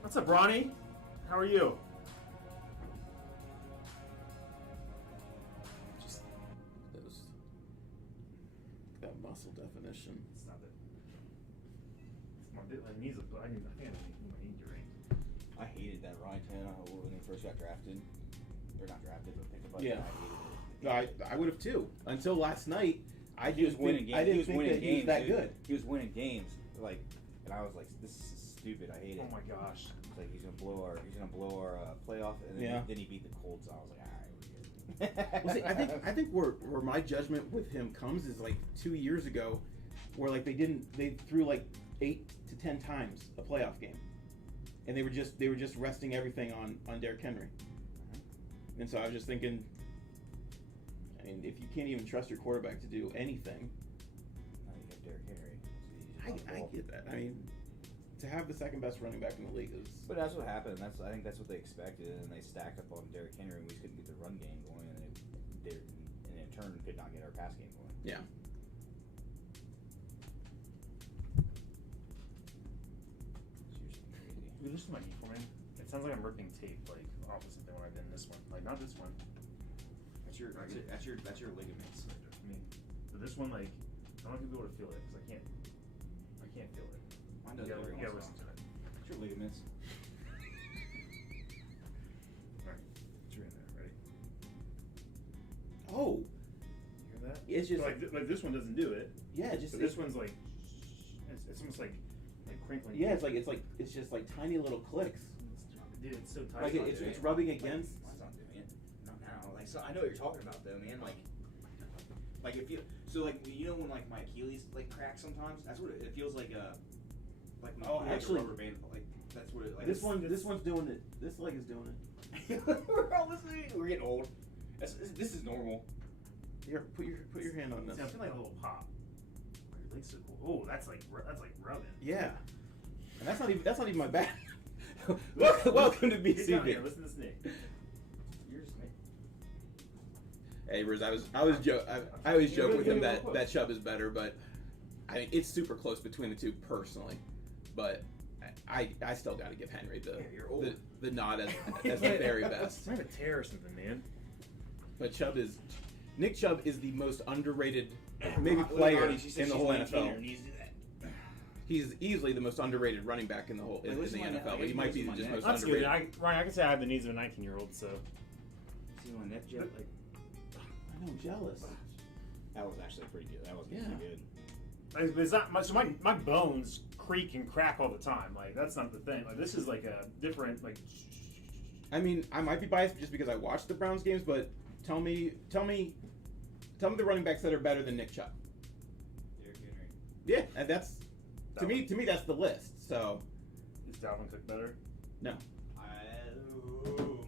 What's up, Ronnie? How are you? Just that muscle definition. It's not that. My knees. I think I need my knee deranged. I hated that Ryan Tannehill when he first got drafted. Or not drafted, but picked up by Yeah. I hated it. I would have too. Until last night, He was winning games. I didn't he was think winning that games, he was that dude. good. He was winning games, like, and I was like, "This is stupid. I hate it." Oh my gosh. It's like he's gonna blow our playoff, and then, Yeah. then he beat the Colts. I was like, "All right, we're good." Well, see, I think where my judgment with him comes is like 2 years ago, where like they threw like 8 to 10 times a playoff game, and they were just resting everything on Derrick Henry, and so I was just thinking, I mean, if you can't even trust your quarterback to do anything, Now you got Derrick Henry. So you just I get that. I mean, to have the second best running back in the league is. But that's what happened. I think that's what they expected, and they stacked up on Derrick Henry, and we just couldn't get the run game going, and in turn could not get our pass game going. Yeah. It's usually crazy. Dude, this is my knee for me. It sounds like I'm ripping tape, like opposite than when I've been this one. Like not this one. That's your ligaments. I mean, but this one, like, I don't want people to feel it because I can't feel it. Mine does You gotta, every you gotta once listen in a to it. That's your ligaments. Alright, put your in there. Ready? Oh, You hear that? it's just So, like this one doesn't do it. yeah, just But this one's like, it's almost like crinkling. yeah, it's just like tiny little clicks. Dude, it's so tight. Like it's rubbing against. Mine's not doing it. No. Like, so I know what you're talking about, though, man. Like if you, so like you know when like my Achilles like cracks sometimes. That's what it feels like. Like when you Oh, feel like actually- a rubber band. Like that's what it. Like This one's doing it. This leg is doing it. We're all listening. We're getting old. This is normal. Here, put your hand on this. See, I feel like a little pop. Your leg's so cool. Oh, that's like rubbing. Yeah, and that's not even my back. Welcome to Get down here, BCB. listen to Snake. You're just me. Hey, Riz, I always joke with him that Chubb is better, but I think it's super close between the two personally. But I still got to give Henry you're old. the nod as the very best. I have a tear or something, man. But Nick Chubb is the most underrated maybe player in the whole NFL. He's easily the most underrated running back in the whole in the listen to my NFL. neck. But he might be Listen to just my most neck. That's good. underrated. Ryan, I can say I have the needs of a 19-year-old, so. See my neck jet? Like I know, I'm jealous. that was actually pretty good. That was Yeah. pretty good. It's not much. My bones creak and crack all the time. Like that's not the thing. Like this is like a different like. I mean, I might be biased just because I watched the Browns games, but tell me the running backs that are better than Nick Chubb. Derrick Henry. Yeah, and that's to me that's the list. So Is Dalvin Cook better? no,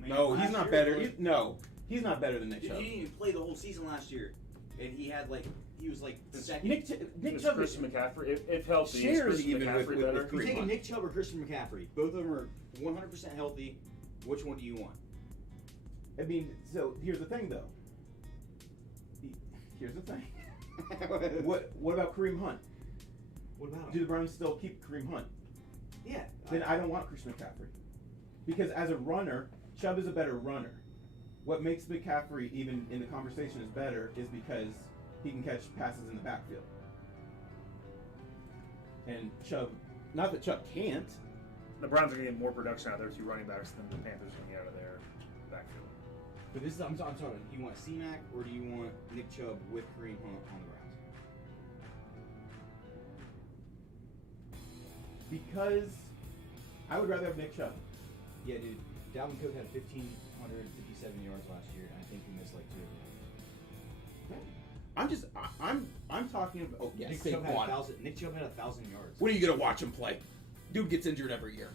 Man, no, he's last not year, better. bro, He's not better than Nick Dude, Chubb. he didn't even play the whole season last year, and he was like second. Nick Is Chubb Christian McCaffrey, if healthy, is shares Christian even McCaffrey with better? You're Kareem taking Hunt. Nick Chubb or Christian McCaffrey. Both of them are 100% healthy. Which one do you want? I mean, so here's the thing, though. Here's the thing. What about Kareem Hunt? What about Do him? the Browns still keep Kareem Hunt? Yeah. Then I don't want Christian McCaffrey. Because as a runner, Chubb is a better runner. What makes McCaffrey even in the conversation is better is because he can catch passes in the backfield. And Chubb, not that Chubb can't. The Browns are going to get more production out of their two running backs than the Panthers are going to get out of their backfield. But this is I'm talking. Do you want C-Mac or do you want Nick Chubb with Kareem Hunt on the Browns? Because I would rather have Nick Chubb. Yeah, dude. Dalvin Cook had 1,557 yards last year, and I think he missed like 2. I'm talking about. Oh, yes, Nick Chubb had Saquon. 1,000. Nick Chubb had 1,000 yards. When are you gonna watch him play? Dude gets injured every year.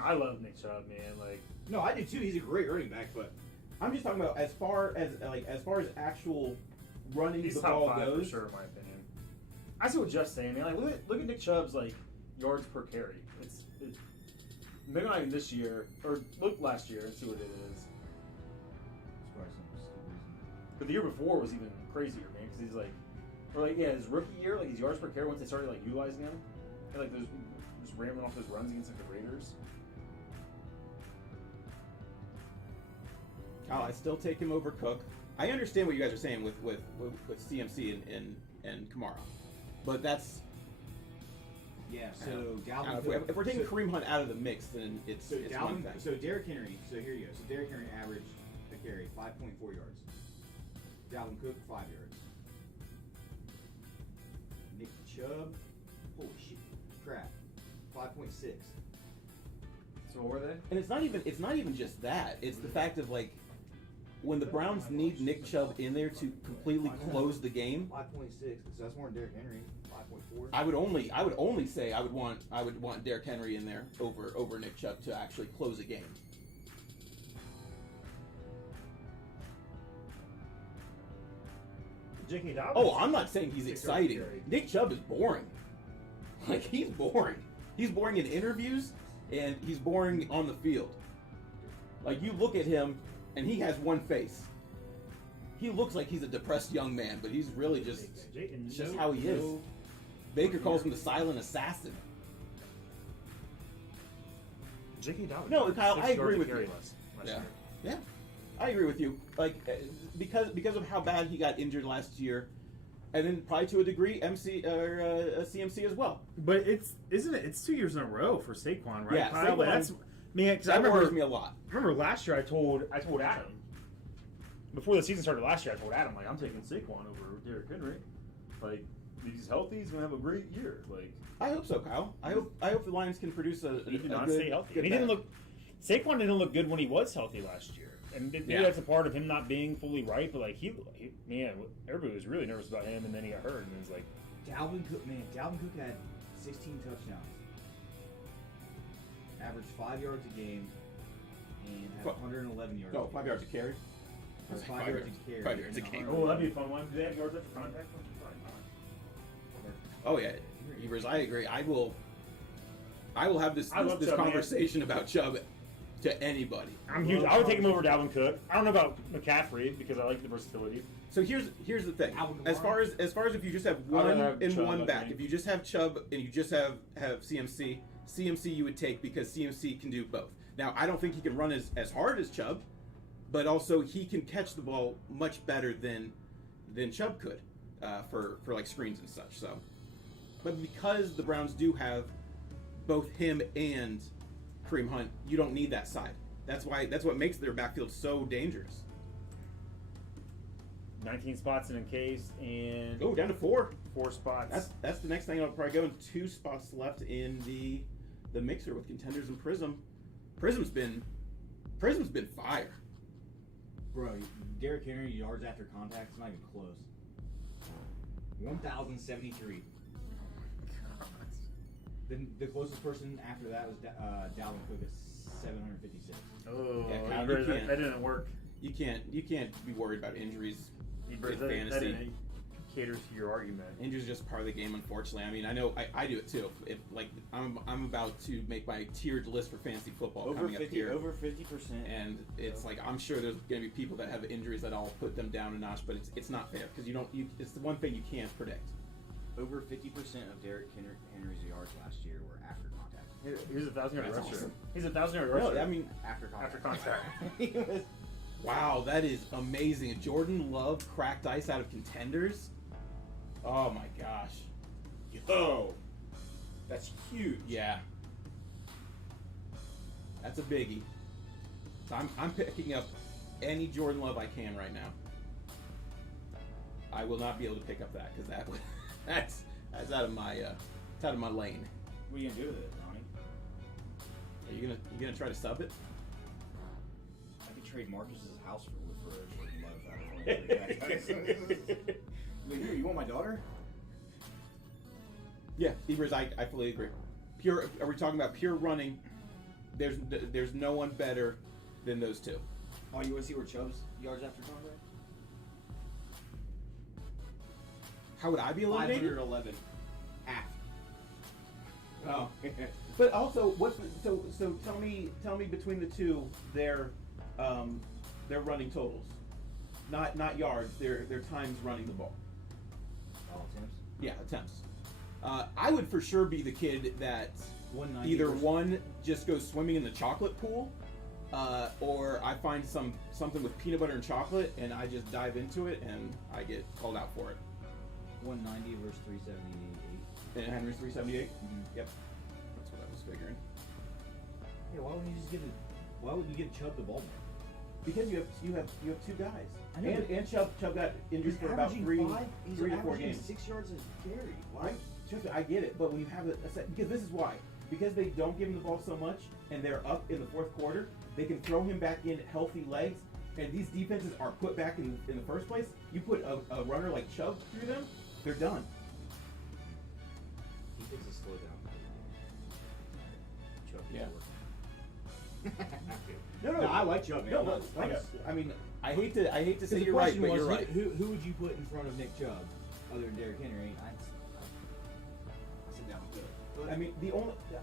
I love Nick Chubb, man. Like, No, I do too. He's a great running back, but I'm just talking about as far as actual running he's the top ball 5 goes. for sure, in my opinion. I see what Jeff's saying, man. Like, look at Nick Chubb's like yards per carry. It's maybe not even this year, or look last year and see what it is. it's probably some stupid reason. But the year before was even crazier, man, because he's like, or like his rookie year, like his yards per carry once they started like utilizing him, and like those just rambling off those runs against like the Raiders. I still take him over Cook. I understand what you guys are saying with CMC and Kamara, but that's Yeah, so Dalvin if Cook. we're taking Kareem Hunt out of the mix, then it's one Dalvin, thing. so Derrick Henry. So here you go. So Derrick Henry averaged a carry 5.4 yards. Dalvin Cook 5 yards. Nick Chubb, holy shit, crap, 5.6. So what were they? And it's not even just that. It's the fact of like when the Browns need Nick Chubb in there to completely close the game. 5.6. So that's more than Derrick Henry. 5.4. I would only say I would want Derrick Henry in there over Nick Chubb to actually close a game. J.K. Dobbins. Oh, I'm not saying he's 6 yards exciting. carry. Nick Chubb is boring. Like he's boring. He's boring in interviews and he's boring on the field. Like you look at him and he has one face. He looks like he's a depressed young man, but he's really just it's just how he is. Baker calls him the silent assassin. J.K. Dobbins. No, Kyle, 6 I agree yards with carry you. last Yeah. year. Yeah, I agree with you. Like because of how bad he got injured last year, and then probably to a degree CMC as well. But isn't it? It's 2 years in a row for Saquon, right? Yeah, Kyle? But Saquon- that's man. Because I That remember worries me a lot. last year I told Adam before the season started last year. I told Adam like I'm taking Saquon over Derrick Henry. Like he's healthy, he's gonna have a great year. Like I hope so, Kyle. I hope the Lions can produce a he did a not good, stay healthy. good And he didn't back. look. Saquon didn't look good when he was healthy last year, and maybe Yeah. that's a part of him not being fully right. But like he man, everybody was really nervous about him, and then he got hurt, and it was like. Dalvin Cook, man, Dalvin Cook had 16 touchdowns, averaged 5 yards a game, and had 111 yards. No, a 5 game. yards of carry. Or 5 yards a carry. 5 yards a and game. 111. Oh, that'd be a fun one. Do they have yards after contact? Oh yeah, Evers, I agree. I will have this I love this Chubb, man. conversation about Chubb to anybody. I'm huge. I would take him over Dalvin Cook. I don't know about McCaffrey because I like the versatility. So here's the thing. Alvin As Kamara? far as if you just have I'd one rather have in Chubb, one I back, think. if you just have Chubb and you just have CMC you would take because CMC can do both. Now I don't think he can run as hard as Chubb, but also he can catch the ball much better than Chubb could for like screens and such. So, but because the Browns do have both him and Kareem Hunt, you don't need that side. That's what makes their backfield so dangerous. 19 spots in encased and Oh, down to 4. 4 spots. That's the next thing. I'll probably go in 2 spots left in the mixer with Contenders and Prism. Prism's been fire. Bro, Derrick Henry yards after contact is not even close. 1,073. The closest person after that was Dalvin Cook at 756. Oh, Yeah, that you can't. didn't work. You can't be worried about injuries in That fantasy. didn't cater to your argument. Injuries are just part of the game, unfortunately. I mean, I know I do it too. If like I'm about to make my tiered list for fantasy football Over coming 50, up here, over 50%. and it's like I'm sure there's going to be people that have injuries that I'll put them down a notch, but it's not fair because it's the one thing you can't predict. Over 50% of Derrick Henry's yards last year were after contact. He's a 1,000-yard That's rusher. awesome. He's a 1,000-yard No, rusher. I mean, After contact. After contact. wow, that is amazing. Jordan Love cracked ice out of Contenders. Oh my gosh. Yo, that's huge. Yeah. That's a biggie. So I'm picking up any Jordan Love I can right now. I will not be able to pick up that because that's out of my it's out of my lane. What are you gonna do with it, Ronnie? Are you gonna try to sub it? I could trade Marcus's house for Jordan Love. Wait, here, you want my daughter? Yeah, Ebers, I fully agree. Pure. Are we talking about pure running? There's no one better than those two. Oh, you want to see where Chubb's yards after contact? How would I be eliminated? 511. Half. Oh. But also, so tell me between the two their running totals, not yards. Their times running the ball. All attempts. Yeah, attempts. I would for sure be the kid that 190 either versus- one just goes swimming in the chocolate pool, or I find something with peanut butter and chocolate and I just dive into it and I get called out for it. 190 versus 378. And Henry's 378. Mm-hmm. Yep, that's what I was figuring. Yeah, why wouldn't you just why wouldn't you give Chubb the ball more? Because you have two guys, I know, and Chubb got injured for about three to 4 games. 6 yards a carry. Why? Right? Trust me, I get it, but when you have a set, because this is why. Because they don't give him the ball so much, and they're up in the fourth quarter, they can throw him back in healthy legs, and these defenses are put back in the first place. You put a runner like Chubb through them, they're done. He thinks to slow down. Chubb needs No, to work. No, I like Chubb, man. No, I'm not- I mean, I hate to say the you're right, question but was, you're right. Who would you put in front of Nick Chubb other than Derrick Henry? I sit down with it. I mean,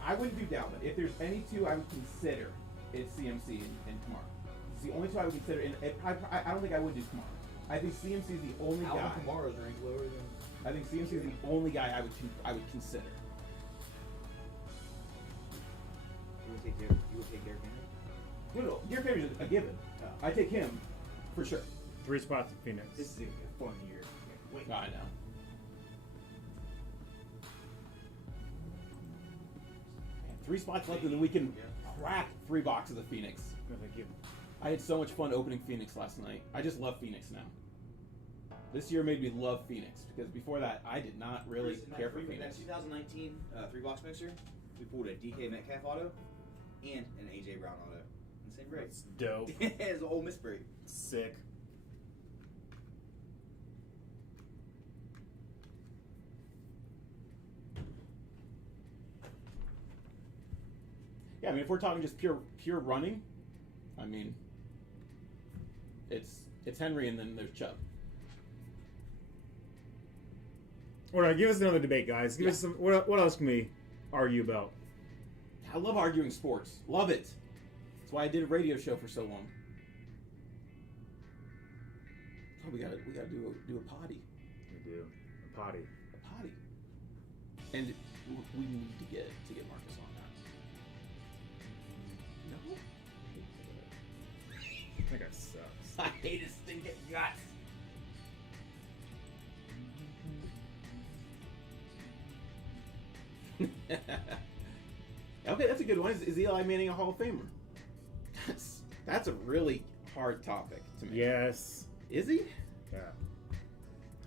I wouldn't do Dalvin. If there's any two I would consider, it's CMC and Kamara. It's the only two I would consider, and I don't think I would do Kamara. I think CMC is the only Alvin guy. Kamara's ranked lower than. I think CMC is the only guy I would consider. You would take Derrick Henry? No, Derrick Henry's a given. I take him for sure. 3 spots in Phoenix. This is a fun year. Wait. I know. Man, 3 spots left, and then we can crack 3 boxes of Phoenix. No, thank you. I had so much fun opening Phoenix last night. I just love Phoenix now. This year made me love Phoenix because before that, I did not really care for Phoenix. That 2019 3-box mixer, we pulled a DK Metcalf auto and an AJ Brown auto in the same break. That's dope. It's an old Miss break. Sick. Yeah, I mean, if we're talking just pure running, I mean, it's Henry and then there's Chubb. All right, give us another debate, guys. Give us some. What else can we argue about? I love arguing sports. Love it. That's why I did a radio show for so long. Oh, we gotta do a potty. We do a potty. A potty. And we need to get Marcus on that. No. That guy sucks. I hate his stinking guts. Okay, that's a good one. Is Eli Manning a Hall of Famer? That's a really hard topic to me. Yes. Is he? Yeah.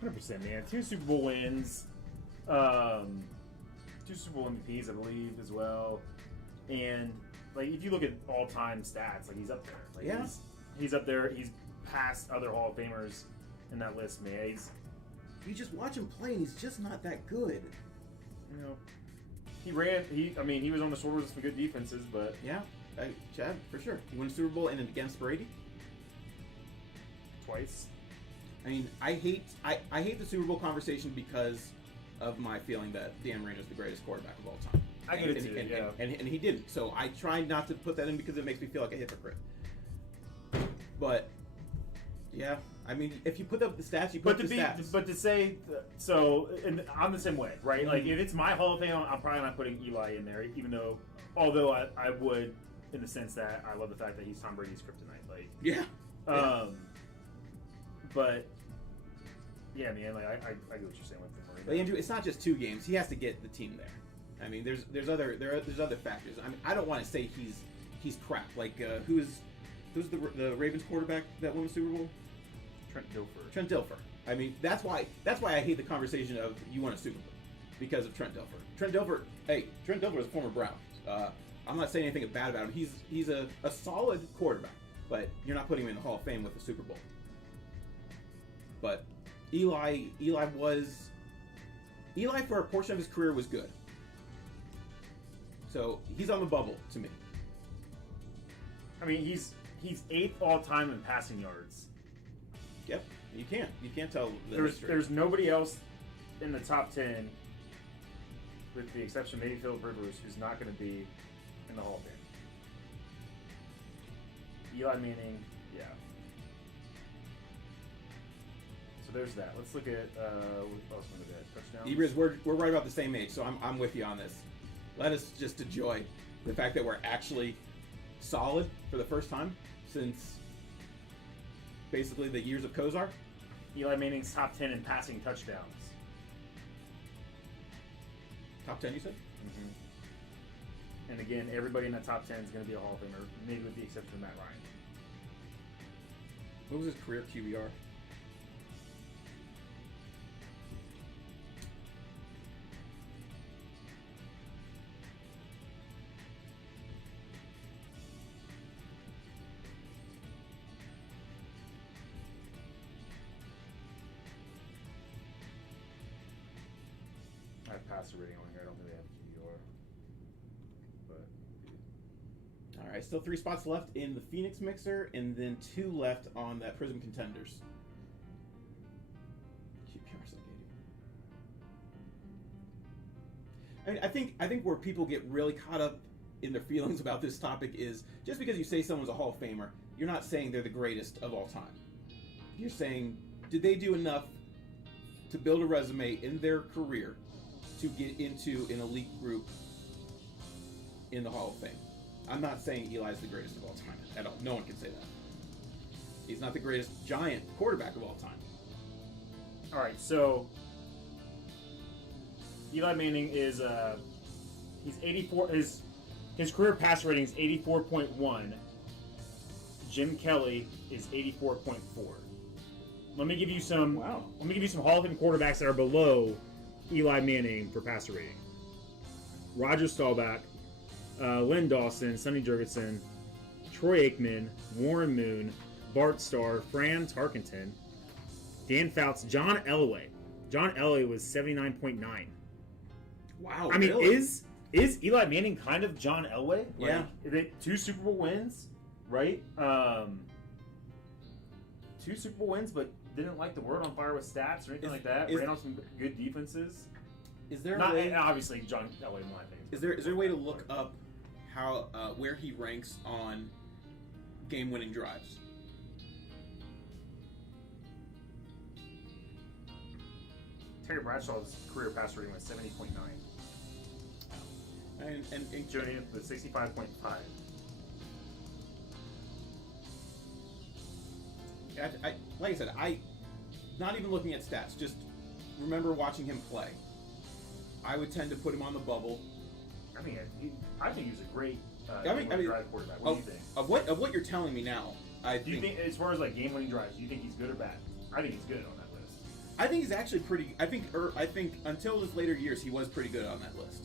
100%, man. 2 Super Bowl wins, 2 Super Bowl MVPs, I believe, as well. And like, if you look at all-time stats, like he's up there. Like, Yeah. he's up there. He's past other Hall of Famers in that list, man. You just watch him play, and he's just not that good. You know, he ran. He was on the shoulders of some good defenses, but Yeah, Chad, for sure. He won a Super Bowl and against Brady. twice. I mean, I hate the Super Bowl conversation because of my feeling that Dan Marino's the greatest quarterback of all time. I get it too. Yeah. And he didn't. So I try not to put that in because it makes me feel like a hypocrite. But yeah, I mean, if you put up the stats, you put the stats. But to say so, and I'm the same way, right? Mm-hmm. Like if it's my Hall of Fame, I'm probably not putting Eli in there, even though, although I would, in the sense that I love the fact that he's Tom Brady's kryptonite. Like, Yeah. But yeah, man, like I get what you're saying with the Marino. But Andrew, it's not just 2 games. He has to get the team there. I mean, there's other factors. I mean, I don't want to say he's crap. Like who's the Ravens quarterback that won the Super Bowl? Trent Dilfer. I mean, that's why I hate the conversation of you won a Super Bowl because of Trent Dilfer. Trent Dilfer is a former Brown. I'm not saying anything bad about him. He's a solid quarterback, but you're not putting him in the Hall of Fame with the Super Bowl. But Eli for a portion of his career was good. So he's on the bubble to me. I mean, he's 8th all time in passing yards. Yep, you can't tell the history. There's nobody else in the top 10, with the exception of maybe Philip Rivers, who's not going to be in the Hall of Fame. Eli Manning, yeah. So there's that. Let's look at what else was it? Touchdowns. Ebers, we're right about the same age, so I'm with you on this. Let us just enjoy the fact that we're actually solid for the first time since basically the years of Kozar. Eli Manning's top 10 in passing touchdowns. Top 10, you said? Mm-hmm. And again, everybody in that top 10 is going to be a Hall of Famer, maybe with the exception of Matt Ryan. What was his career QBR? I have passer rating on here. I don't think they have QBR. But All right, still 3 spots left in the Phoenix Mixer, and then 2 left on that Prism Contenders. QPR's like 80. I mean, I think where people get really caught up in their feelings about this topic is just because you say someone's a Hall of Famer, you're not saying they're the greatest of all time. You're saying, did they do enough to build a resume in their career to get into an elite group in the Hall of Fame? I'm not saying Eli's the greatest of all time at all. No one can say that. He's not the greatest giant quarterback of all time. all right, so Eli Manning is he's 84. His career pass rating is 84.1. Jim Kelly is 84.4. Let me give you some. Wow. Let me give you some Hall of Fame quarterbacks that are below Eli Manning for passer rating. Roger Staubach, Len Dawson, Sonny Jurgensen, Troy Aikman, Warren Moon, Bart Starr, Fran Tarkenton, Dan Fouts, John Elway. John Elway was 79.9. Wow. I mean, really? is Eli Manning kind of John Elway? Like, Yeah. 2 Super Bowl wins, right? 2 Super Bowl wins, but didn't light the world on fire with stats or anything like that. Ran on some good defenses. Is there Not a way, obviously John Elway, in my opinion. is there a way to look up how where he ranks on game-winning drives? Terry Bradshaw's career passer rating was 70.9. And Jody was 65.5. like I said, not even looking at stats, just remember watching him play. I would tend to put him on the bubble. I mean, I think he's a great I mean, drive quarterback. What do you think? Of what you're telling me now, Do you think, as far as like game-winning drives, do you think he's good or bad? I think he's good on that list. I think he's actually pretty. I think until his later years, he was pretty good on that list.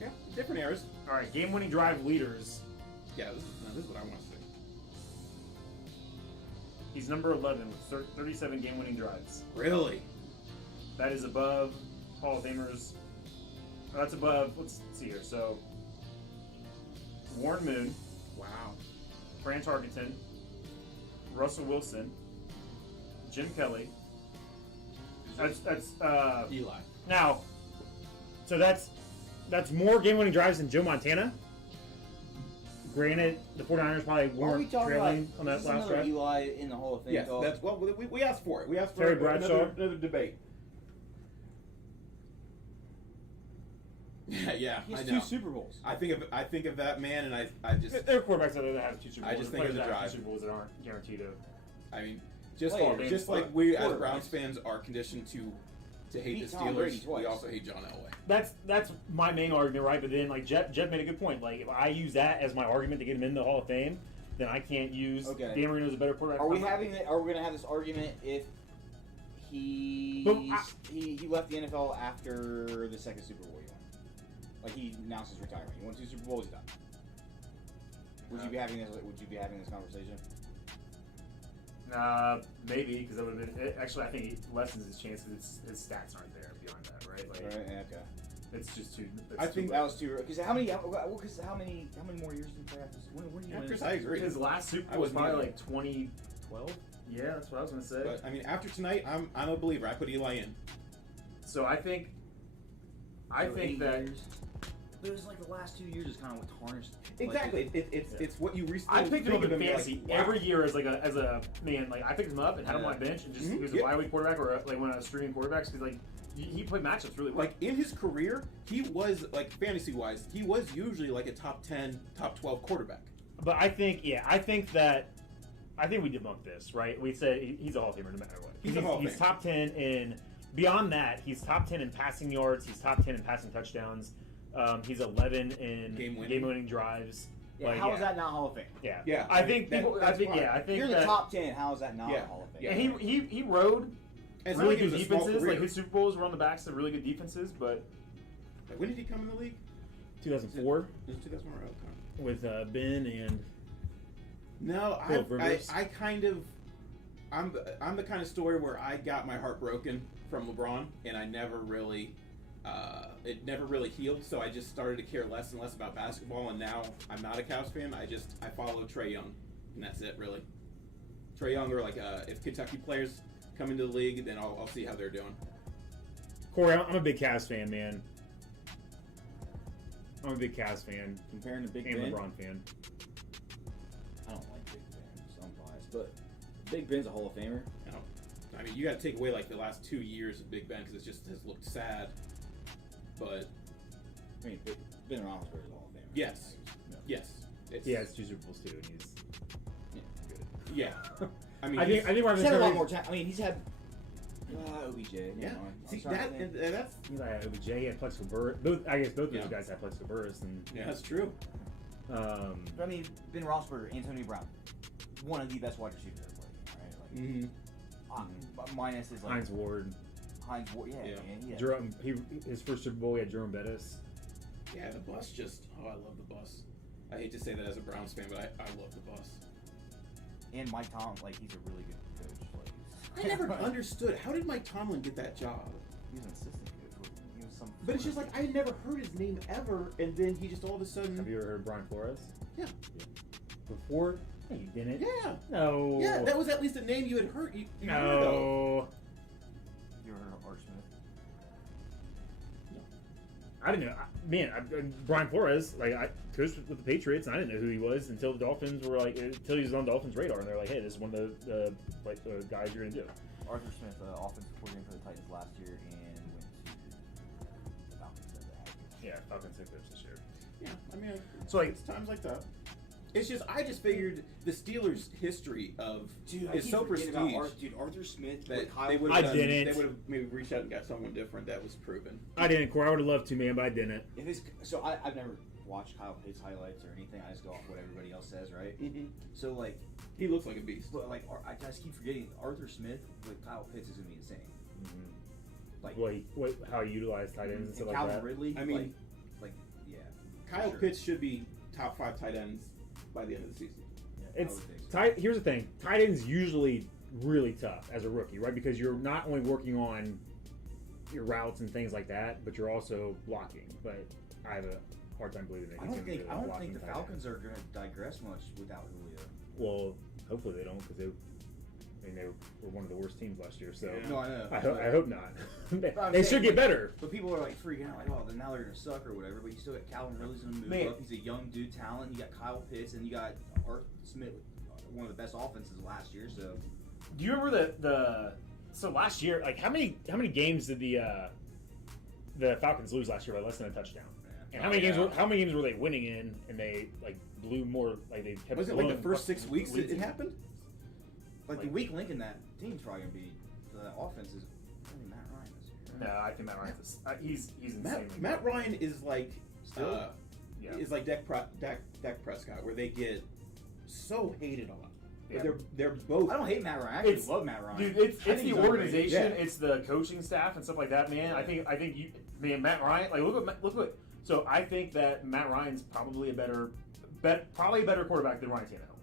Yeah, different eras. All right, game-winning drive leaders. Yeah, this is what I want to see. He's number 11 with 37 game-winning drives. Really? That is above Hall of Famers. That's above. Let's see here. So, Warren Moon, Wow. Fran Tarkenton, Russell Wilson, Jim Kelly. That's Eli. Now, so that's more game-winning drives than Joe Montana. Granted, the 49ers probably Are we weren't talking trailing about on that is last another drive. Eli in the Hall of Fame? Yes, talk? that's well. We asked for it. We asked for Terry Bradshaw. another debate. Yeah, He I has know. 2 Super Bowls. I think of that man, and I just There are quarterbacks out there that have 2 Super I Bowls. just and think of players the that have drive. 2 Super Bowls that aren't guaranteed of. I mean, just Players, just like but we as quarterbacks. Browns fans are conditioned to hate Beat the Tom Brady Steelers, twice. we also hate John Elway. That's my main argument, right? But then, like Jeff made a good point. Like, if I use that as my argument to get him in the Hall of Fame, then I can't use Okay. Dan Marino's a better quarterback. Are we gonna have this argument if he left the NFL after the second Super Bowl he won? Like he announced his retirement. He won 2 Super Bowls, he's done. Would you be having this conversation? Maybe because that would have been. Actually, I think it lessens his chances. His stats aren't there beyond that, right? Like, Right. Yeah, okay. it's just too. I think That was too. Because how many more years did he play after? When did he Yeah, win Chris, his- I agree. his last Super I Bowl was wasn't probably either. like 2012. Yeah, that's what I was gonna say. But I mean, after tonight, I'm a believer. I put Eli in. So I think So 8 that years? But it was like the last 2 years is kind of what tarnished. Exactly. It's what you recently. I picked him up in and you're fantasy like, wow. every year as a man. Like I picked him up and had him on my bench and just Mhm. he was a Yep. bye week quarterback or like one of the streaming quarterbacks because like he played matchups really well. Like in his career, he was like fantasy wise, he was usually like a top 10, top 12 quarterback. But I think we debunked this, right? We said he's a Hall of Famer no matter what. He's a Hall of He's Famer. top 10 in. Beyond that, he's top 10 in passing yards. He's top 10 in passing touchdowns. He's 11 in Game-winning. game-winning drives. Yeah, Like, how is that not Hall of Fame? Yeah. Yeah, I think that- people. I that's think. fine. Yeah. I think You're in the that, top 10. How is that not Yeah. Hall of Fame? Yeah. And he rode It's not really like it good was a small defenses. Like career. his Super Bowls were on the backs of really good defenses. But Like, when did he come in the league? 2004 It was 2004. Okay. with Ben and No, Philip Rivers. I kind of, I'm the kind of story where I got my heart broken from LeBron, and I never really, it never really healed. So I just started to care less and less about basketball, and now I'm not a Cavs fan. I follow Trae Young, and that's it really. Trae Young, or like if Kentucky players come into the league, then I'll see how they're doing. Corey. I'm a big Cavs fan, man. I'm a big Cavs fan Comparing to Big and Ben, LeBron fan. I don't like Big Ben, so I'm biased. But Big Ben's a Hall of Famer. You know, I mean, you got to take away like the last 2 years of Big Ben because it just has looked sad. But I mean, Ben Roethlisberger's a Hall of Famer. yes, No. yes, it's, He has 2 Super Bowls too, and he's good. yeah. I mean, I think we're He's having had a lot this more time. I mean, he's had OBJ. yeah. never mind. See I'm sorry, that, man. and that's Eli had OBJ, he had Plexico Burress. I guess both Yeah. those guys had Plexico Burress, and yeah, that's true. But I mean, Ben Roethlisberger, Antonio Brown, one of the best wide receivers ever played. Right? Like, Mm-hmm. minus is like Heinz Ward. Heinz Ward. Yeah, Yeah. man. Yeah. Jerome, his first Super Bowl, he had Jerome Bettis. Yeah, the bus just. Oh, I love the bus. I hate to say that as a Browns fan, but I love the bus. And Mike Tom, like he's a really good coach. Like, I never understood how did Mike Tomlin get that job. He was an assistant coach. He was some. But it's just like I had never heard his name ever, and then he just all of a sudden. Have you ever heard of Brian Flores? Yeah. Before? No, you didn't. Yeah. No. Yeah, that was at least a name you had heard. You heard of. No. You ever heard of Art Smith? I didn't know. Brian Flores, like I coached with the Patriots, and I didn't know who he was until the Dolphins were like, until he was on Dolphins' radar, and they're like, hey, this is one of the guys you're gonna do. Arthur Smith, offensive coordinator for the Titans last year, and went to the Falcons. That they had. Yeah, Falcons head coach this year. Yeah, I mean, So like, it's times like that. It's just I just figured the Steelers' history of Dude, is so prestige Arthur Smith. that with Kyle they would I have didn't. They would have maybe reached out and got someone different that was proven. I didn't, Corey. I would have loved to, man, but I didn't. If it's so, I've never watched Kyle Pitts highlights or anything. I just go off what everybody else says, right? Mm-hmm. So like, He looks like a beast. But like I just keep forgetting Arthur Smith with Kyle Pitts is gonna be insane. Like how he utilized tight ends and stuff like Calvin that. Ridley. I mean, like yeah. Kyle sure. Pitts should be top 5 tight ends by the end of the season. It's I would think so. Here's the thing: tight ends usually really tough as a rookie, right? Because you're not only working on your routes and things like that, but you're also blocking. But I have a hard time believing that I he's don't going think to I be don't blocking think the tight Falcons end. are gonna digress much without Julio. Well, hopefully they don't, because they were one of the worst teams last year. So Yeah. No, I know. I hope not. I'm They saying, should get better. But people are like freaking out, like, oh, then now they're gonna suck or whatever. But you still got Calvin Ridley's gonna move Man. up. He's a young dude, talent. You got Kyle Pitts, and you got Arthur Smith, one of the best offenses last year. So Do you remember the So last year, like how many games did the Falcons lose last year by less than a touchdown? And how many games were they winning in, and they like blew more, like they kept Was it like the blowing first 6 weeks leads? it happened? like the weak link in that team's probably gonna be the offense is probably Matt Ryan this year. No, I think Matt Ryan's he's insanely Matt good. Ryan is like Still? Yeah. is like Dak Prescott, where they get so hated on. Yeah. They're both. I don't hate Matt Ryan. I actually It's- love Matt Ryan. Dude, I it's think the he's underrated. organization, Yeah. it's the coaching staff and stuff like that, man. I think Matt Ryan, like look what. So I think that Matt Ryan's probably a better quarterback than Ryan Tannehill,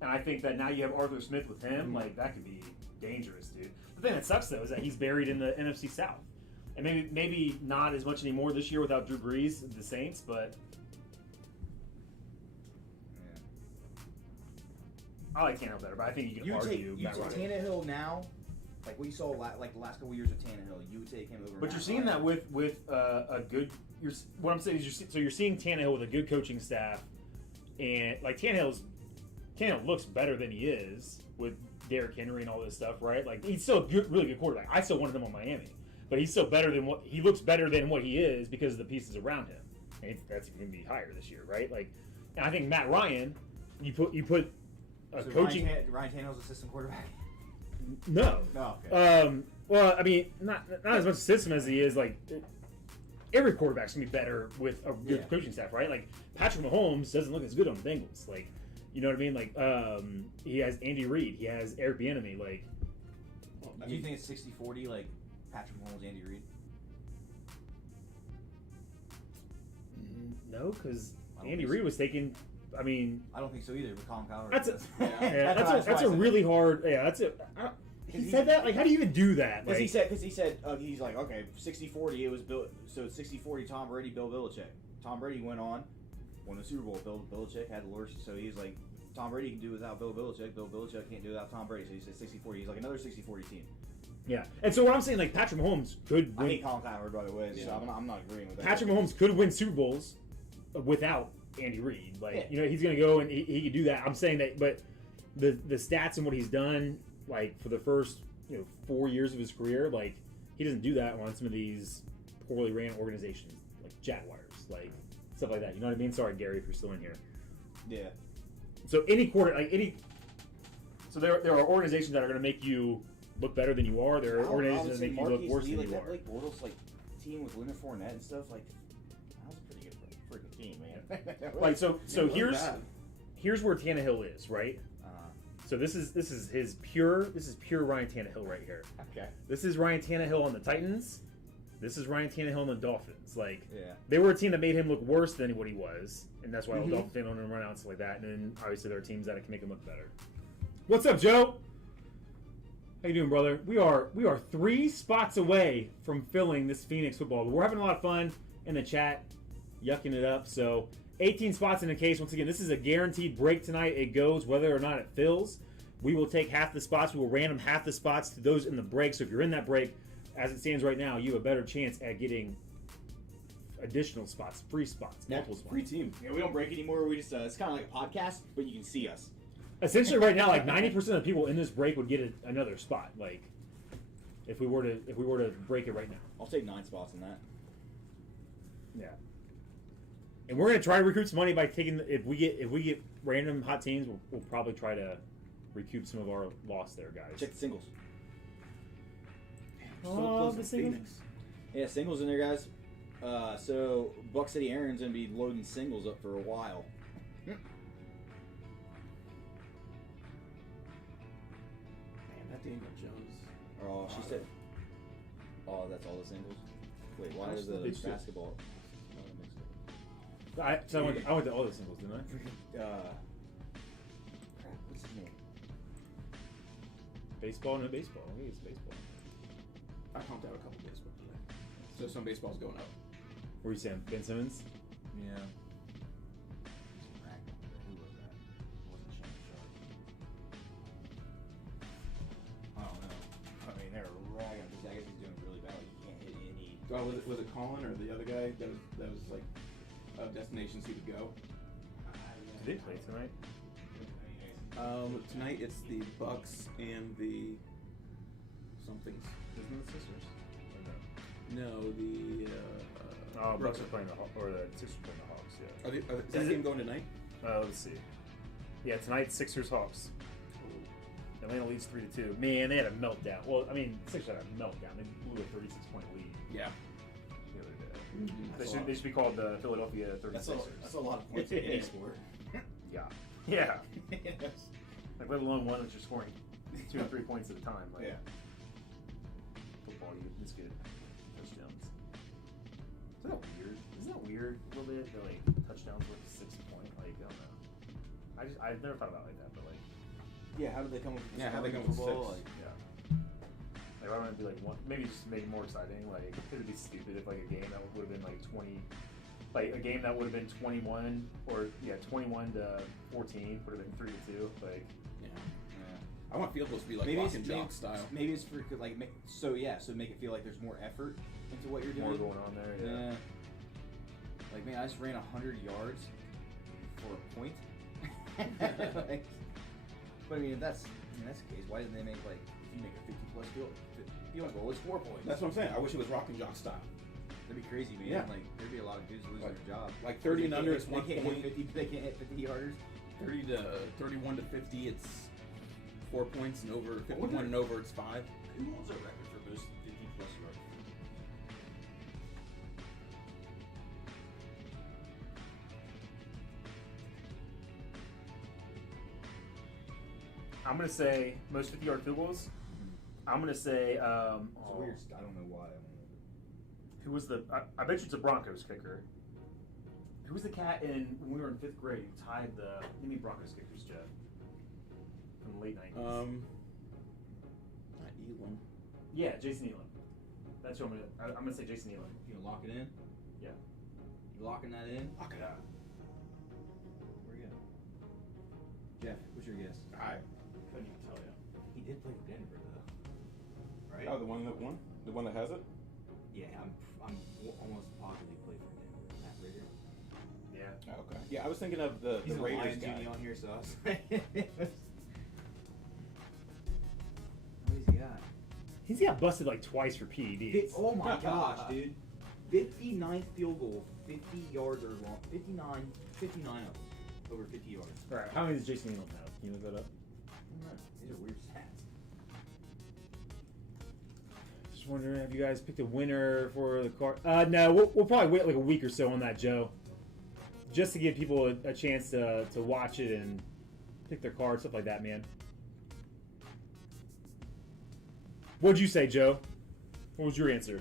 and I think that now you have Arthur Smith with him, like that could be dangerous, dude. The thing that sucks though is that he's buried in the NFC South, and maybe not as much anymore this year without Drew Brees, the Saints, but. I like Tannehill better, but I think you can You argue take Matt Ryan. Tannehill now, like what you saw like the last couple years of Tannehill. You would take him over. But Matt you're seeing Ryan. that with a good. What I'm saying is you're seeing Tannehill with a good coaching staff, and like Tannehill looks better than he is with Derrick Henry and all this stuff, right? Like he's still a really good quarterback. I still wanted him on Miami, but he's still better than what he looks better than what he is because of the pieces around him, and that's going to be higher this year, right? Like, and I think Matt Ryan, you put a So coaching. Ryan Tannehill's assistant quarterback. No. No. Okay. Well, I mean, not as much system as he is. Like, every quarterback's gonna be better with a good coaching staff, right? Like, Patrick Mahomes doesn't look as good on the Bengals. Like, you know what I mean? Like, he has Andy Reid, he has Eric Bieniemy. Like, Do you think it's 60-40, like Patrick Mahomes, Andy Reid? no, because I don't Andy think Reid so. was taking. I mean, I don't think so either. With Colin Cowherd. that's a Yeah. that's a really hard. Yeah, that's a. He said that. Like, how do you even do that? Because Like, he said he's like, okay, 60-40, it was Bill. So it's 60-40, Tom Brady, Bill Belichick. Tom Brady went on, won the Super Bowl. Bill Belichick had the worst. So he's like, Tom Brady can do without Bill Belichick. Bill Belichick can't do without Tom Brady. So he said 60-40. He's like another 60-40 team. yeah. And so what I'm saying, like, Patrick Mahomes could I win. hate Colin Cowherd, by the way. So Yeah. I'm not agreeing with that. Patrick Mahomes could win Super Bowls without Andy Reid. Like, Yeah. you know, he's going to go and he could do that. I'm saying that, but the stats and what he's done, like, for the first, 4 years of his career, like, he doesn't do that on some of these poorly ran organizations, like Jaguars, like, stuff like that. You know what I mean? Sorry, Gary, if you're still in here. Yeah. So so there are organizations that are going to make you look better than you are. There are organizations that make you look worse than you that are. Blake Bortles team with Leonard Fournette and stuff, like that was a pretty good freaking team, man. Like, so wasn't bad. here's where Tannehill is, right? So this is pure Ryan Tannehill right here. Okay. This is Ryan Tannehill on the Titans. This is Ryan Tannehill on the Dolphins. Like, Yeah. they were a team that made him look worse than what he was, and that's why all Mhm. Dolphins fans don't run out and stuff like that. And then obviously there are teams that can make him look better. What's up, Joe? How you doing, brother? We are 3 spots away from filling this Phoenix football. We're having a lot of fun in the chat, yucking it up. So 18 spots in the case. Once again, this is a guaranteed break tonight. It goes whether or not it fills. We will take half the spots. We will random half the spots to those in the break. So if you're in that break, as it stands right now, you have a better chance at getting additional spots, free spots, multiple spots. Free team. Yeah, we don't break anymore. We just it's kind of like a podcast, but you can see us. Essentially, right now, like 90% of the people in this break would get another spot. Like, if we were to break it right now. I'll take 9 spots in that. Yeah. And we're gonna try to recoup some money by taking. If we get random hot teams, we'll probably try to recoup some of our loss there, guys. Check the singles. So Oh, close the to singles. Phoenix. Yeah, singles in there, guys. So Buck City Aaron's gonna be loading singles up for a while. Daniel Jones. Oh, she said. Oh, that's all the singles. Wait, why is the Big shit. basketball? I went to all the singles, didn't I? Crap, what's his name? Baseball, no baseball. I think it's baseball. I pumped out a couple baseball today. So some baseball's going up. What were you saying? Ben Simmons? Yeah. Who was that? It wasn't Shannon Sharp. I don't know. I mean, they're ragging. I guess he's doing really bad. Like, he can't hit any. Oh, was it Colin or the other guy that was like a destination he would go? Did they play tonight? Tonight it's the Bucks and the somethings. Isn't it the Sixers? Or no? No, the Bucks are playing the Hawks, or the Sixers are playing the Hawks. Yeah. is that game going tonight? Let's see. Yeah, tonight Sixers Hawks. Atlanta leads 3-2. Man, they had a meltdown. Well, I mean, Sixers had a meltdown. They blew a 36-point lead Yeah. the other day. Mm-hmm. They should be called the Philadelphia 36ers. That's a lot of points in any sport. Yeah. Yeah. Yes. Like, let alone one that's just scoring 2 or 3 points at a time. Like, Yeah. Football, it's good. Touchdowns. Isn't that weird? Isn't that weird a little bit? That, like, touchdowns worth 6 points? Like, I don't know. I've never thought about it like that, but, like, Yeah, how did they come up with this? Yeah, how they come up with football? 6? Like, yeah. Like, why wouldn't it be, like, one, maybe just make it more exciting? Like, it'd be stupid if, like, a game that would have been, like, 20. Like, a game that would have been 21 or 21 to 14 would have been 3-2. Like, Yeah. yeah. I want field goals to be like Maybe rock it's and jock style. Maybe it's for like so make it feel like there's more effort into what you're more doing. going on there. Yeah. Yeah. Like, man, I just ran 100 yards for a point. Like, but I mean, if that's the case, why didn't they make, like, if you make a 50-plus field goal, it's 4 points. That's what I'm saying. I wish it was rock and jock style. That'd be crazy, man. Yeah. Like, there'd be a lot of dudes losing Like- their job. like 30 and They under can't is hit- 1 they can't point. hit 50. They can't hit 50 yarders. 31 to 50, it's 4 points, and over 51 wonder- and over, it's 5. Who holds a record for most 50-plus yards? I'm gonna say most 50-yard field goals. I'm gonna say. It's a weird. I don't know why. Who was the? I bet you it's a Broncos kicker. Who was the cat when we were in 5th grade who tied the? Give me Broncos kickers, Jeff. From the late 90s. Not Elam. Yeah, Jason Elam. That's who I'm gonna say Jason Elam. You gonna lock it in? Yeah. You locking that in? Lock it up. Where you go? Jeff, what's your guess? I Couldn't even tell you. He did play for Denver, though. Right? Oh, the one that won? The one that has it? Yeah, I'm almost positive he played for Denver. Matt Rager. Yeah. Oh, okay. Yeah, I was thinking of the He's a Raiders Lions guy. uni on here, so I was like, what has he got? He's got busted like twice for PEDs. Oh my gosh, dude. 59th field goal, 50 yards or long. 59 of them. Over 50 yards. All right. How many does Jason Elam have? Can you look that up? I don't know. These are weird stats. Just wondering, have you guys picked a winner for the car? No, we'll probably wait like a week or so on that, Joe. Just to give people a chance to watch it and pick their card, stuff like that, man. What'd you say, Joe? What was your answer?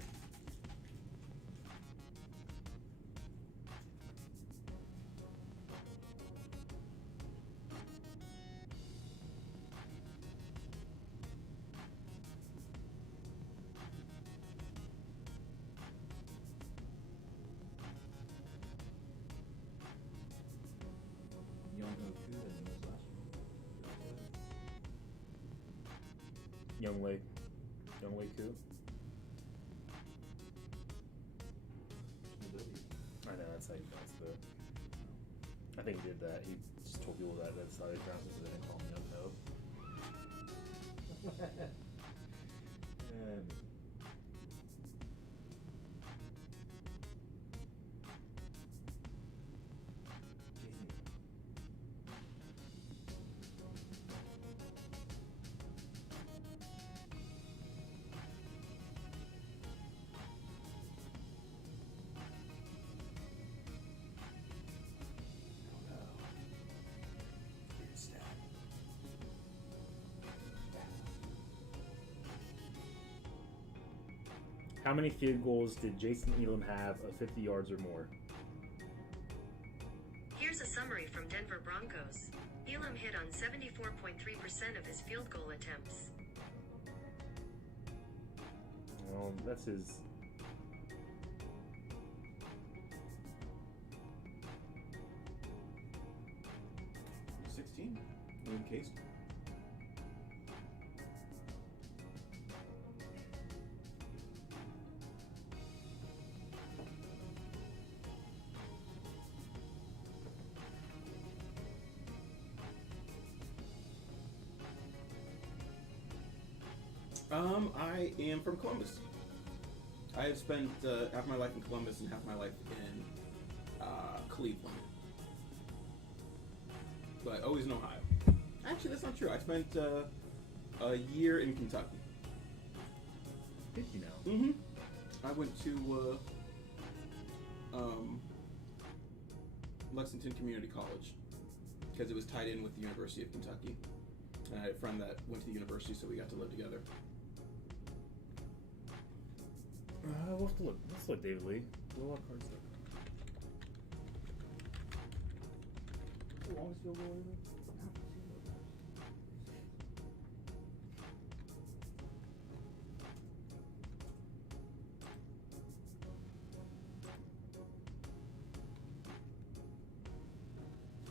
You don't know who that was last year. Young Wei Koo. I know that's how you pronounce the. I think he did that. He just told people that's how they pronounce it, so they didn't call him Young Ho. How many field goals did Jason Elam have of 50 yards or more? Here's a summary from Denver Broncos. Elam hit on 74.3% of his field goal attempts. Well, that's his. He's 16. William Case. I am from Columbus. I have spent half my life in Columbus and half my life in Cleveland, but always in Ohio. Actually, that's not true. I spent a year in Kentucky. Did you know? Mm-hmm. I went to Lexington Community College because it was tied in with the University of Kentucky. And I had a friend that went to the university, so we got to live together. We'll have to look. Let's look, David Lee. We'll look cards up. The longest field goal ever?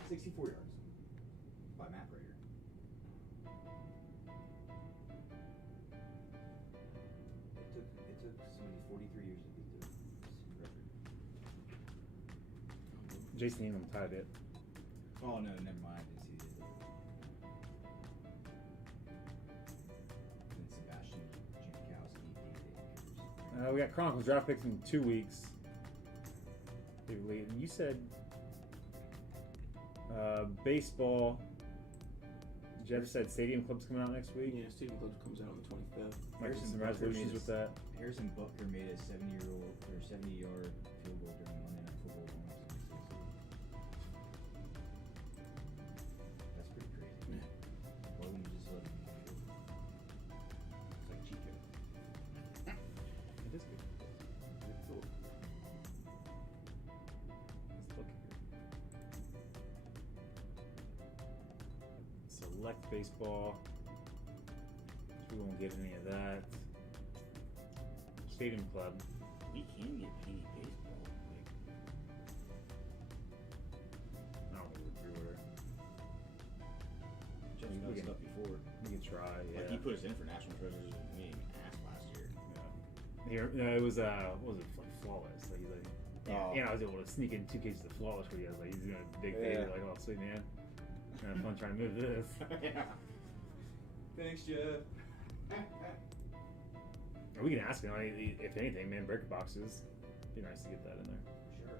64 yards by Matt Prater. It took somebody 43 years to beat the record. Jason Elam tied it. Oh no, never mind. I see it. Then Sebastian Janikowski, David Akers. We got Chronicles draft picks in 2 weeks. David Lee, and you said baseball. Jeff said Stadium Club's coming out next week. Yeah, Stadium Club comes out on the 25th. Might be Harrison some Butker resolutions made with that. Harrison Butker made a 70-yard field goal during Monday Night Football. That's pretty crazy. Yeah. Why wouldn't you just let him do it? It's like Chico. It is good. It's cool. Let's look here. Select baseball. We won't get any of that. Stadium Club. We can get penny baseball. I don't think we're through order. Jeff We done can- stuff before. We can try, yeah. Like he put us in for national treasures and we didn't even ask last year. Here, no, it was what was it, like flawless? Like he's like, Oh. yeah, I was able to sneak in 2 cases of flawless for you. I was like, he's gonna dig Yeah. favor. Like, oh sweet man, gonna have fun trying to move this. Yeah. Thanks, Jeff. Or we can ask him. If anything, man, breaker boxes. Be nice to get that in there. Sure.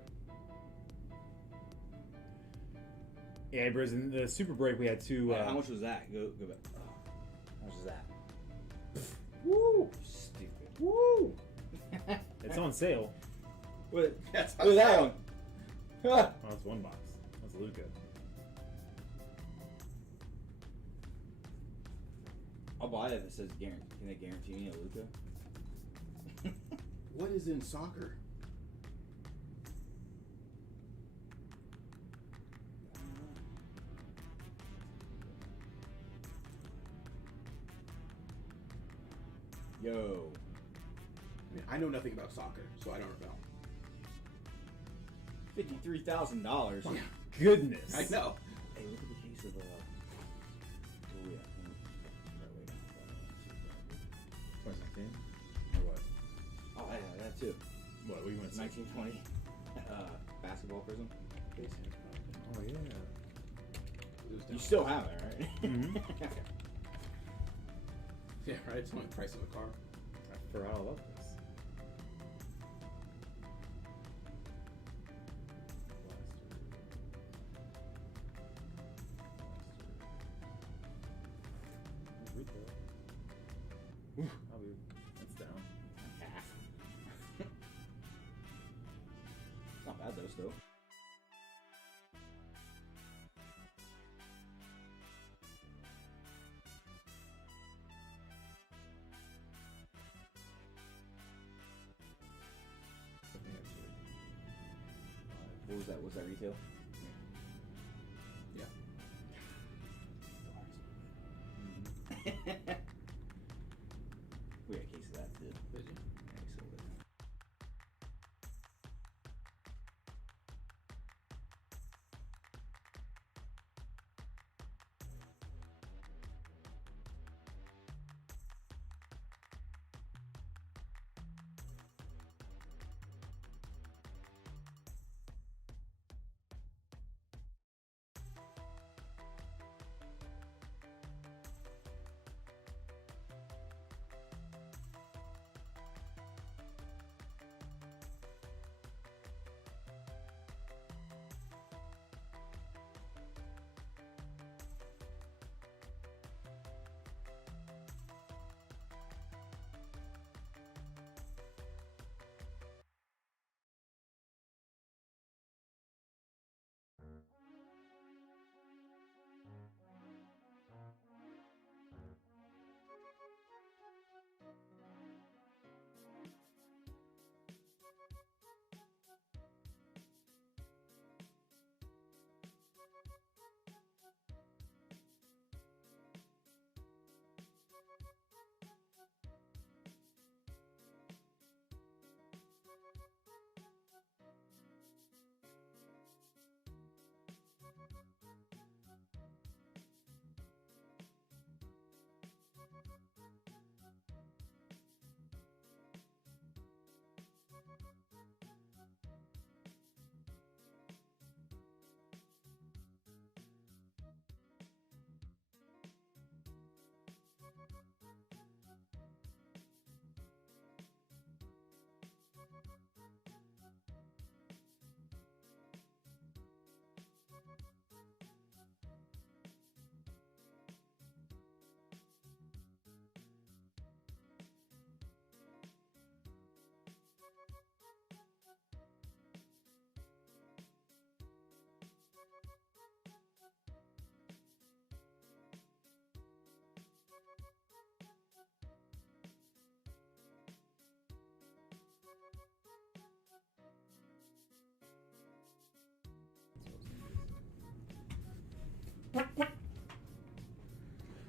Yeah, Briz, in the Super Break we had two. How much was that? Go back. How much was that? Woo! Stupid. Woo! It's on sale. What? That's Look at that one. Oh, that's one box. That's Luca. I'll buy that if it says guarantee. Can they guarantee me a Luca? What is in soccer? Yo. I mean, I know nothing about soccer, so I don't know. $53,000. Oh, Goodness. I know. Hey, look at the case of oh yeah. 2019? Or what? Oh, I have that too. What? We went 1920 basketball prism. Oh yeah. It was You down. still have it, right? Mhm. Yeah, right. It's only the price of a car. I forgot all about this. I'll be. That's down. Not bad though, still. was that? Was that retail? Yeah. We had a case of that too. Did you? Yeah, we sold it.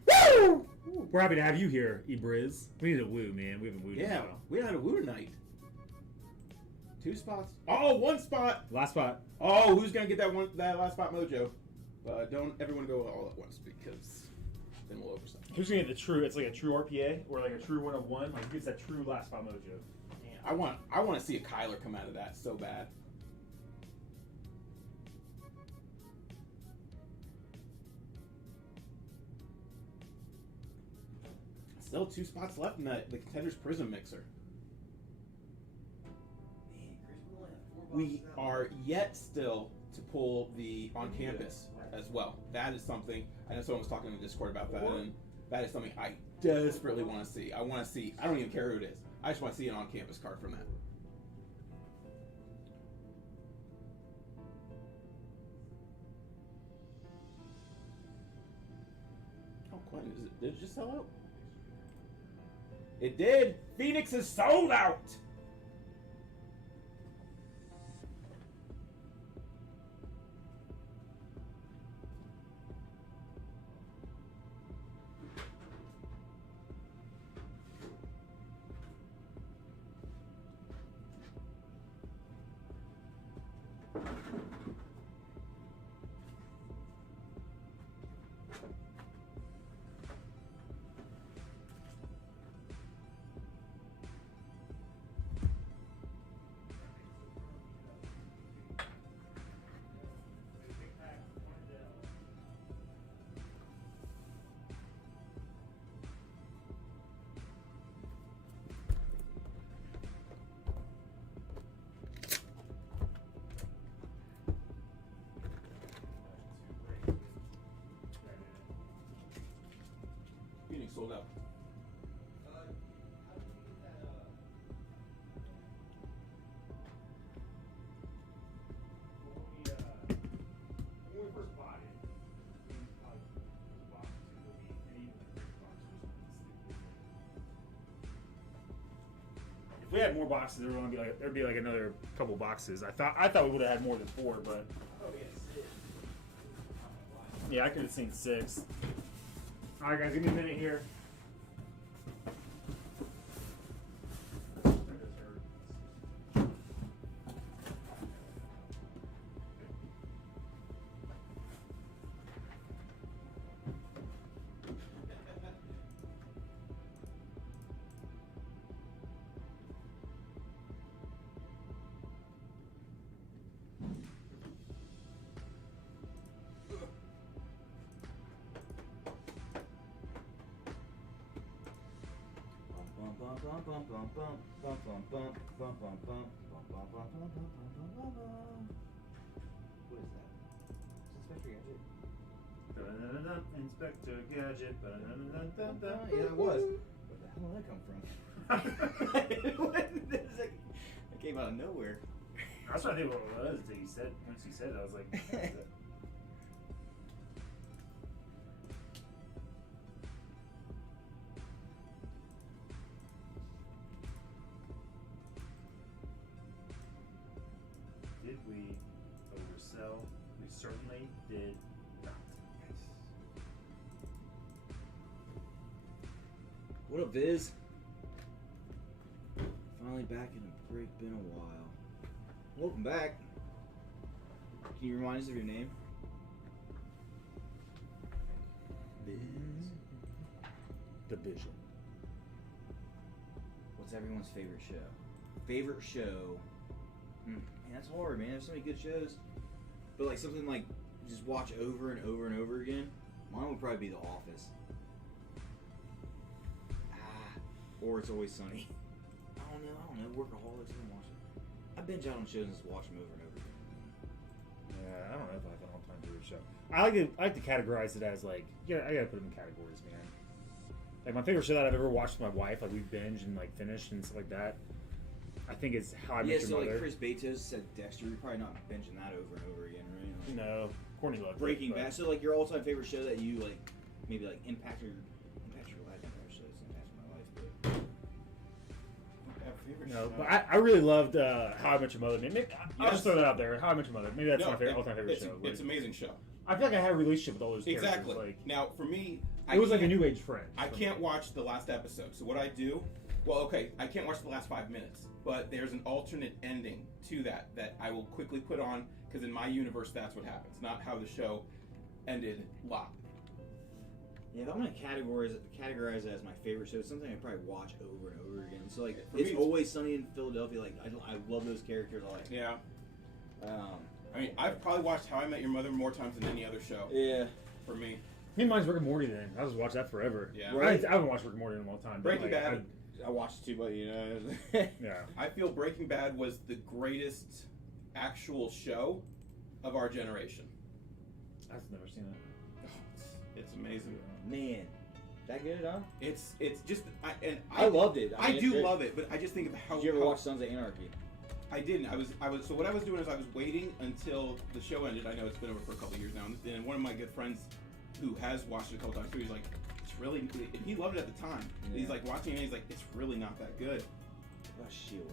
Woo! We're happy to have you here, Ebriz. We need a woo, man. We haven't wooed in a Yeah, while. we had a woo tonight. 2 spots. Oh, 1 spot. Last spot. Oh, who's gonna get that last spot mojo? Don't everyone go all at once because then we'll oversell. Who's gonna get the true? It's like a true RPA or like a true 101. Like who gets that true last spot mojo? I want to see a Kyler come out of that so bad. Still 2 spots left in the Contenders Prism Mixer. Man, Chris, we only have 4 boxes We out. are yet still to pull the on campus as well. That is something. I know someone was talking in the Discord about that, and that is something I desperately want to see. I want to see. I don't even care who it is. I just want to see an on campus card from that. Oh, Quentin, did it just sell out? It did. Phoenix is sold out. we had more boxes, there'd be like another couple boxes. I thought we would have had more than 4, but yeah, I could have seen 6. All right, guys, give me a minute here. What is that? Is Inspector Inspector Gadget? Gadget. Yeah, it was. Where the hell did that come from? That came out of nowhere. That's what I think what it was until you said, once you said it, I was like, that's it. Did we oversell? We certainly did not. What up, Viz? Finally back in a break, been a while. Welcome back. Can you remind us of your name? Viz. The Vision. What's everyone's favorite show? Favorite show? Man, that's hard, man. There's so many good shows. But like something like just watch over and over and over again. Mine would probably be The Office. Or It's Always Sunny. I don't know. Workaholics, and watch it. I binge out on shows and just watch them over and over again. Yeah, I don't know if I have an all-time favorite show. I like to categorize it as like, yeah, I gotta put them in categories, man. Like my favorite show that I've ever watched with my wife, like we binge and like finished and stuff like that. I think it's How I Met Your Mother. Like Chris Betos said Dexter, you're probably not binging that over and over again, right? Like, No, Courtney loved Breaking it, but- Bad. So like your all-time favorite show that you like, maybe like impact your life. Impact shows, impact my life, but No, but I really loved How I Met Your Mother. Maybe, I'll just throw that out there. How I Met Your Mother. Maybe that's my all-time favorite show. It's an amazing show. I feel like I had a relationship with all those characters. Exactly. Like, Now, for me, it was like a new age friend. I can't watch the last episode. So what I do, well, okay, I can't watch the last 5 minutes, but there's an alternate ending to that I will quickly put on because in my universe, that's what happens, not how the show ended live. yeah, if I'm gonna categorize it as my favorite show, it's something I probably watch over and over again. So like, For me, It's it's- Always Sunny in Philadelphia. Like, I love those characters. Yeah. Um, I mean, I've probably watched How I Met Your Mother more times than any other show. yeah. For me, Me and mine's Rick and Morty. Then I just watched that forever. Yeah. Right. I haven't watched Rick and Morty in a long time. but, Breaking like, Bad. I watched it too, but you know. Yeah. I feel Breaking Bad was the greatest actual show of our generation. I've never seen it. It's amazing. Man, that good, huh? It's just I loved it. I mean, do it's love it, but I just think of how. Did you ever how- watch Sons of Anarchy? I didn't. I was. So what I was doing is I was waiting until the show ended. I know it's been over for a couple of years now. And then one of my good friends, who has watched it a couple times too, he's like, "It's really." And he loved it at the time. Yeah. He's like watching it. And he's like, "It's really not that good." What about Shield?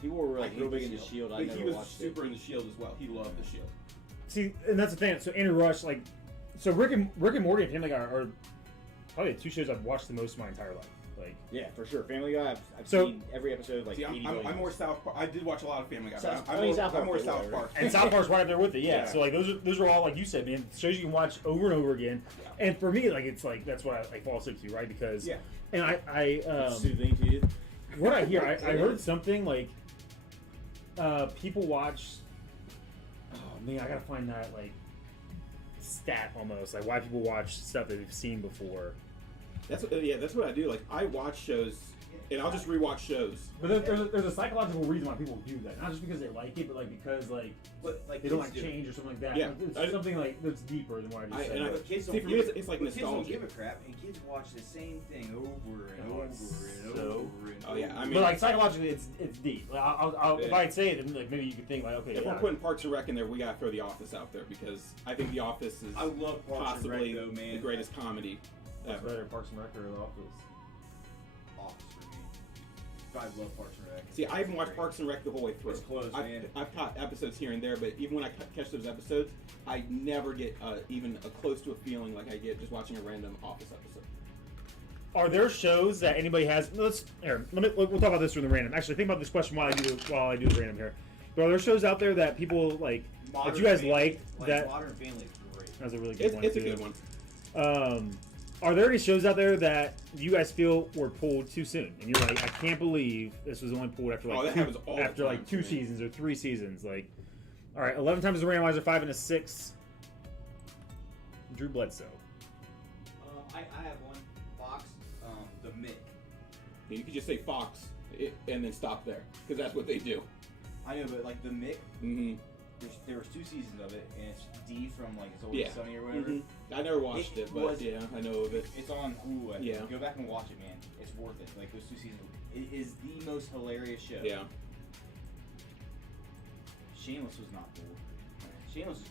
People were like I hate real big The into Shield. I But never he was watched super it. into Shield as well. He loved the Shield. See, and that's the thing. So Andrew Rush, like, so Rick and Morty and Family Guy are probably the two shows I've watched the most in my entire life. Like, Yeah, for sure. Family Guy. I've So- seen every episode like See, 80 I'm million more times. South Park. I did watch a lot of Family Guy. South- but I mean, I'm South more Park, South whatever. Park. and South Park's right up there with it. Yeah. Yeah. So like those are all like you said, man. Shows you can watch over and over again. Yeah. And for me, like it's like that's what I like fall asleep to, right? Because Yeah. And I Soothing to you. what I hear, I heard something like people watch. Oh man, I gotta find that like stat almost like why people watch stuff that they've seen before. That's what I do. Like I watch shows, and I'll just rewatch shows. But there's a psychological reason why people do that, not just because they like it, but like because like they don't like change or something like that. Yeah. Like, it's something like that's deeper than what I just said. And I But kids see don't for me, give it's like Kids don't nostalgia. give a crap, and kids watch the same thing over and Oh, over it's and so- over and Oh, yeah, over. I mean- But like psychologically, it's deep. Like, I'll if Yeah. I'd say it, then like maybe you could think like, okay, If yeah. we're putting Parks and Rec in there, we gotta throw The Office out there because I think The Office is I love Parks and Rec, possibly though, man. the greatest comedy What's ever. better, Parks and Rec or The Office? Office for me. I love Parks and Rec. See, I haven't watched Parks and Rec the whole way through. It's close, man. I've caught episodes here and there, but even when I catch those episodes, I never get even close to a feeling like I get just watching a random Office episode. Are there shows that anybody has? We'll talk about this during the random. Actually, think about this question while I do the random here. But are there shows out there that people like that you guys liked that? Modern Family is great. That's a really good one. It's a too. good one. Are there any shows out there that you guys feel were pulled too soon, and you're like, I can't believe this was only pulled after that happens all the time two to me. seasons or 3 seasons? Like, all right, 11 times the randomizer, 5 and a 6. Drew Bledsoe. I have one. Fox, the Mick. You could just say Fox and then stop there, because that's what they do. I know, but like the Mick, Mm-hmm. there was 2 seasons of it, and it's D from like It's Always Sunny or whatever. Mm-hmm. I never watched it, but yeah, I know of it. It's on Hulu. Yeah. Go back and watch it, man. It's worth it. Like those 2 seasons, it is the most hilarious show. Yeah. Shameless was not cool. Shameless is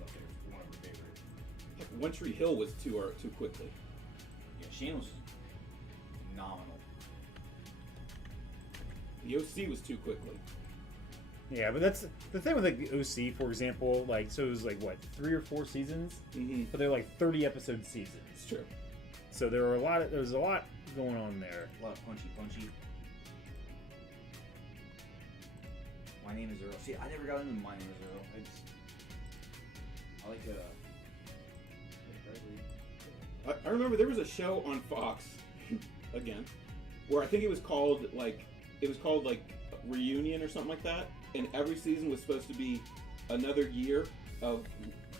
up there. It's one of my favorite. One Tree Hill was too quickly. Yeah, Shameless was phenomenal. The OC was too quickly. Yeah, but that's the thing with like the OC, for example. Like, so it was like what 3 or 4 seasons, Mm-hmm. but they're like 30 episode seasons. It's true. So there was a lot going on there. A lot of punchy. My Name is Earl. See, I never got into My Name is Earl. I like I remember there was a show on Fox, again, where I think it was called like Reunion or something like that, and every season was supposed to be another year of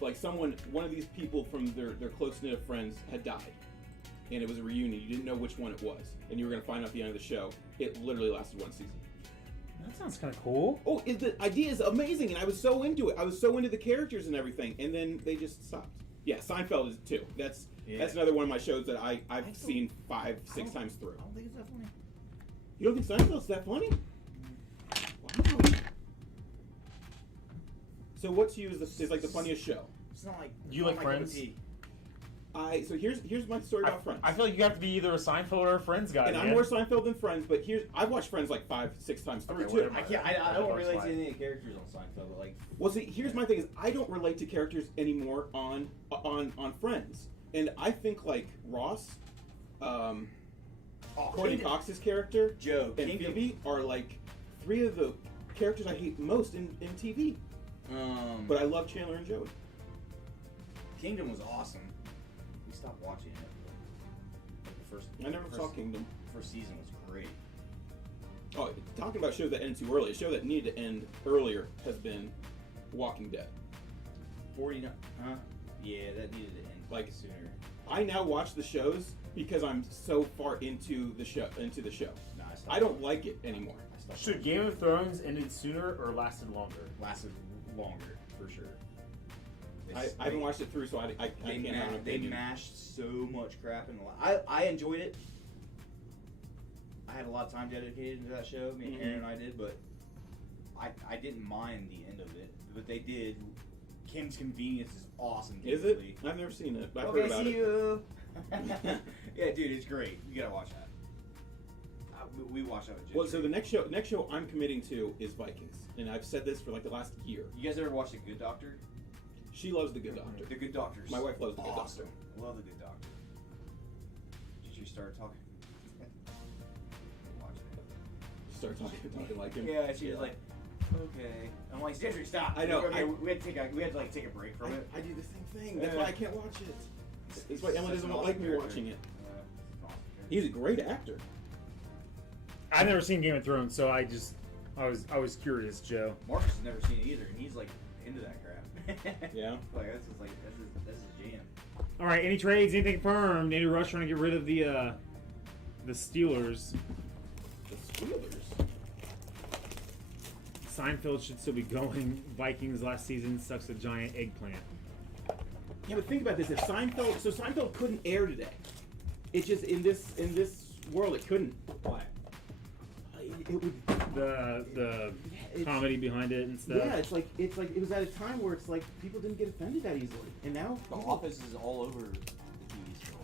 like one of these people from their close knit of friends had died, and it was a reunion. You didn't know which one it was, and you were gonna find out at the end of the show. It literally lasted 1 season. That sounds kind of cool. Oh, the idea is amazing, and I was so into it. I was so into the characters and everything, and then they just stopped. Yeah, Seinfeld is too. That's another one of my shows that I've seen 5-6 times through. I don't think it's that funny. You don't think Seinfeld's that funny? Wow. So what to you is like the funniest show? It's not like You like Friends? So here's my story about Friends. I feel like you have to be either a Seinfeld or a Friends guy. And I'm more Seinfeld than Friends, but I've watched Friends like 5-6 times through Okay, too. whatever. I don't relate to any of the characters on Seinfeld, but like. Well, see, here's my thing: is I don't relate to characters anymore on Friends, and I think like Ross, Courtney Cox's character, Joe, and Kingdom. Phoebe are like 3 of the characters I hate most in TV. But I love Chandler and Joey. Kingdom was awesome. We stopped watching it. Like the first. I never saw Kingdom. First season was great. Oh, talking about shows that end too early. A show that needed to end earlier has been Walking Dead. 49. Huh? Yeah, that needed to end Like, sooner. I now watch the shows because I'm so far into the show. Nah, I stopped. I don't like it anymore. I stopped. Should Game of Thrones ended sooner or lasted longer? Lasted longer for sure. I haven't watched it through, so I can't have an They opinion. mashed so much crap in the I enjoyed it. I had a lot of time dedicated to that show. Me and Mhm. Aaron and I did, but I didn't mind the end of it. But they did. Kim's Convenience is awesome. Is it? technically. I've never seen it, but I've Okay, heard about see it. you. Yeah, dude, it's great. You gotta watch that. We watched that with Ginger. Well, so the next show I'm committing to is Vikings, and I've said this for like the last year. You guys ever watch The Good Doctor? She loves The Good Doctor. The Good Doctor's My wife loves The Good awesome. Doctor. I love The Good Doctor. Did you start talking? Watch it. Start talking like him. Yeah, she was like, okay. I'm like, Ginger, stop. I know, Okay, I- we had to take a break from it. I do the same thing. That's Yeah. why I can't watch it. That's why Emma Such doesn't an like awesome me character. watching it. It's an awesome character. He's a great actor. I've never seen Game of Thrones, so I was curious, Joe. Marcus has never seen it either, and he's like into that crap. Yeah. Like that's his jam. All right, any trades, anything confirmed? Any rush trying to get rid of the Steelers? The Steelers. Seinfeld should still be going. Vikings last season sucks a giant eggplant. Yeah, but think about this: if Seinfeld couldn't air today, it just in this world it couldn't. Why? It would. The It's- comedy behind it and stuff. Yeah, it's like it was at a time where it's like people didn't get offended that easily, and now The Office is all over the TV still.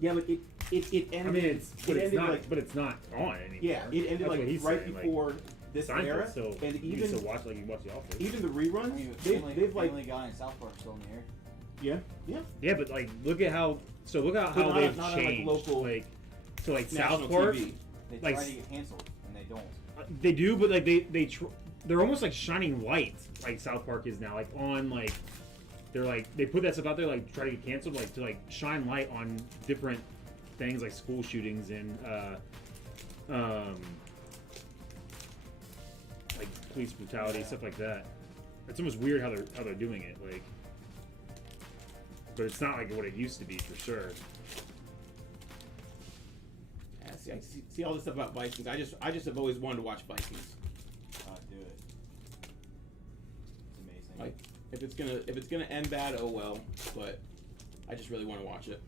yeah, but it ended. I mean, it's it but it's ended not. like but it's not on anymore. yeah, it ended That's like what he's right saying, like, before this era, Seinfeld still. and you even still watch like you watch The Office. even the reruns, I mean, they've like Family Guy and South Park still in the air. yeah. Yeah, but like look at how But how not- they've not on, like, changed. local So like national South Park, TV. They Like try to get canceled and they don't. they do, but like they're almost like shining light. Like South Park is now like on like they're like they put that stuff out there like try to get canceled like to like shine light on different things like school shootings and like police brutality stuff like that. It's almost weird how they're doing it like, but it's not like what it used to be for sure. Yeah, I see all this stuff about Vikings. I just have always wanted to watch Vikings. Do it. It's amazing. Like if it's gonna end bad, oh well. But I just really want to watch it.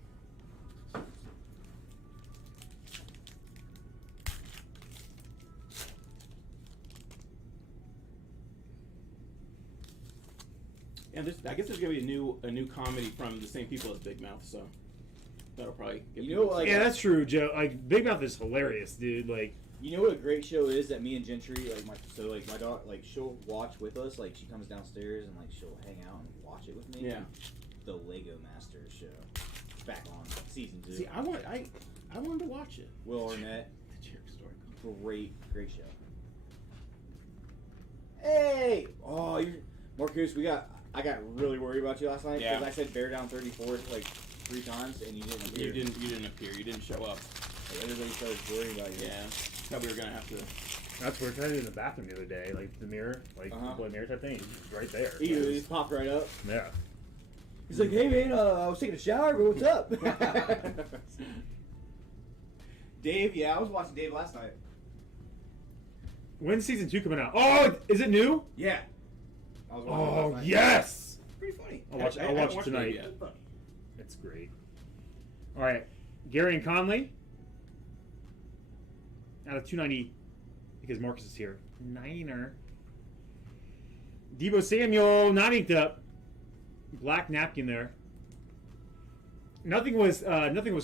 And I guess there's gonna be a new comedy from the same people as Big Mouth, so that'll probably get You know, people like, Yeah, that's true, Joe. Like Big Mouth is hilarious, dude. Like you know what a great show is that me and Gentry like my daughter like she'll watch with us, like she comes downstairs and like she'll hang out and watch it with me. Yeah. The Lego Masters show. It's back on season 2. See, I wanted to watch it. Will Arnett, The Jerk Story. great show. Hey! Oh, Marcus, I got really worried about you last night because Yeah. I said bear down 34 like 3 times and you didn't appear. You didn't appear. You didn't show up. Like, everybody started worrying about you. Yeah. Thought we were gonna have to. that's what I tried to do in the bathroom the other day. Like the mirror, like Uh-huh. the mirror type thing, he's right there. He just popped right up. Yeah. He's like, hey man, I was taking a shower, but what's up? Dave, yeah, I was watching Dave last night. When's season 2 coming out? Oh, is it new? Yeah. I was watching it Oh last night. yes! Pretty funny. I'll watch I it haven't watched tonight. it yet. It's great. All right, Gary and Conley out of 290 because Marcus is here. Niner. Debo Samuel not inked up. Black napkin there. Nothing was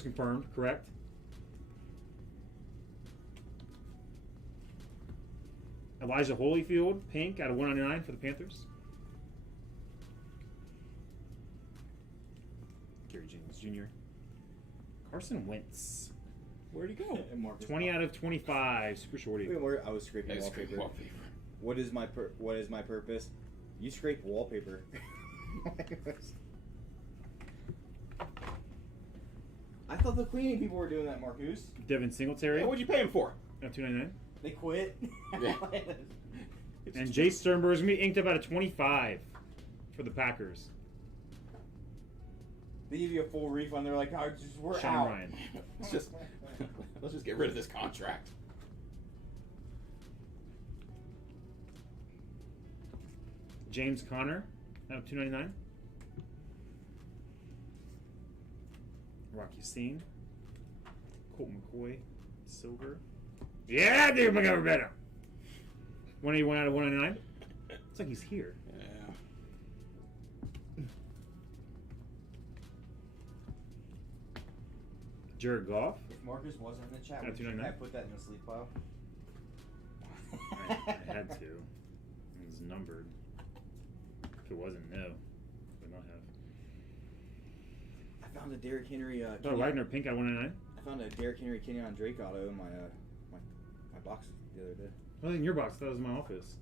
confirmed. Correct. Elijah Holyfield, pink out of 199 for the Panthers. Gary Jennings Jr. Carson Wentz. Where'd he go? And Marcus 20 out of 25. Super shorty. Wait, where I was scraping Yeah, wallpaper. wallpaper. What is my purpose? You scrape wallpaper. I thought the cleaning people were doing that, Marcus. Devin Singletary. Yeah, what'd you pay him for? Out of 299. They quit. Yeah. And Jay Sternberg's gonna be inked up out of 25 for the Packers. They give you a full refund. They're like, oh, we're Sean out. Ryan. Let's just get rid of this contract. James Conner out of 299. Rocky Steen. Colt McCoy. Silver. Yeah, dude, McGovern better. 181 out of 199. It's like he's here. Yeah. Jared Goff. If Marcus wasn't in the chat, Yeah, would you 299. have put that in the sleep pile? I had to. It was numbered. If it wasn't, no. Would not have. I found a Derrick Henry. Oh, Kenyon- Wagner pink out of 199. I found a Derrick Henry Kenyon Drake auto in my box the other day. Oh, in your box. That was in my office.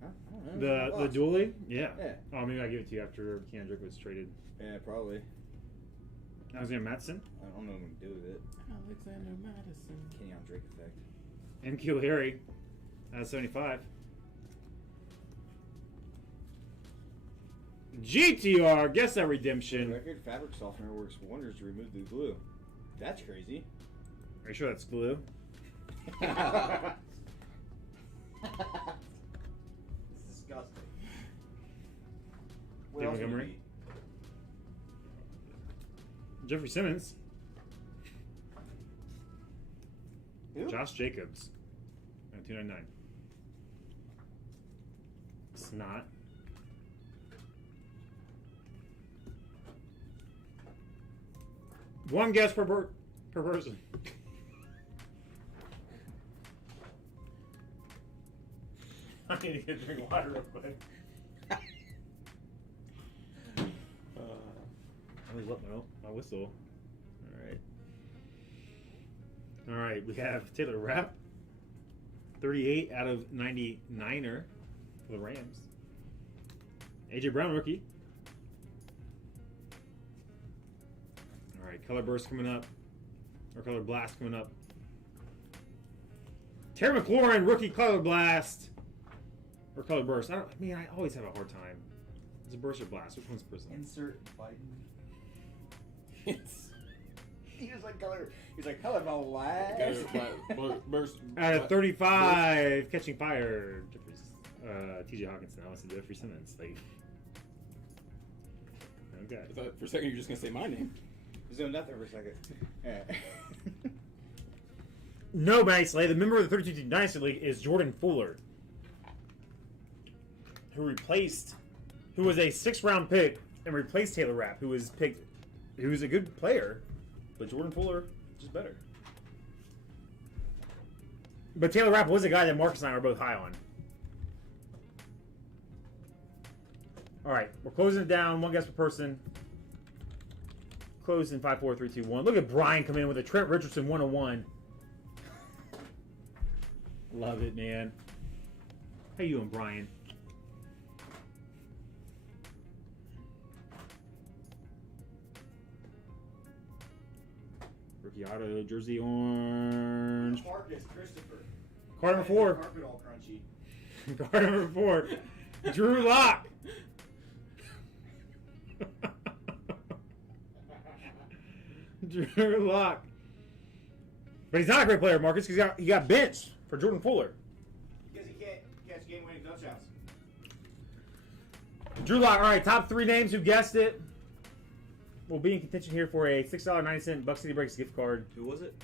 Huh? I don't know. The dually? Yeah. Yeah. Oh, maybe I'll give it to you after Kendrick was traded. Yeah, probably. Alexander Mattson. I don't know what I'm gonna do with it. Alexander Madison. Kenyon Drake effect. And Keel Harry out of 75. GTR, guess that redemption. Record fabric softener works wonders to remove the glue. That's crazy. Are you sure that's glue? It's disgusting. What David else would it Montgomery? Jeffrey Simmons. be? Who? Josh Jacobs. At 299. Snot. One guess per per person. I need to get a drink of water real quick. I always let my whistle. All right, we have Taylor Rapp, 38 out of 99er for the Rams. AJ Brown, rookie. All right, Color Burst coming up, or Color Blast coming up. Terry McLaurin, rookie Color Blast, or Color Burst. I always have a hard time. Is it Burst or Blast? Which one's Prism? Insert Biden. He was like color. He's like color blast. Burst. Out of 35, catching fire. TJ Hawkinson, Allison Jeffrey Simmons. Like, okay. I thought for a second you were just gonna say my name. Zone nothing for a second. Yeah. No, nicely. The member of the 32 Dynasty League is Jordan Fuller, who was a 6th-round pick and replaced Taylor Rapp, who was a good player, but Jordan Fuller just better. But Taylor Rapp was a guy that Marcus and I were both high on. All right, we're closing it down. One guess per person. Closed in 5, 4, 3, 2, 1. Look at Brian come in with a Trent Richardson 101. Love it, man. How you doing, Brian? Rookie auto, jersey orange. Marcus Christopher. Card number 4. Carpet all crunchy. Card number 4. Drew Lock. Drew Lock. But he's not a great player, Marcus, because he got benched for Jordan Fuller. Because he can't catch game-winning touchdowns. Drew Lock. All right, top 3 names who guessed it will be in contention here for a $6.90 Buck City Breaks gift card. Who was it?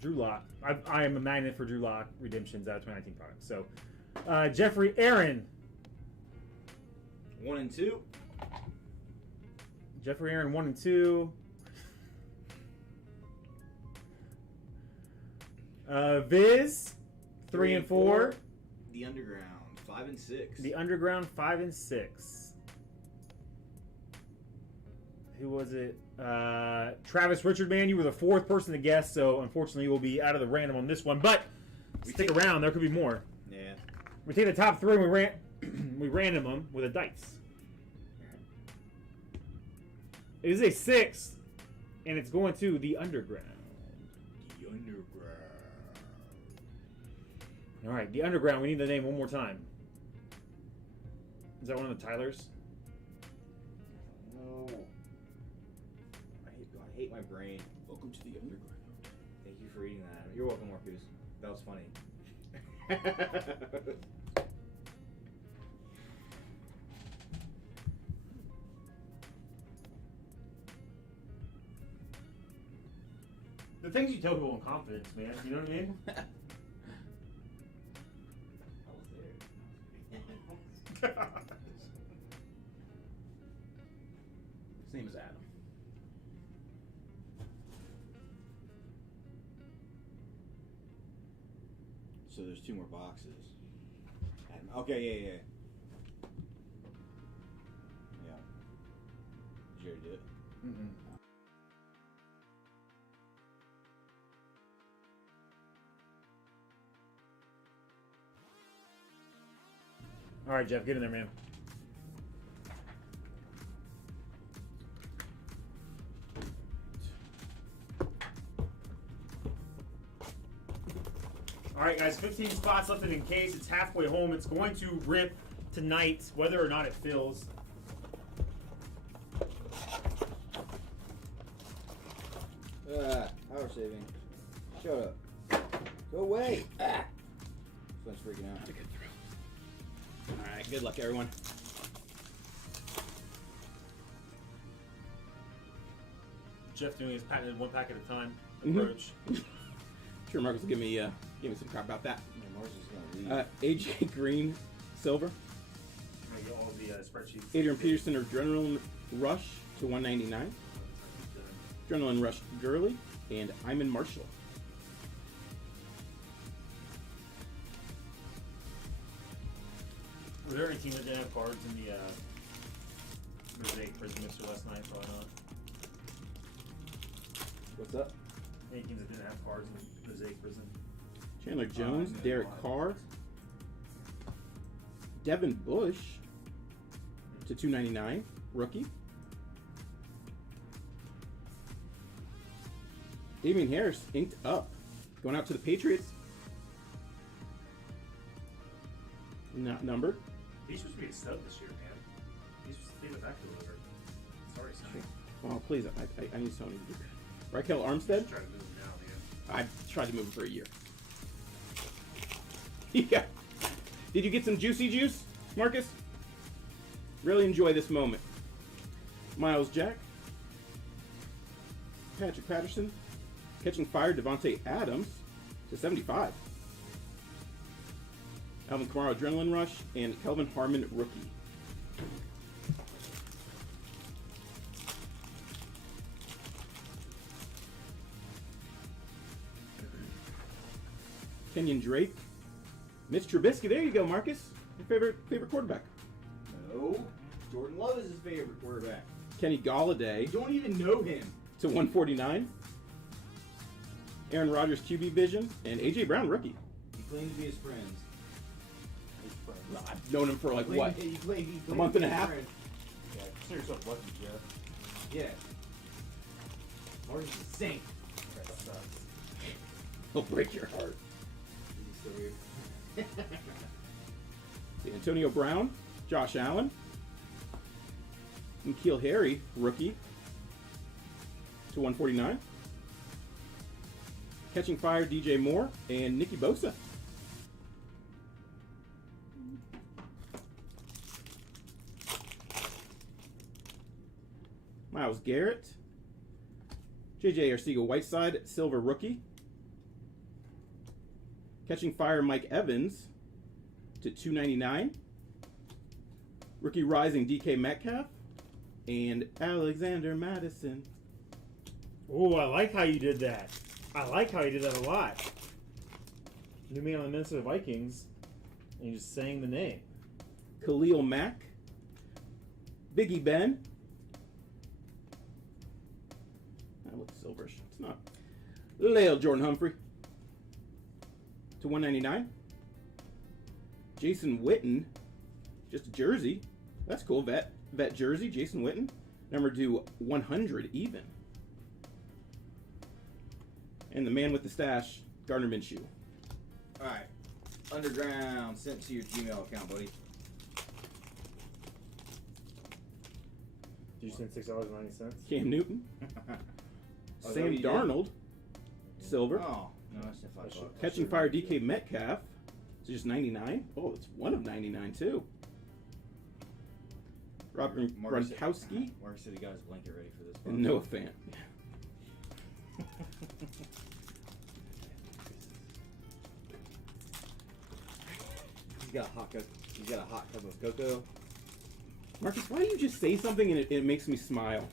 Drew Lock. I am a magnet for Drew Lock redemptions out of 2019 products. So, Jeffrey Aaron. 1 and 2. Jeffrey Aaron, 1 and 2. Viz, 3 and 4. The Underground, 5 and 6. The Underground, 5 and 6. Who was it? Travis Richard, man, you were the 4th person to guess, so unfortunately you will be out of the random on this one. But stick around, there could be more. Yeah. We take the top 3 and we random them with a dice. It is a 6, and it's going to the Underground. The Underground. All right, the Underground. We need the name one more time. Is that one of the Tylers? No. I hate my brain. Welcome to the Underground. Thank you for reading that. You're welcome, Marcus. That was funny. The things you tell people in confidence, man. You know what I mean? I was there. His name is Adam. So there's 2 more boxes. Adam. Okay, yeah. Yeah. Did you already do it? Mm-mm. All right, Jeff, get in there, man. All right, guys, 15 spots left in case. It's halfway home. It's going to rip tonight, whether or not it fills. Power saving. Shut up. Go away. Ah. This one's freaking out. All right, good luck, everyone. Jeff doing his patented 1 pack at a time Mhm. approach. Sure, Marcus will give me some crap about that. Yeah, Mars is gonna leave. AJ Green, silver. I'm gonna get all of the spreadsheets. Adrian Peterson, Adrenaline Rush to 199. Adrenaline Rush Gurley and Iman Marshall. Were there any teams that didn't have cards in the Mosaic Prison Mixer last night? Probably not. What's up? Any teams that didn't have cards in the Mosaic Prison? Chandler Jones, no, Derek no. Carr, Devin Bush to 299, rookie. Damian Harris inked up, going out to the Patriots. Not numbered. He's supposed to be a stud this year, man. He's supposed to take it back to deliver. Sorry, son. Oh, please, I need Sony to do that. Raquel Armstead. Try to move him now, man. I tried to move him for a year. Yeah. Did you get some juicy juice, Marcus? Really enjoy this moment. Miles Jack. Patrick Patterson. Catching fire, Devontae Adams to 75. Alvin Kamara Adrenaline Rush, and Kelvin Harmon rookie. Kenyon Drake. Mitch Trubisky. There you go, Marcus. Your favorite quarterback. No. Jordan Love is his favorite quarterback. Kenny Galladay You don't even know him. to 149. Aaron Rodgers QB Vision, and AJ Brown rookie. He claimed to be his friends. I've known him for like He what? claimed- he claimed A month to be and a his half? friend. Yeah, consider yourself lucky, Jeff. Yeah. Martin's a saint. That sucks. He'll break your heart. He's so weird. Antonio Brown, Josh Allen, N'Keal Harry, rookie, to 149. Catching fire, DJ Moore, and Nicky Bosa. Myles Garrett, JJ Arcega-Whiteside, silver rookie. Catching fire, Mike Evans to 299. Rookie rising, DK Metcalf, and Alexander Madison. Oh, I like how you did that. I like how you did that a lot. New man on the Minnesota Vikings, and you just saying the name. Khalil Mack, Biggie Ben. That looks silverish. It's not. Lale Jordan Humphrey to 199. Jason Witten, just a jersey. That's cool. Vet jersey. Jason Witten, number to 100 even. And the man with the stash, Gardner Minshew. Alright. Underground sent to your Gmail account, buddy. Did you send $6.90? Cam Newton, Oh, is that Sam what you did? Darnold, silver. Oh, no, that's not $5. Catching fire, DK Metcalf. It's just 99. Oh, it's one of 99 too. Robert Gronkowski Mark said he got his blanket ready for this. and Noah Fant. He's got a hot cup of cocoa. Marcus, why do you just say something and it makes me smile?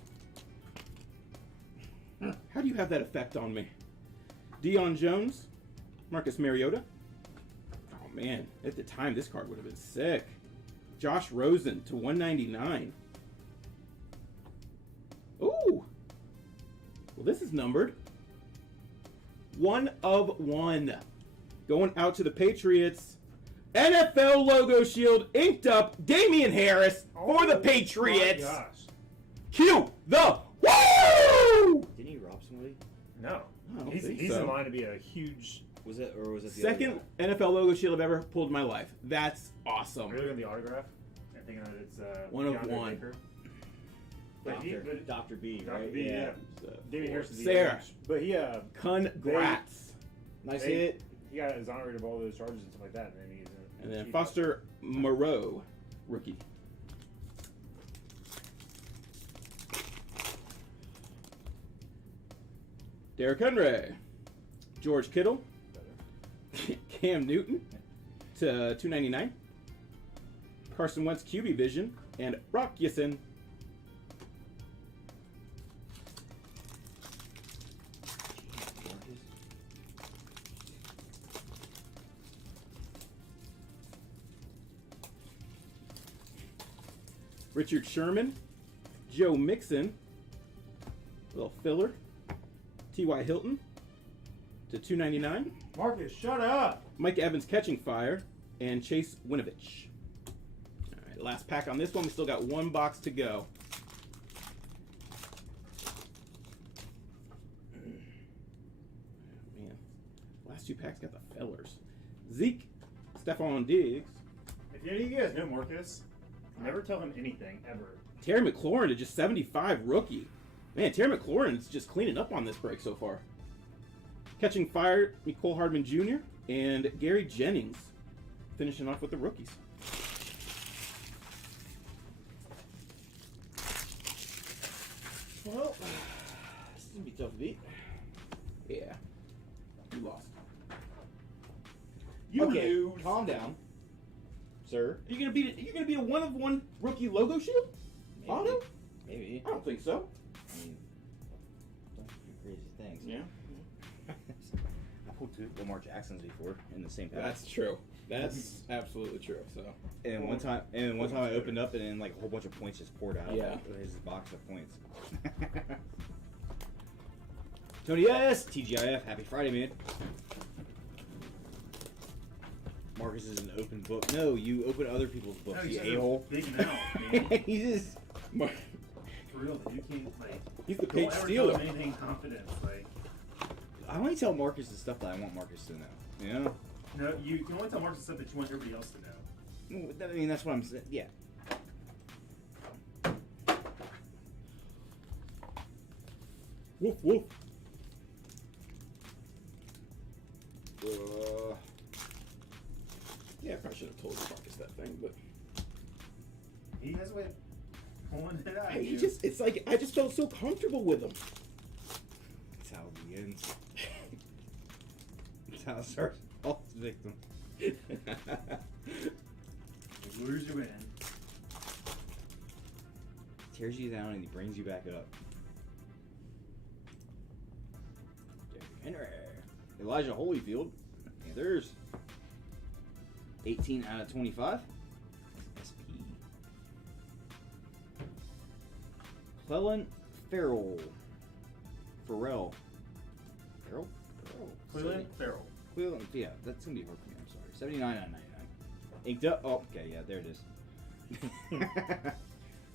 How do you have that effect on me? Deion Jones, Marcus Mariota. Oh man, at the time this card would have been sick. Josh Rosen to 199. Ooh. Well, this is numbered. 1 of 1. Going out to the Patriots. NFL logo shield inked up. Damian Harris for the Patriots. Oh my gosh. Cue the woo! Didn't he rob somebody? No. I don't He's think in so. line to be a huge. Was it the Second other NFL logo shield I've ever pulled in my life. That's Are awesome. you looking at the autograph? And thinking that it's 1 of DeAndre 1. Baker? guy? But he, but Dr. B, Dr. right? B, yeah. So, David Harris is the Sarah, average. But he congrats. Nice They- hit. he got exonerated of all those charges and stuff like that, and then he's And then Foster Moreau, rookie. Derrick Henry, George Kittle, Cam Newton to 299. Carson Wentz QB Vision, and Brock Richard Sherman, Joe Mixon, little filler, T.Y. Hilton to 299. Marcus, shut up. Mike Evans catching fire, and Chase Winovich. All right, last pack on this one. We still got one box to go. Man, last two packs got the fellers. Zeke, Stephon Diggs, If any of you guys know Marcus, never tell him anything, ever. Terry McLaurin to just 75 rookie. Man, Terry McLaurin's just cleaning up on this break so far. Catching fire, Nicole Hardman Jr. and Gary Jennings finishing off with the rookies. Well, this is gonna be tough to beat. Yeah, you lost. You okay, lose. calm down, sir. Are you gonna beat it? Are you gonna beat a one-of-one rookie logo shield? Maybe. Auto? Maybe. I don't think so. I mean, don't do crazy things. Yeah. I pulled two Lamar Jacksons before in the same pack. That's true. That's absolutely true. So. And one time I opened up and then like a whole bunch of points just poured out. Yeah. His box of points. Tony S. TGIF. Happy Friday, man. Marcus is an open book. No, you open other people's books. No, You he's a-hole. digging out, man. He's just. For real, dude, you can't, like, He's the don't page ever tell stealer. him anything confidence, like. I only tell Marcus the stuff that I want Marcus to know. You know? No, you can only tell Marcus stuff that you want everybody else to know. I mean, that's what I'm saying. Yeah. Woof woof. Yeah, I probably should have told Marcus that thing, but He has a way of pulling it out. he dude. just—it's like I just felt so comfortable with him. That's how it begins. That's how it starts. All victim. He lures you in. Tears you down and he brings you back up. Derrick Henry. Elijah Holyfield. Panthers. 18 out of 25. SP. Clellan Farrell. Farrell. Farrell? Cleveland Farrell. Cleveland, yeah, that's gonna be hard for me. I'm sorry. 79 out of 99. Inked up. Oh, okay, yeah, there it is.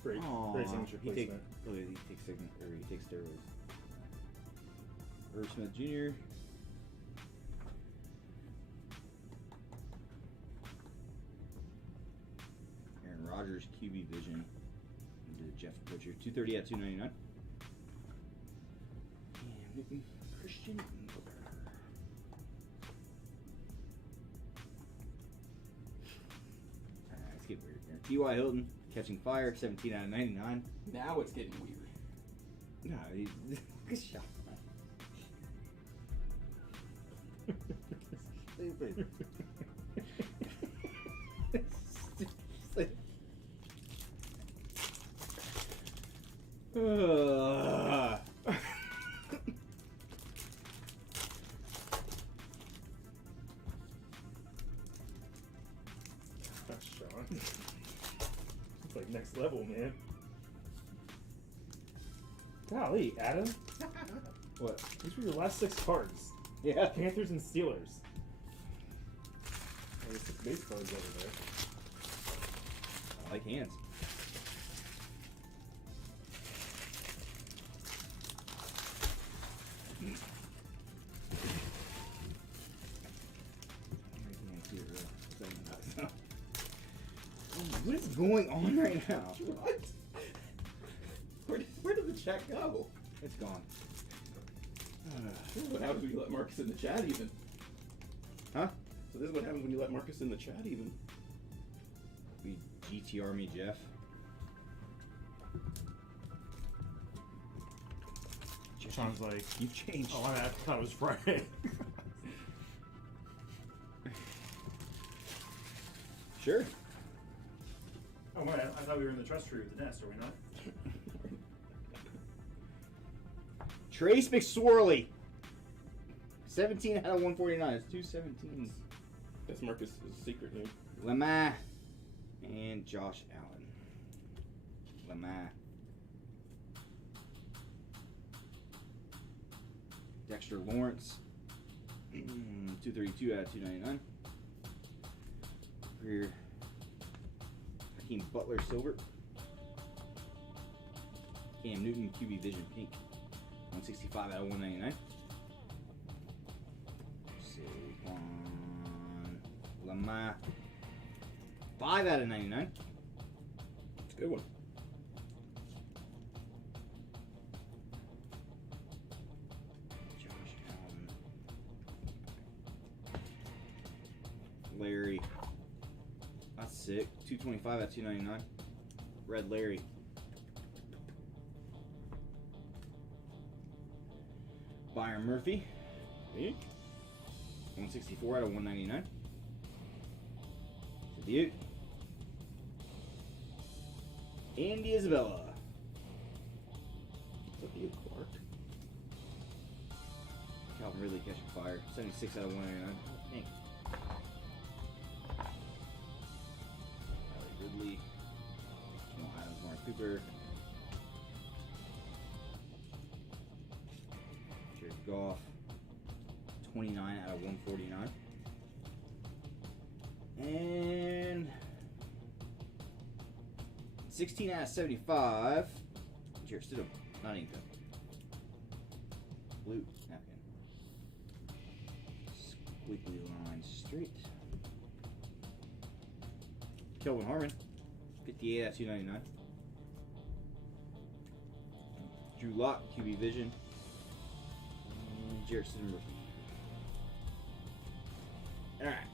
Great, Aw, great signature he placement. he takes steroids. Irv Smith Jr. Aaron Rodgers QB Vision. Jeff Butcher 230 at 299. And Christian Miller. Let's get weird here. T.Y. Hilton catching fire 17 out of 99. Now it's getting weird. No, good shot. Stupid. Stupid. Gosh, Sean. It's like next level, man. Golly, Adam. What? These were your last 6 cards. Yeah. Panthers and Steelers. There's 6 base cards over there. I like hands. What is going on right now? What? Where did the chat go? It's gone. This is what happens when you let Marcus in the chat even. Huh? So this is what happens when you let Marcus in the chat even. We GTR me, Jeff. Sean's like, You've changed. oh, I thought it was Friday. Sure. Oh, wait, I thought we were in the trust tree with the nest, are we not? Trace McSorley. 17 out of 149. It's 217s. That's Marcus's secret name. Lemma and Josh Allen. Lamar. Dexter Lawrence. 232 out of 299. Rear. Hakeem Butler Silver. Cam Newton QB Vision Pink. 165 out of 199. Saquon Lamar. 5 out of 99. Good one. Josh Allen. Larry. That's sick. 225 out of 299. Red Larry. Byron Murphy. 164 out of 199. Dubuque. Andy Isabella. Dubuque Clark. Calvin Ridley catching fire. 76 out of 199. Dang. Ridley. Jamal Adams, Mark Cooper. Jared Goff. 29 out of 149. And 16 out of 75. Jared Stidham. Not anything. Blue napkin. Squiggly line straight. Kelvin Harmon. 58 out of 299. Drew Lock, QB Vision. And Jared Stidham rookie. Alright.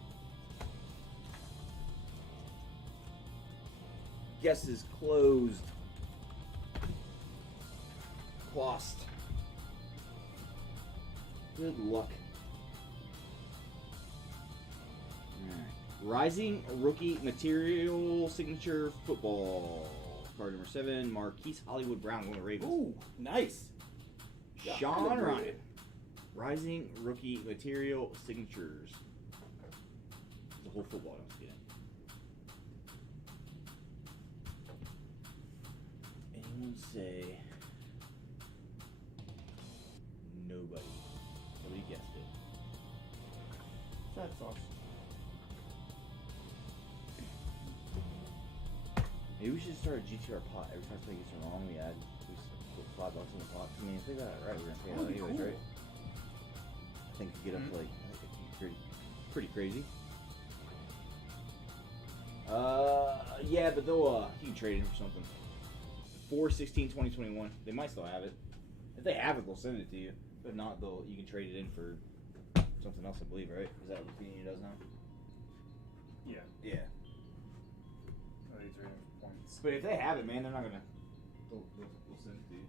Guess is closed. Lost. Good luck. Alright. Rising Rookie Material Signature Football. Card number 7. Marquise Hollywood Brown going to Ravens. Ooh, nice. Yeah, Sean kinda Ryan. great. Rising Rookie Material Signatures. The whole football don't get it. Anyone say nobody? Nobody guessed it. Fat sauce. Maybe we should start a GTR pot. Every time somebody gets it wrong, we put $5 in the pot. I mean, if they got it right, we're gonna pay it out anyways, cool. right? I think we get up to like pretty crazy. Yeah, but they'll you can trade it for something. 4/16/2021. They might still have it. If they have it, they'll send it to you. If not, you can trade it in for something else, I believe, right? Is that what Panini does now? Yeah. Yeah. Oh, these are points. But if they have it, man, they're not gonna. They'll send it to you.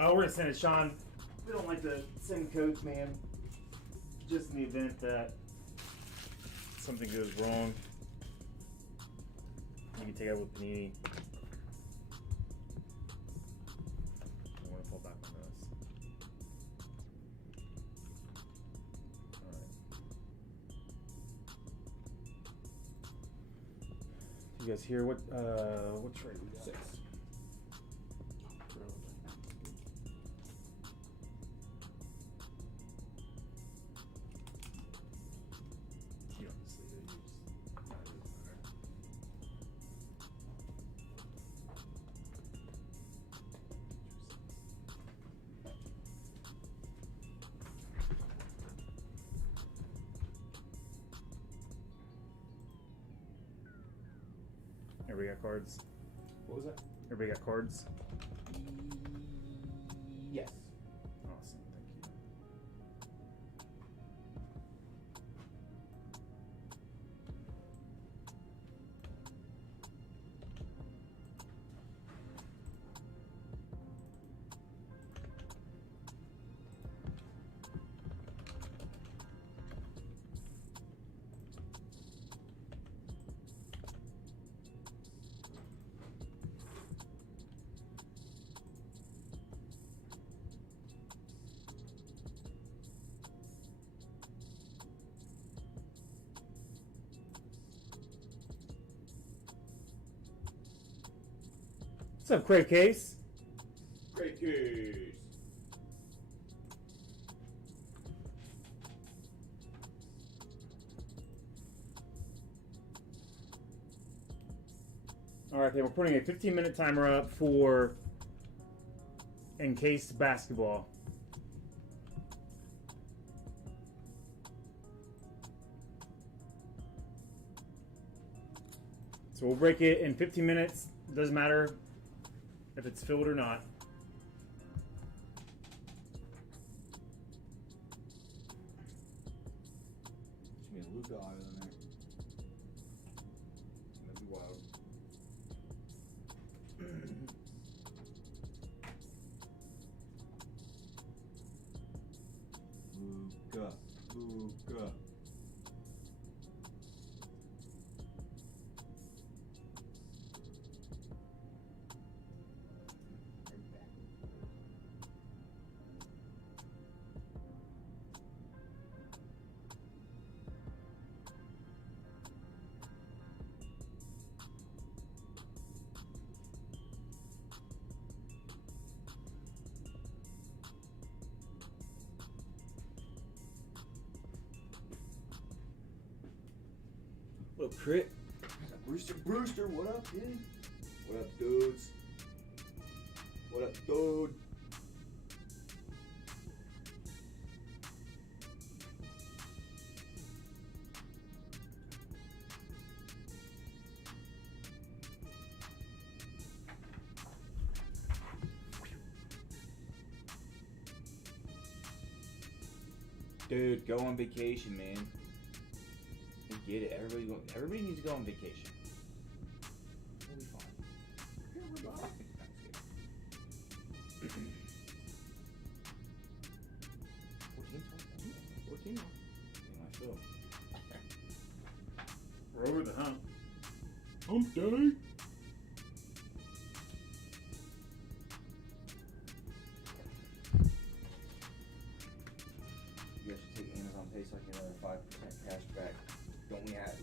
Oh, we're gonna send it, Sean. We don't like to send codes, man. Just in the event that something goes wrong, you can take it with Panini. I want to fall back on this. All right. You guys hear what trade we got? 6. You don't just leave it. You just not leave it there. Everybody got cards? What was that? Everybody got cards? Yes. Awesome, thank you. What's up, Crave Case? Great case. All right, okay, we're putting a 15-minute timer up for encased basketball. So we'll break it in 15 minutes. Doesn't matter if it's filled or not. Should be a Luca auto in there. That'd be wild. Luca. Luca. Little crit. Brewster, what up, dude? What up, dudes? What up, dude? Dude, go on vacation, man. We get it. Everybody needs to go on vacation. We'll be fine. Yeah, we're not. 14. I feel. We're over the hump. Hump day. You guys should take Amazon Pay so I can get another 5% cash back.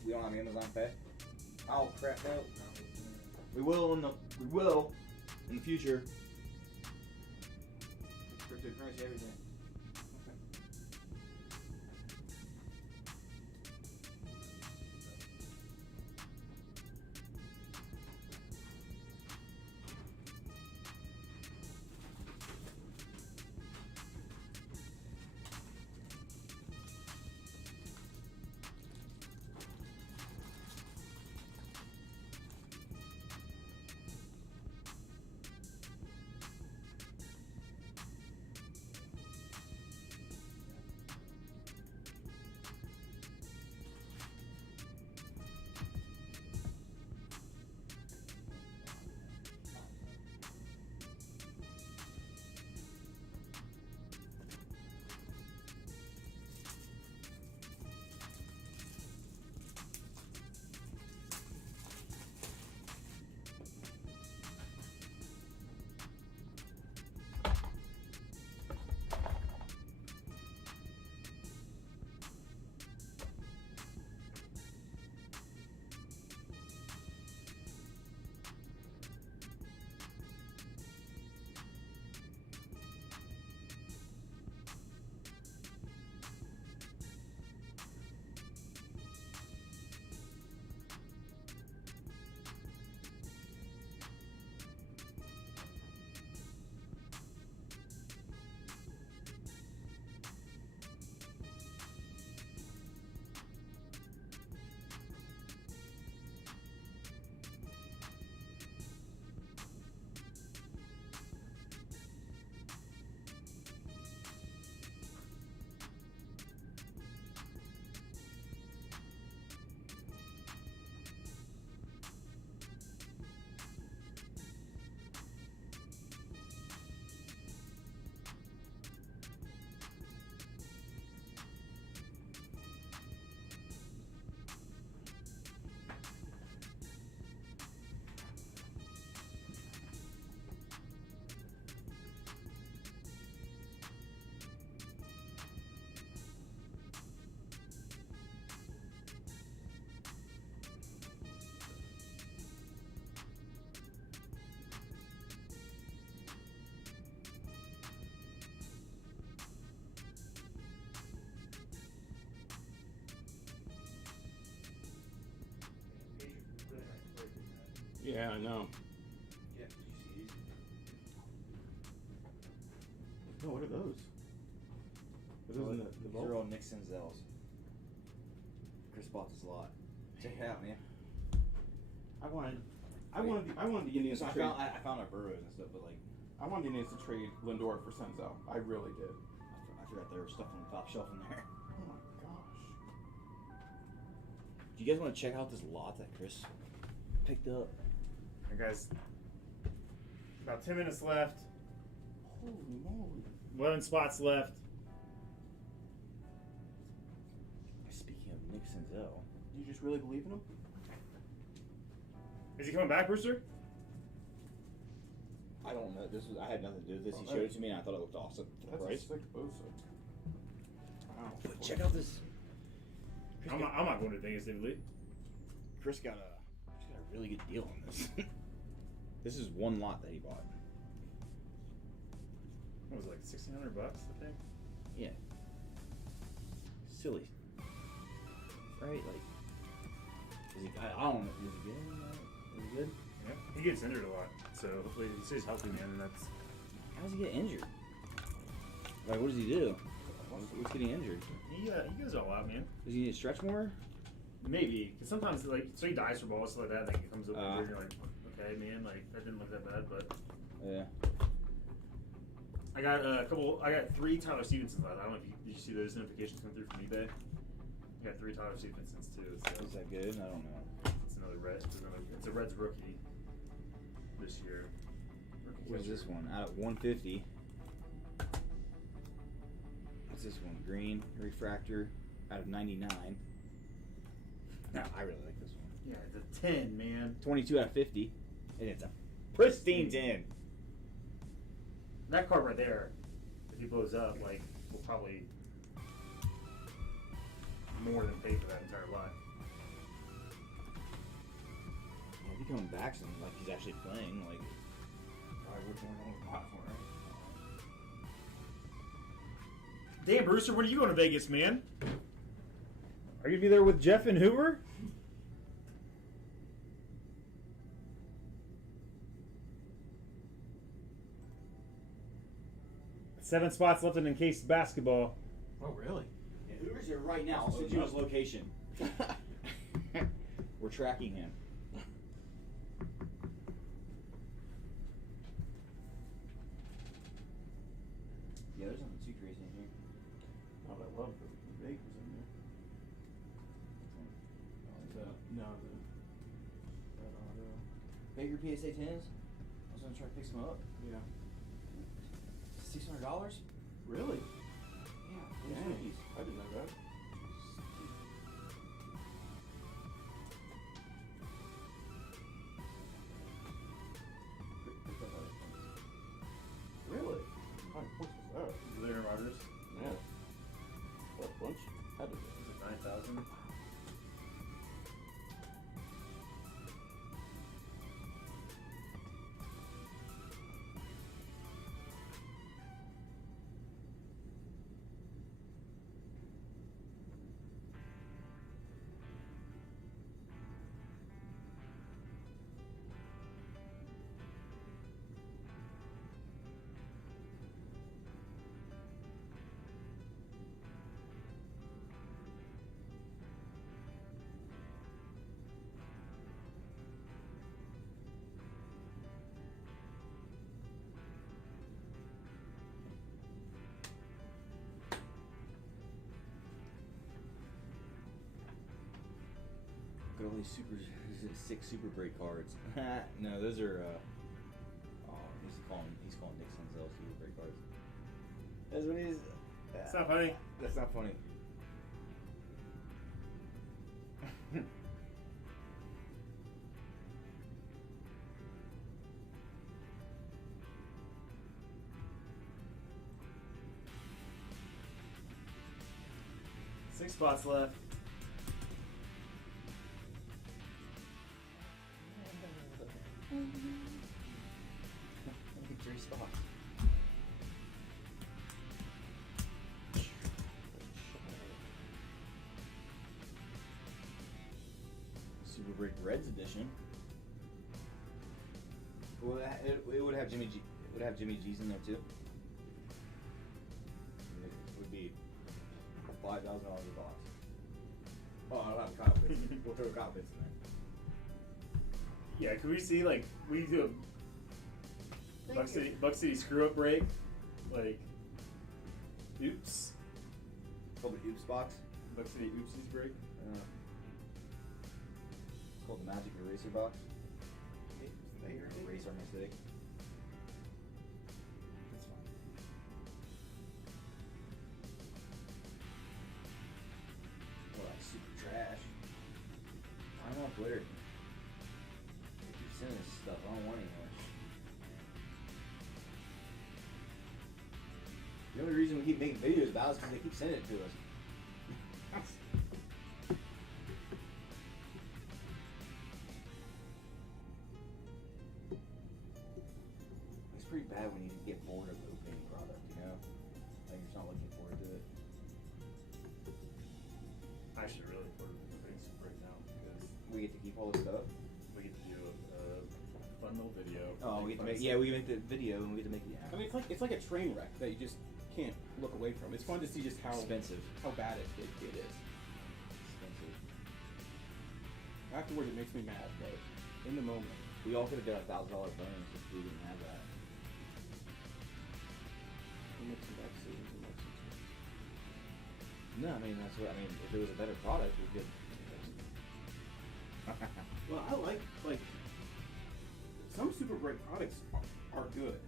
We don't have Amazon Pay? Oh crap, no. We will in the future. Cryptocurrency, everything. Yeah, I know. Yeah, did you see these? No, what are those? What is in the These vault? are all Nick Senzel's. Chris bought this lot. Check it out, man. I wanted the Indians So to I trade. found our burrows and stuff, but like I wanted the Indians to trade Lindor for Senzel. I really did. I forgot there was stuff on the top shelf in there. Oh my gosh. Do you guys want to check out this lot that Chris picked up? And guys, about 10 minutes left. Holy moly. 11 spots left. Speaking of Nick Senzel, You just really believe in him? Is he coming back, Brewster? I don't know. I had nothing to do with this. He Oh, showed it to me, and I thought it looked awesome. For the That's price. a sick Bosa. Wow. But check out this. I'm not going to Vegas, David Lee. Chris got a really good deal on this. This is one lot that he bought. What was it, like $1,600, I think? Yeah. Silly. Right? Like, is he? I don't know. Is he good? Is he good? Yeah. He gets injured a lot, so hopefully he stays healthy, man. And that's How does he get injured? Like, what does he do? What's getting injured? he goes all out, man. Does he need to stretch more? Maybe because sometimes like so he dives for balls stuff like that, and then he comes over Uh. here and you're like, okay, man, like that didn't look that bad, but Yeah. I got I got 3 Tyler Stevensons left. I don't know if did you see those notifications come through from eBay? I got 3 Tyler Stevensons too. So Is that good? I don't know. it's another red. It's a Reds rookie this year. Rookie What's catcher. this one? Out of 150. What's this one? Green refractor out of 99. No, I really like this one. Yeah, it's a 10, man. 22 out of 50, and it's a pristine 10. That card right there, if he blows up, like, will probably more than pay for that entire lot. Yeah, if he comes back, something like he's actually playing, like probably worth more than a lot for it. Damn, Brewster, when are you going to Vegas, man? Are you gonna be there with Jeff and Hoover? Seven spots left in encased basketball. Oh, really? Yeah, Hoover's here right now. I'll send you his location. We're tracking him. Yeah, there's nothing too crazy in here. Oh, I love the Bakers in there. No, that auto. Baker PSA 10s. I was gonna try to pick some up. Yeah. $600? Really? Yeah. Dang. Those rookies. I didn't know that. Really? How many points was that? Aaron Rodgers. Yeah. What a bunch? Had to be. Is it 9,000? Look at all these six super break cards. No, those are he's calling Nick Senzel super break cards. That's what he's. It's not funny. That's not funny. Six spots left. Only 3 spots. Super Break Reds edition. Well, it would have Jimmy G. It would have Jimmy G's in there too. It would be $5,000 a box. Oh, I don't have cockpits. We'll throw cockpits in there. Yeah, could we see like we do a Buck City screw up break? Like, oops. It's called the Oops box. Buck City oopsies break. It's called the Magic Eraser box. Erase our mistake. That's fine. Well, that's super trash. I'm on Twitter. They keep sending us stuff I don't want anymore. The only reason we keep making videos about it is because they keep sending it to us. It's pretty bad when you get bored of opening a product, you know? Like you're not looking forward to it. I should really put things right now because We get to keep all this stuff. we get to do a fun little video. Oh, we get to make, we make the video and we get to make the app. I mean, it's like a train wreck that you just can't look away from. It's fun to see just how Expensive. bad it is. Expensive. Afterwards, it makes me mad, but in the moment, We all could have done $1,000 bonus if we didn't have that. it makes me absolutely makes me No, I mean that's what I mean. If it was a better product, we could. Well, I like some super great products are good.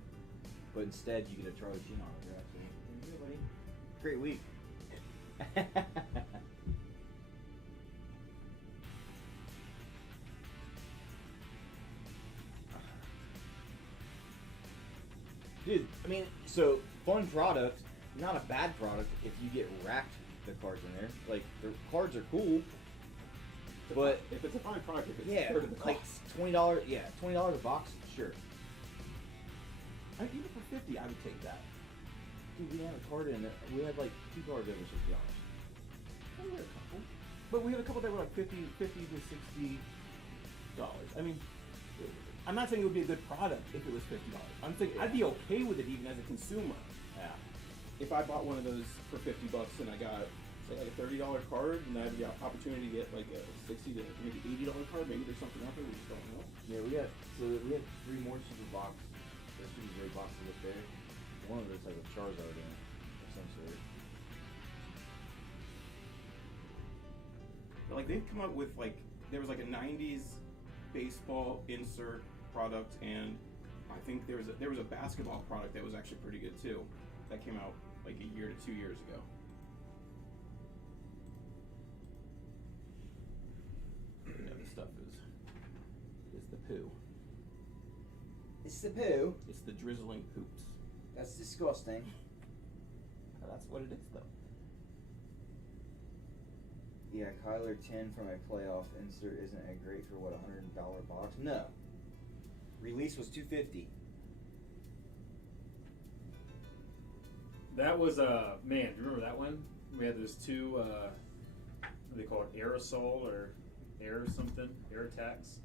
But instead, you get a Charlie Sheen autograph. So, here you go, buddy. Great week. Dude, I mean, so fun product, not a bad product if you get racked the cards in there. Like the cards are cool, but If it's a fine product, if it's yeah, fair to the like cost. $20. Yeah, $20 a box. Sure. Even for 50, I would take that. Dude, we had a card in it. We had like 2 cards over $60. We had a couple, but we had a couple that were like 50 to $60. I mean, I'm not saying it would be a good product if it was $50. I'm saying I'd be okay with it even as a consumer. Yeah. If I bought one of those for $50 and I got say like a $30 card and I had the opportunity to get like a $60 to maybe $80 card, maybe there's something out there we just don't know. Yeah, we had 3 more super box. There's 2 great boxes up there. One of those has a Charizard in it of some sort. But, like they've come up with like there was like a '90s baseball insert product, and I think there was a basketball product that was actually pretty good too. That came out like a year to 2 years ago. Yeah, this stuff is the poo. It's the poo. It's the drizzling poops. That's disgusting. That's what it is, though. Yeah, Kyler 10 from a playoff insert isn't a great for what, $100 box? No. Release was $250. That was man. Do you remember that one? We had those 2. What do they call it? Aerosol or air something? Air attacks.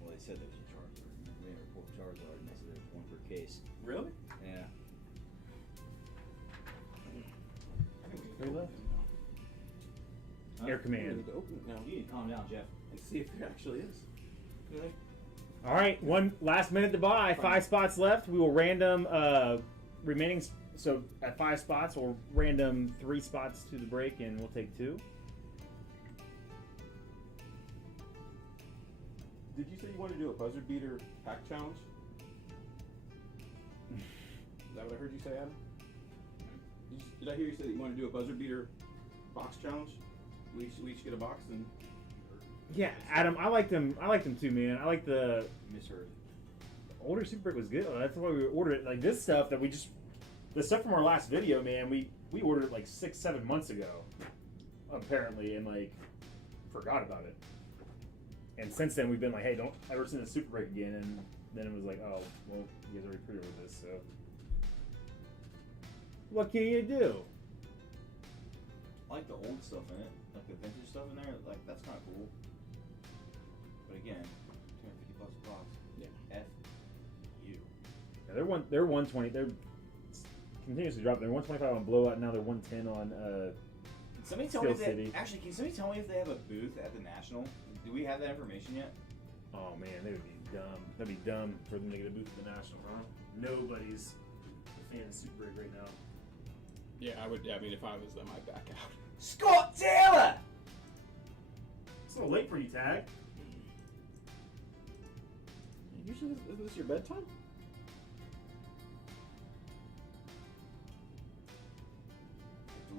Well, they said there was a Charizard. We never pulled a Charizard, and they said there was 1 per case. Really? Yeah. Who left? Air We Command. need to open it now You need to calm down, Jeff. and see if there actually is. Okay. All right, one last minute to buy. 5 spots left. We will random remaining. So at 5 spots, we'll random 3 spots to the break, and we'll take 2. Did you say you wanted to do a buzzer beater pack challenge? Is that what I heard you say, Adam? Did I hear you say that you want to do a buzzer beater box challenge? We each get a box and. Yeah, Adam, I liked them. I liked them too, man. I like the Misheard. older Super Break was good. That's why we ordered it. Like this stuff that we just, the stuff from our last video, man. We ordered it like 6-7 months ago, apparently, and like forgot about it. And since then we've been like, hey, don't ever send a Super Break again. And then it was like, oh, well, you guys already pre-ordered this, so what can you do? I like the old stuff in it, like the vintage stuff in there. Like that's kind of cool. But again, $250 a box. Yeah. F you. Yeah, they're 120. They're continuously dropping. They're 125 on Blowout. Now they're 110 on. Can somebody tell me Steel City. Actually, can somebody tell me if they have a booth at the National? Do we have that information yet? Oh man, they would be dumb. That'd be dumb for them to get a booth at the National, huh? Nobody's a fan of Super Rig right now. Yeah, I would. I mean, if I was them, I'd back out. Scott Taylor! It's a little late for you, Tag. Usually, is this your bedtime?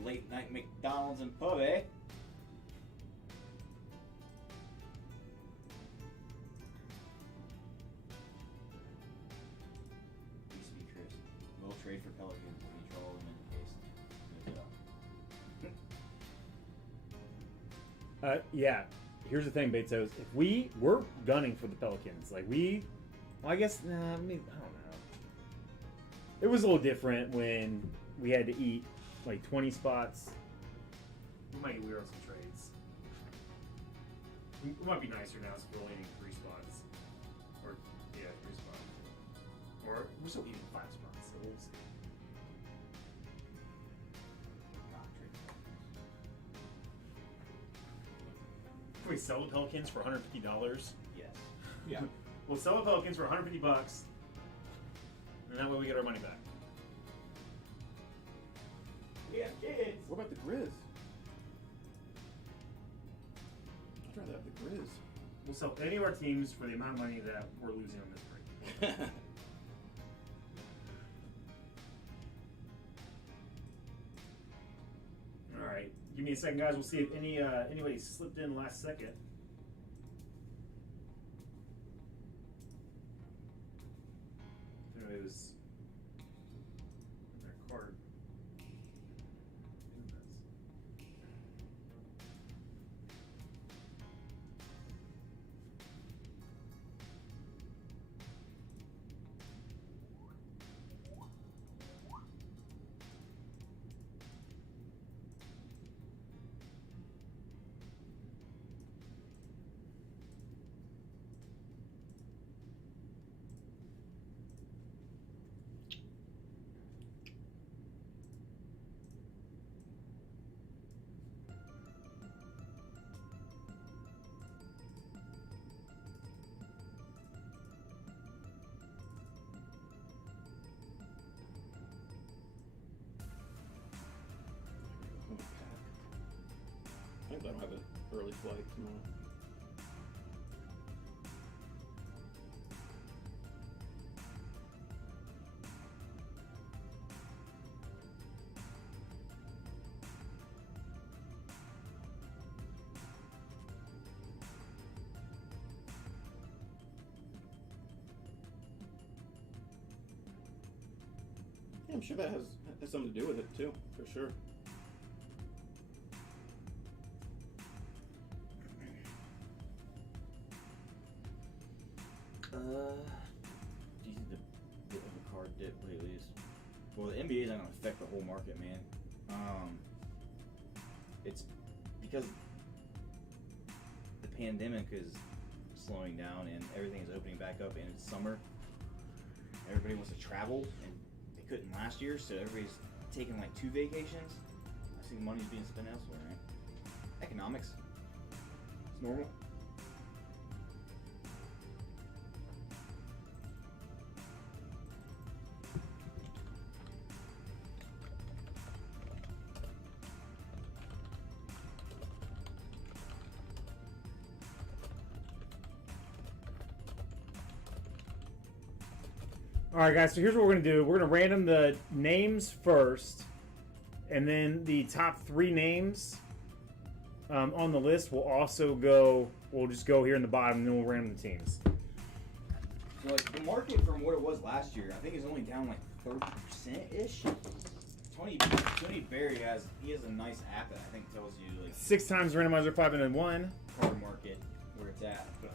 Late night McDonald's and pub, eh? Used to be Chris. We'll trade for Pelicans when you troll them in the case. Yeah. Here's the thing, Bezos. If we're gunning for the Pelicans, like well, I guess, I mean, I don't know. It was a little different when we had to eat like 20 spots. We might get weird on some trades. It might be nicer now since we're only eating 3 spots. Or, yeah, 3 spots. Or, we're still eating 5 spots, so we'll see. Not trade. Can we sell the Pelicans for $150? Yes. Yeah. We'll sell the Pelicans for $150, and that way we get our money back. We have kids! What about the Grizz? I'd rather have the Grizz. We'll sell any of our teams for the amount of money that we're losing on this break. All right, give me a second, guys. We'll see if anybody slipped in last second. If anybody was in their card. I think I don't have an early flight tomorrow. Yeah, I'm sure that has something to do with it too, for sure. Do you think the bit of a card dip lately is... Well, the NBA is not going to affect the whole market, man. It's because the pandemic is slowing down and everything is opening back up and it's summer. Everybody wants to travel and they couldn't last year, so everybody's taking like 2 vacations. I see the money's being spent elsewhere, man. Economics. It's normal. All right, guys. So here's what we're gonna do. We're gonna random the names first, and then the top 3 names on the list will also go. We'll just go here in the bottom, and then we'll random the teams. So like the market from what it was last year, I think is only down like 30% ish. Tony Berry has a nice app that I think tells you like 6 times randomizer 5 and 1. card market where it's at. But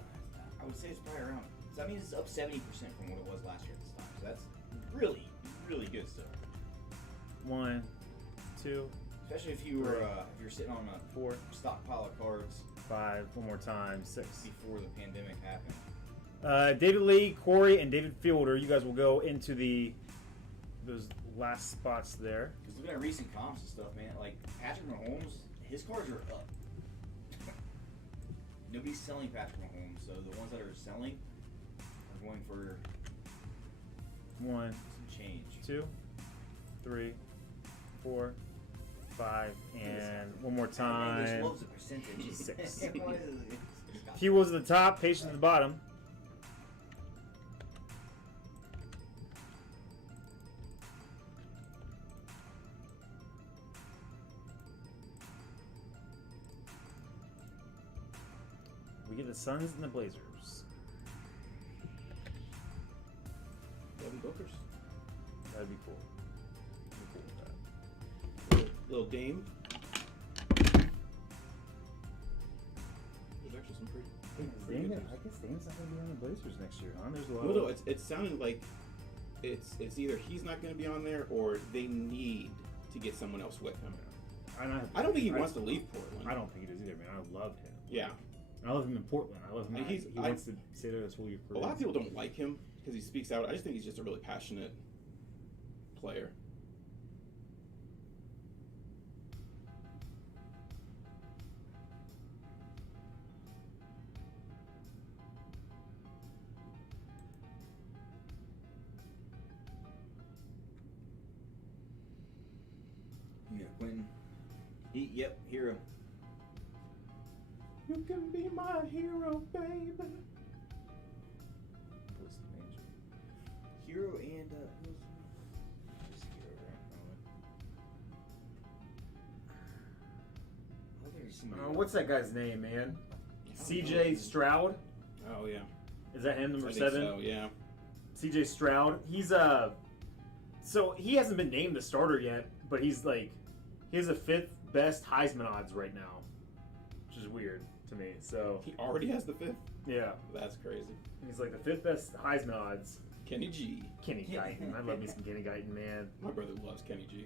I would say it's probably around So that means it's up 70% from what it was last year at this time. So that's really, really good still. 1, 2, Especially if you were if you're sitting on a 4, stockpile of cards 5. One more time. 6. before the pandemic happened. David Lee, Corey, and David Fielder. You guys will go into those last spots there. Because looking at recent comps and stuff, man, like Patrick Mahomes, his cards are up. Nobody's selling Patrick Mahomes, so the ones that are selling are going for 1, some change. 2, 3, 4, 5, and one more Man, time. this loves a percentage. 6. Why is it- He was at the top, Patience at the bottom. We get the Suns and the Blazers. Devin Booker's. That'd be cool. I'd be cool with that. Little Dame. There's actually some pretty good I news. guess Dame's not going to be on the Blazers next year, huh? There's a lot No, it's sounding like it's either he's not going to be on there or they need to get someone else with him. I don't think he wants to leave Portland. I don't think he does either, man. I love him. Yeah. I love him in Portland. I love him. And He I- wants to stay there his whole year. A lot of people don't like him because he speaks out. I just think he's just a really passionate player. Yeah, Quentin. Yep, hero. You can be my hero, baby. Hero and who's just hero, right? Oh, there's somebody else. What's that guy's name, man? CJ Stroud? Oh yeah. Is that him, number I 7? think so, yeah. CJ Stroud. He's so he hasn't been named the starter yet, but he's like he has the 5th best Heisman odds right now, which is weird to me. So He already has the 5th. yeah, That's crazy. he's like the 5th best Heisman odds. Kenny G. Kenny Guyton. I love me some Kenny Guyton, man. My brother loves Kenny G.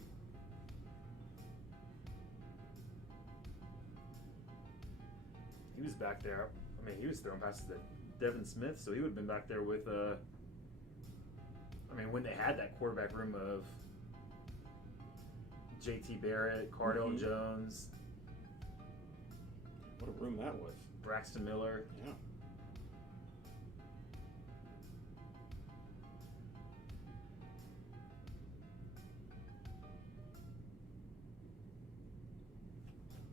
He was back there. I mean, he was throwing passes to Devin Smith, so he would have been back there with I mean, when they had that quarterback room of JT Barrett, Cardell Jones, What a room that was. Braxton Miller. Yeah.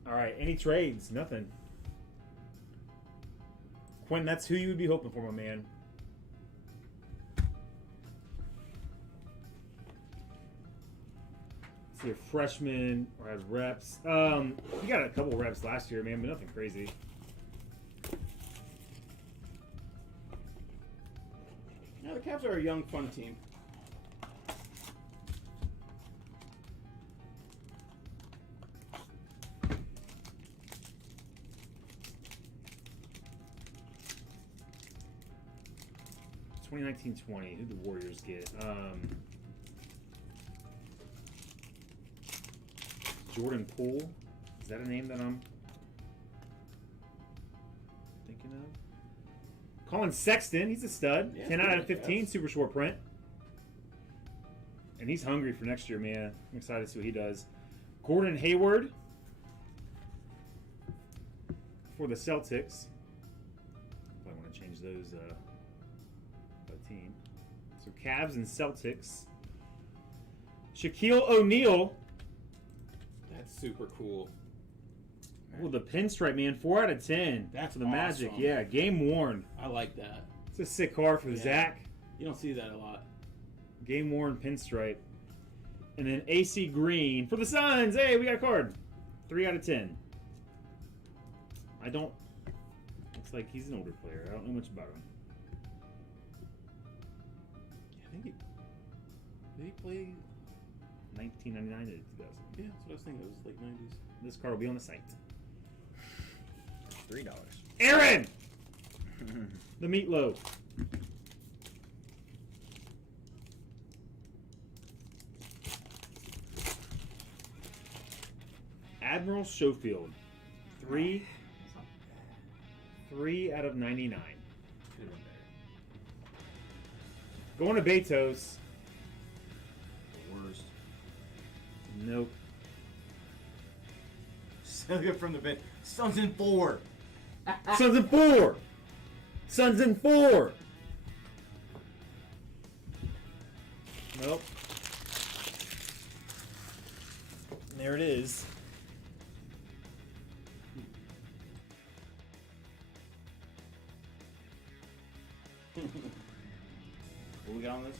All right, any trades? Nothing. Quinn, that's who you would be hoping for, my man. See, a freshman or has reps. He got a couple reps last year, man, but nothing crazy. Yeah, the Cavs are a young, fun team. It's 2019-20. Who did the Warriors get? Jordan Poole. Is that a name that I'm thinking of? Colin Sexton. He's a stud. Yeah, 10 out of pretty good 15. guess. Super short print. And he's hungry for next year, man. I'm excited to see what he does. Gordon Hayward for the Celtics. Probably want to change those by team. So Cavs and Celtics. Shaquille O'Neal. That's super cool. Oh, the pinstripe, man. 4 out of 10. That's for the Magic. awesome. Yeah, game worn. I like that. It's a sick card for Yeah. Zach. You don't see that a lot. Game worn pinstripe. And then AC Green for the Suns. Hey, we got a card. 3 out of 10. I don't. Looks like he's an older player. I don't know much about him. I think did he play? 1999 to 2000. Yeah, that's what I was thinking. It was like 90s. This card will be on the site. $3. Aaron! The meatloaf. Admiral Schofield. 3 out of 99. Could have been better. Going to Betos. The worst. Nope. So good from the bench. Suns in 4. Suns in 4. Suns in 4. Nope. There it is. Will we get on this?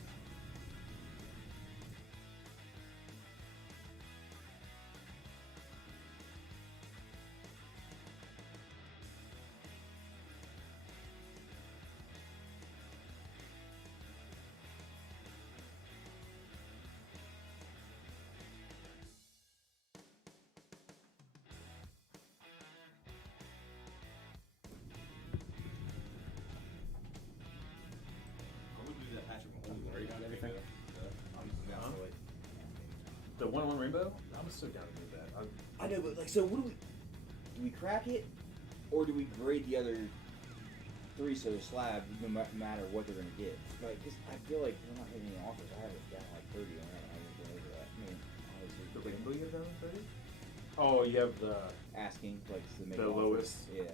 The 1-on-1 rainbow? I'm so down to do that. I know, but like, so what do we crack it, or do we grade the other 3 so the slab no matter what they're gonna get? Like, 'cause I feel like we're not hitting any offers. I have it down like 30 on that. I haven't been over that. I mean, obviously, The rainbow you have down 30? Oh, you have the asking like to make The an offer. lowest? Yeah.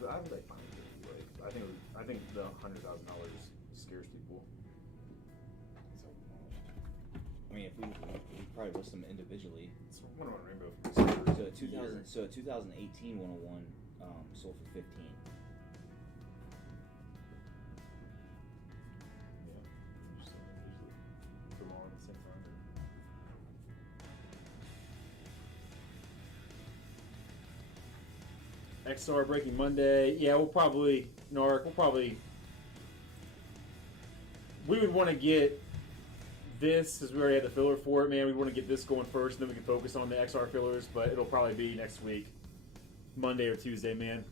But I would like finding it. Like, I think the $100,000 scares people. So, I mean, if we probably list them individually. It's 1-on-1 rainbow. So 2018 101 sold for 15. Yeah. Just usually put them all at the same time. XR Breaking Monday. Yeah, we'll probably we would want to get this, because we already had the filler for it, man. We want to get this going first, and then we can focus on the XR fillers, but it'll probably be next week, Monday or Tuesday, man.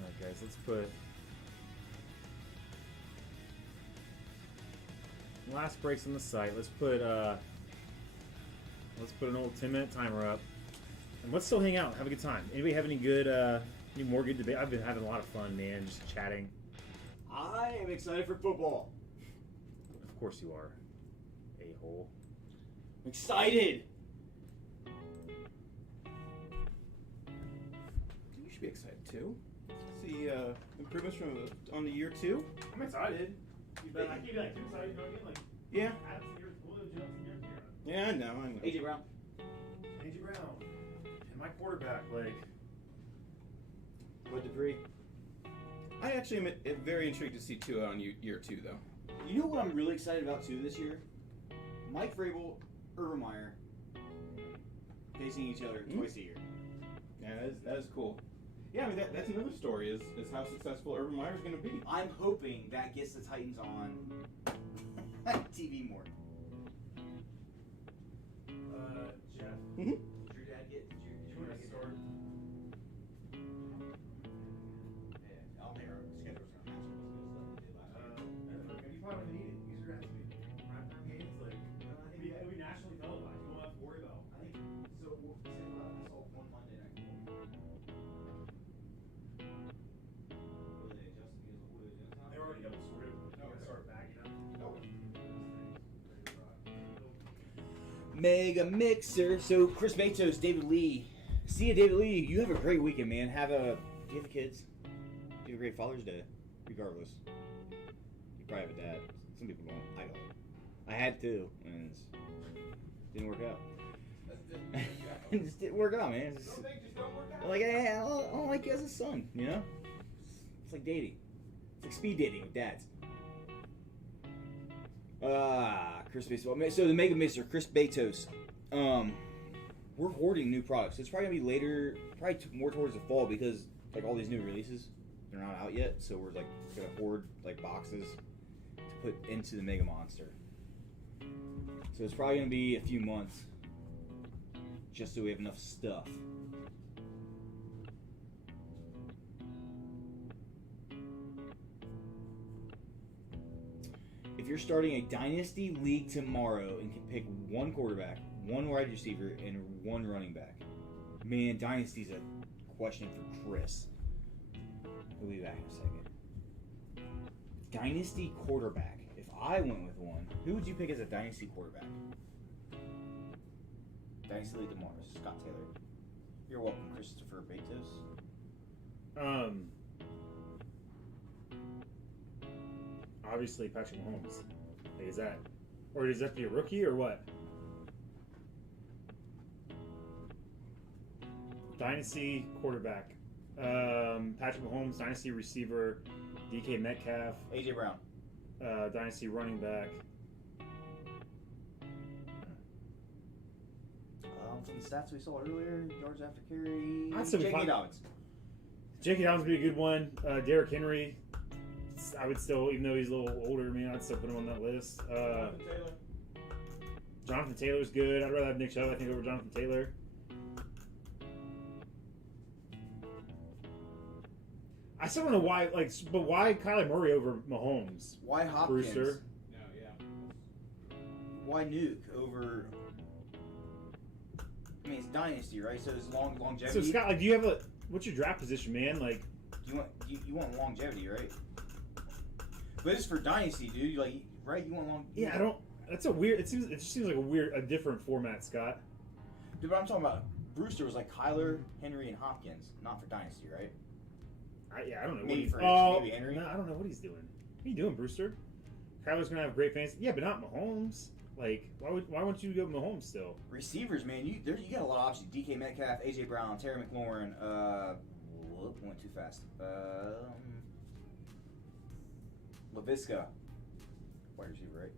Alright, guys, let's put last breaks on the site. Let's put an old 10-minute timer up, and let's still hang out, and have a good time. Anybody have any more good debate? I've been having a lot of fun, man, just chatting. I am excited for football. Of course you are, a-hole. I'm excited. You should be excited too. See improvements on the year 2. I'm excited. I can't be like too excited, you know what I mean? Like, Yeah. Yeah. Yeah, I know. AJ Brown. AJ Brown and my quarterback, like. Bud Dupree. I actually am very intrigued to see Tua on year 2, though. You know what I'm really excited about too this year? Mike Vrabel, Urban Meyer facing each other twice a year. Yeah, that is cool. Yeah, I mean that's another story is how successful Urban Meyer is going to be. I'm hoping that gets the Titans on TV more. Jeff. Mm-hmm. Did your dad get? Did your dad get started? Yeah, I'll make our schedule's gonna match up as good as that we did last year. You probably need it. These are going to be primetime games. Like, it'll be nationally televised. You don't have to worry about. I think so. Say about this all one Monday night. What are they adjusting? What are they doing? They already got the script. They're going to start backing up. Mega Mixer. So Chris Betos, David Lee. See you, David Lee. You have a great weekend, man. Do you have kids? Do you have a great Father's Day? Regardless. You probably have a dad. Some people don't. I don't. I had to, and it didn't work out. It just didn't work out, man. Just like, hey, I don't like you as a son, you know? It's like dating. It's like speed dating with dads. Chris Betos. So the Mega Mixer, Chris Betos. We're hoarding new products. It's probably gonna be later, more towards the fall because like all these new releases. They're not out yet, so we're like gonna hoard like boxes to put into the Mega Monster. So it's probably gonna be a few months, just so we have enough stuff. If you're starting a dynasty league tomorrow and can pick one quarterback, one wide receiver, and one running back, man, dynasty's a question for Chris. We'll be back in a second. Dynasty quarterback. If I went with one, who would you pick as a dynasty quarterback? Dynasty league tomorrow. Scott Taylor. You're welcome, Christopher Betos. Obviously Patrick Mahomes. Like, is that, or does that have to be a rookie or what? Dynasty quarterback. Patrick Mahomes, dynasty receiver, DK Metcalf, AJ Brown. dynasty running back. From the stats we saw earlier, yards after carry. I'd say J.K. Dobbins. J.K. Dobbins would be a good one. Derrick Henry, I would still, even though he's a little older, man, I'd still put him on that list. Jonathan Taylor's good. I'd rather have Nick Chubb, I think, over Jonathan Taylor. I still don't know why, like, but why Kyler Murray over Mahomes? Why Hopkins? Brewster. No, yeah. Why Nuke over? I mean, it's dynasty, right? So it's longevity. So Scott, like, do you have a, what's your draft position, man? Like, you want longevity, right? But it's for dynasty, dude. You like, right? You want long. yeah, I don't. That's a weird. It just seems like a different format, Scott. Dude, but I'm talking about Brewster was like Kyler, Henry, and Hopkins, not for dynasty, right? I don't know. Maybe what for maybe Henry. No, I don't know what he's doing. What are you doing, Brewster? Kyler's gonna have great fans. Yeah, but not Mahomes. Like, why won't you go Mahomes still? Receivers, man, you got a lot of options. DK Metcalf, AJ Brown, Terry McLaurin. Went too fast. LaVisca, wide receiver, right?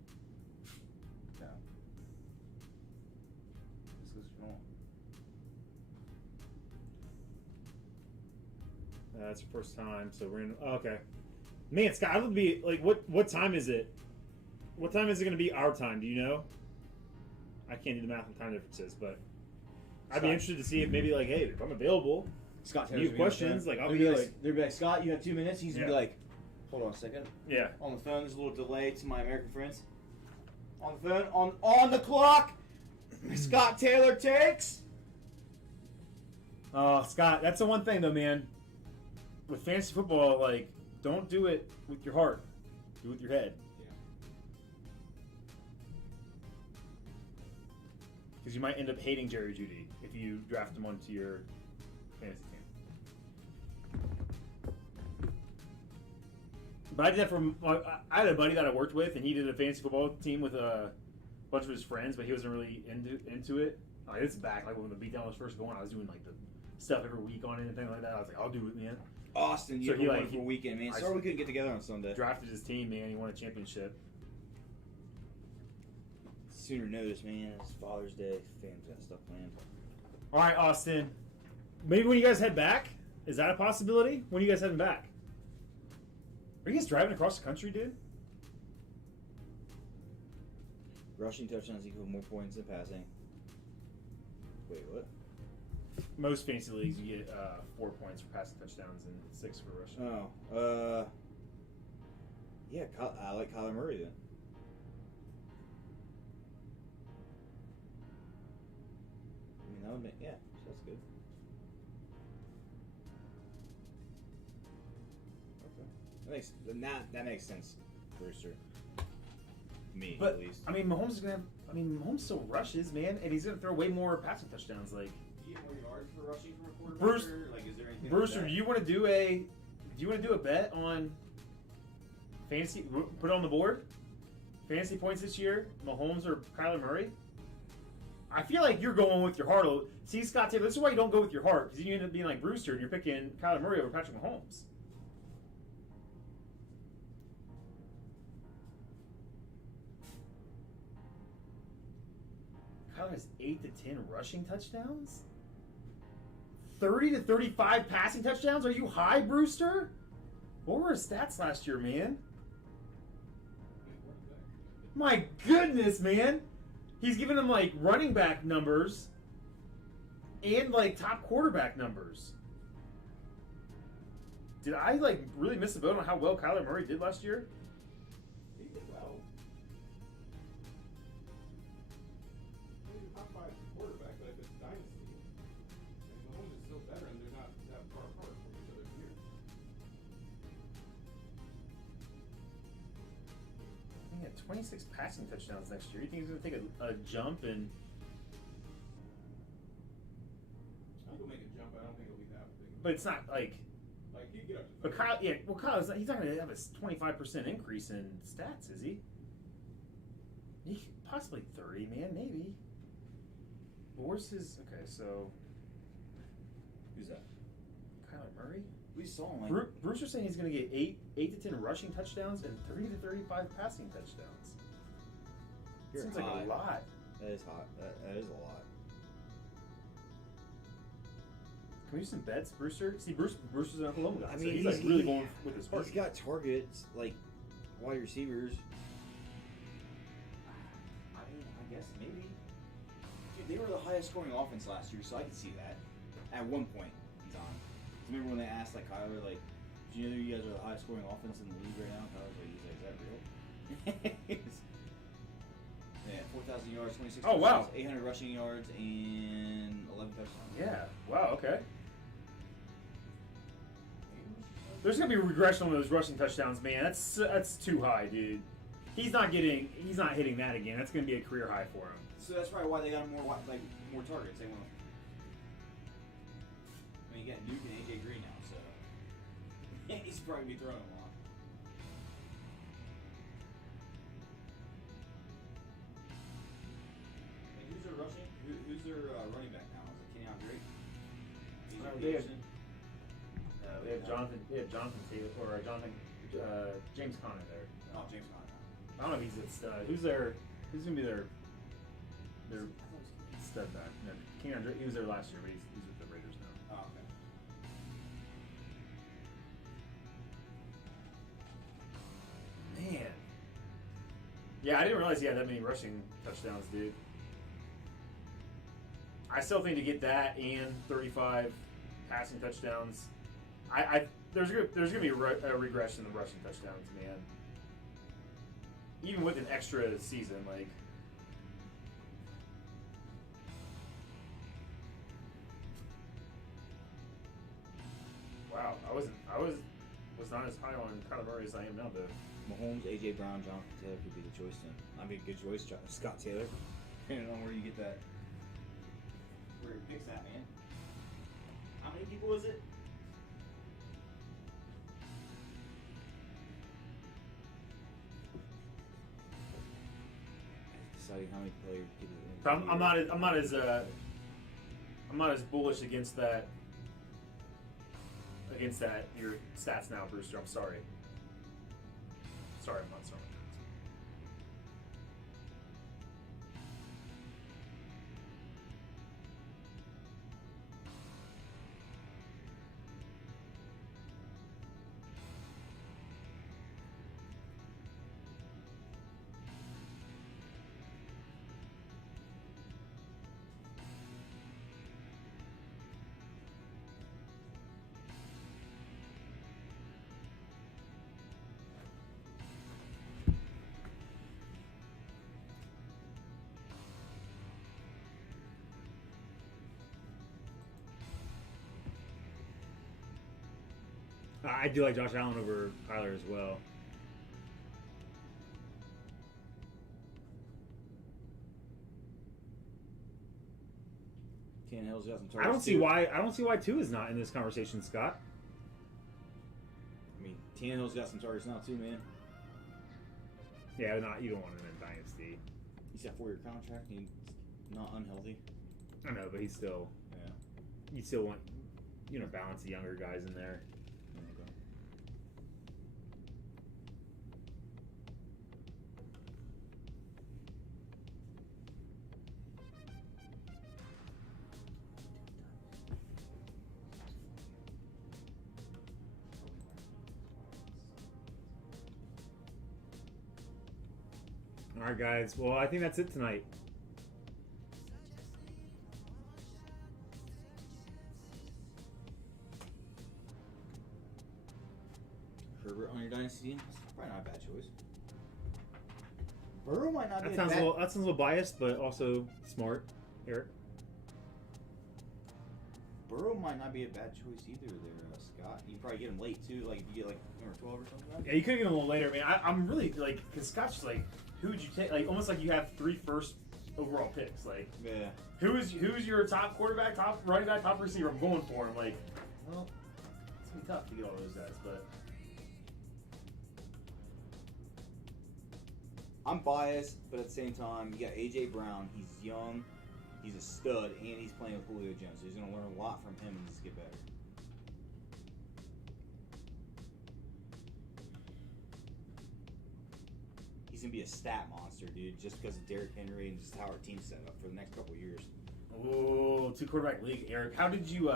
No. That's your first time, so we're in. Oh, okay, man, Scott, I would be like, what time is it? What time is it going to be our time? Do you know? I can't do the math and time differences, but I'd be interested to see if maybe like, hey, if I'm available, Scott, you have questions, like I'll be like, they'll be like, Scott, you have 2 minutes. He's gonna be like, hold on a second. yeah. On the phone, there's a little delay to my American friends. On the phone, on the clock. Scott Taylor takes. Oh, Scott, that's the one thing though, man. With fantasy football, like, don't do it with your heart. Do it with your head. Because you might end up hating Jerry Jeudy if you draft him onto your fantasy team. But I did that from. I had a buddy that I worked with, and he did a fantasy football team with a bunch of his friends, but he wasn't really into it. Like, it's back, like when the beatdown was first going, I was doing like the stuff every week on it and things like that. I was like, I'll do it, man. Austin, you So had he, a like, wonderful weekend, man. Sorry we couldn't get together on Sunday. Drafted his team, man. He won a championship. Sooner notice, man. It's Father's Day. Fans got stuff planned. All right, Austin. Maybe when you guys head back, is that a possibility? When are you guys heading back? Are you guys driving across the country, dude? Rushing touchdowns equal more points than passing. Wait, what? Most fantasy leagues, you get 4 points for passing touchdowns and 6 for rushing. Oh, yeah, I like Kyler Murray then. I mean, that would make, yeah, so that's good. Okay, that makes sense, Brewster. Me, But at least. I mean, Mahomes is gonna have. I mean, Mahomes still rushes, man, and he's gonna throw way more passing touchdowns. Like, Do you get more yards for rushing from a quarterback? Bruce- or, like, is there anything Brewster, like do that? you want to do a bet on fantasy? Put it on the board. Fantasy points this year: Mahomes or Kyler Murray. I feel like you're going with your heart. See, Scott Taylor, this is why you don't go with your heart, because you end up being like Brewster and you're picking Kyler Murray over Patrick Mahomes. Kyler has 8 to 10 rushing touchdowns, 30 to 35 passing touchdowns. Are you high, Brewster? What were his stats last year, man? My goodness, man! He's giving him like running back numbers and like top quarterback numbers. Did I like really miss the boat on how well Kyler Murray did last year? He did well. He's a top 5 quarterback, but if it's dynasty, and Mahomes is still better, and they're not that far apart from each other here. He had 26 passing touchdowns next year. You think he's going to take a jump and? I think he'll make a jump. I don't think he'll be that big. But it's not like. Like he'd get up to. But Kyle, yeah, well, Kyle's not, he's not going to have a 25% increase in stats, is he? He possibly 30, man, maybe. But where's his? Okay, so Who's that? Kyler Murray. We saw him like. Brewster's saying he's going to get 8 to 10 rushing touchdowns and 30 to 35 passing touchdowns. You're Seems like hot. a lot. That is hot. That is a lot. Can we do some bets, Brewster? See, Brewster's an Oklahoma guy. I So mean, he's like really going with his heart. He's got targets like wide receivers. I mean, I guess maybe. Dude, they were the highest scoring offense last year, so I could see that. At one point in time. Remember when they asked like Kyler, like, do you know you guys are the highest scoring offense in the league right now? Kyler's like, he's like, is that real? Yeah, 4,000 yards, 26 Oh, wow. 800 rushing yards, and 11 touchdowns. Yeah. Wow. Okay. There's gonna be regression on those rushing touchdowns, man. That's too high, dude. He's not hitting that again. That's gonna be a career high for him. So that's probably why they got him more targets. They want. I mean, you got Duke and AJ Green now, so he's probably gonna be throwing a lot. And who's their rushing? Who's their running back now? Is it Kenyon Drake? They have- We have Jonathan Taylor or James Conner there. Oh, James Conner. I don't know if he's at stud. Who's gonna be their stud back? No, Kenyon Drake, he was there last year, but he's with the Raiders now. Oh, okay. Man. Yeah, I didn't realize he had that many rushing touchdowns, dude. I still think to get that and 35 passing touchdowns, there's gonna be a regression in the rushing touchdowns, man. Even with an extra season, like. Wow, I was not as high on Kyler Murray as I am now, though. Mahomes, AJ Brown, Jonathan Taylor could be the choice then. I mean, good choice, Scott Taylor. Depending on where you get that. Where your pick's at, man. How many people is it? Deciding how many players people. I'm not as bullish against that. Your stats now, Brewster. I'm sorry. Sorry, I'm not sorry. I do like Josh Allen over Kyler as well. Tannehill's got some targets. I don't see why 2 is not in this conversation, Scott. I mean, Tannehill's got some targets now too, man. Yeah, you don't want him in Dynasty. He's got a 4-year contract. He's not unhealthy. I know, but he's still. Yeah. You still want, balance the younger guys in there. Okay. All right, guys. Well, I think that's it tonight. Herbert on your dynasty team? That's probably not a bad choice. Burrow might not be That a sounds a bad... little. That sounds a little biased, but also smart, Eric. Burrow might not be a bad choice either there, Scott. You probably get him late, too. Like, if you get, like, number 12 or something like that. Yeah, you could get him a little later. I mean, I'm really, like, because Scott's just like, who would you take? Like, almost like you have 3 first overall picks. Like, Yeah. who's your top quarterback, top running back, top receiver? I'm going for him. Like, well, it's going to be tough to get all those guys, but. I'm biased, but at the same time, you got A.J. Brown. He's young, he's a stud, and he's playing with Julio Jones. So he's going to learn a lot from him and just get better. He's going to be a stat monster, dude, just because of Derrick Henry and just how our team's set up for the next couple of years. Oh, 2 quarterback league, Eric. How did you?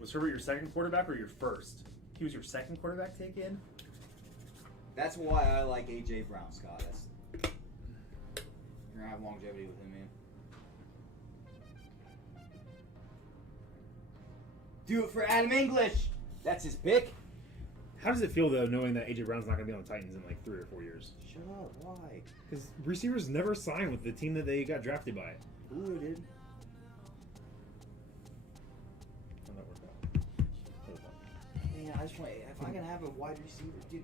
Was Herbert your second quarterback or your first? He was your second quarterback take in. That's why I like A.J. Brown, Scott. You're going to have longevity with him, man. Do it for Adam English! That's his pick. How does it feel though, knowing that AJ Brown's not going to be on the Titans in like 3 or 4 years? Shut up, why? Because receivers never sign with the team that they got drafted by. Julio did. How'd that work out? Man, I just want, if I can have a wide receiver, dude,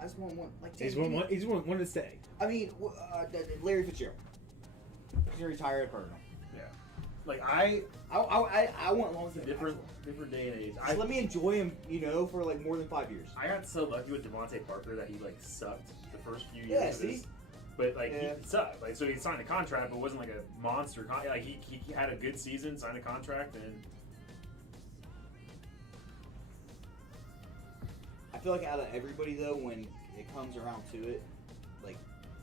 I just want one, like, He's one to stay. I mean, Larry Fitzgerald. He's going to retire at Cardinal. Yeah. Like I want long it's a different day and age. Just let me enjoy him, for like more than 5 years. I got so lucky with Devontae Parker that he like sucked the first few years. Yeah, of see? his, but like Yeah. he sucked. Like so he signed a contract, but wasn't like a monster. Like he had a good season, signed a contract, and I feel like out of everybody though, when it comes around to it, like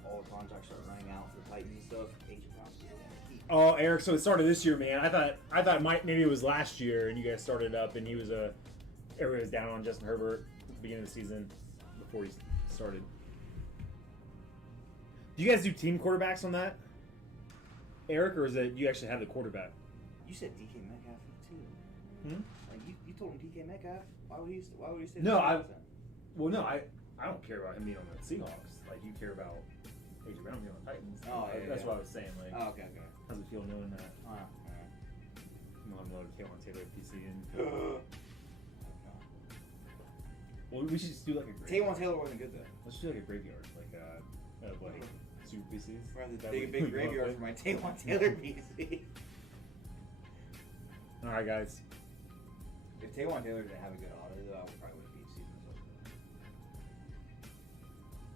all the contracts start running out for Titans and stuff, A.J. Brown's still gonna keep. Oh, Eric, so it started this year, man. I thought maybe it was last year, and you guys started up, and everybody was down on Justin Herbert at the beginning of the season before he started. Do you guys do team quarterbacks on that, Eric, or is it you actually have the quarterback? You said DK Metcalf too. Hmm? Like you told him DK Metcalf. Why would he say? No, that? Well, no, I don't care about him being on the Seahawks. Like you care about AJ Brown being on the Titans. Oh, yeah, That's yeah. what I was saying. Like, Oh, okay. how's it feel knowing that? Alright. I'm gonna load Taylor PC in. Oh, Well, we should just do like a graveyard. Taywan Taylor wasn't good though. Let's do like a graveyard, like super PCs. Rather That big would- big graveyard for my Taywan Taylor PC. All right, guys. If Taywan Taylor didn't have a good auto, though, I would probably wouldn't be season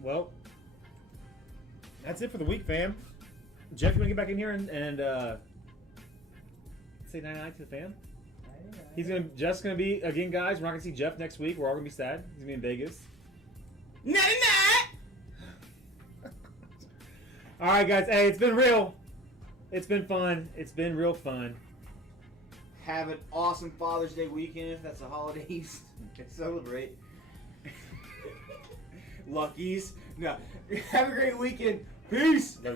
Well, that's it for the week, fam. Jeff, you want to get back in here and say night to the fam? Jeff's gonna be again, guys. We're not gonna see Jeff next week. We're all gonna be sad. He's gonna be in Vegas. All right, guys. Hey, it's been real. It's been fun. It's been real fun. Have an awesome Father's Day weekend if that's a holiday you can celebrate. Luckies. No. Have a great weekend. Peace.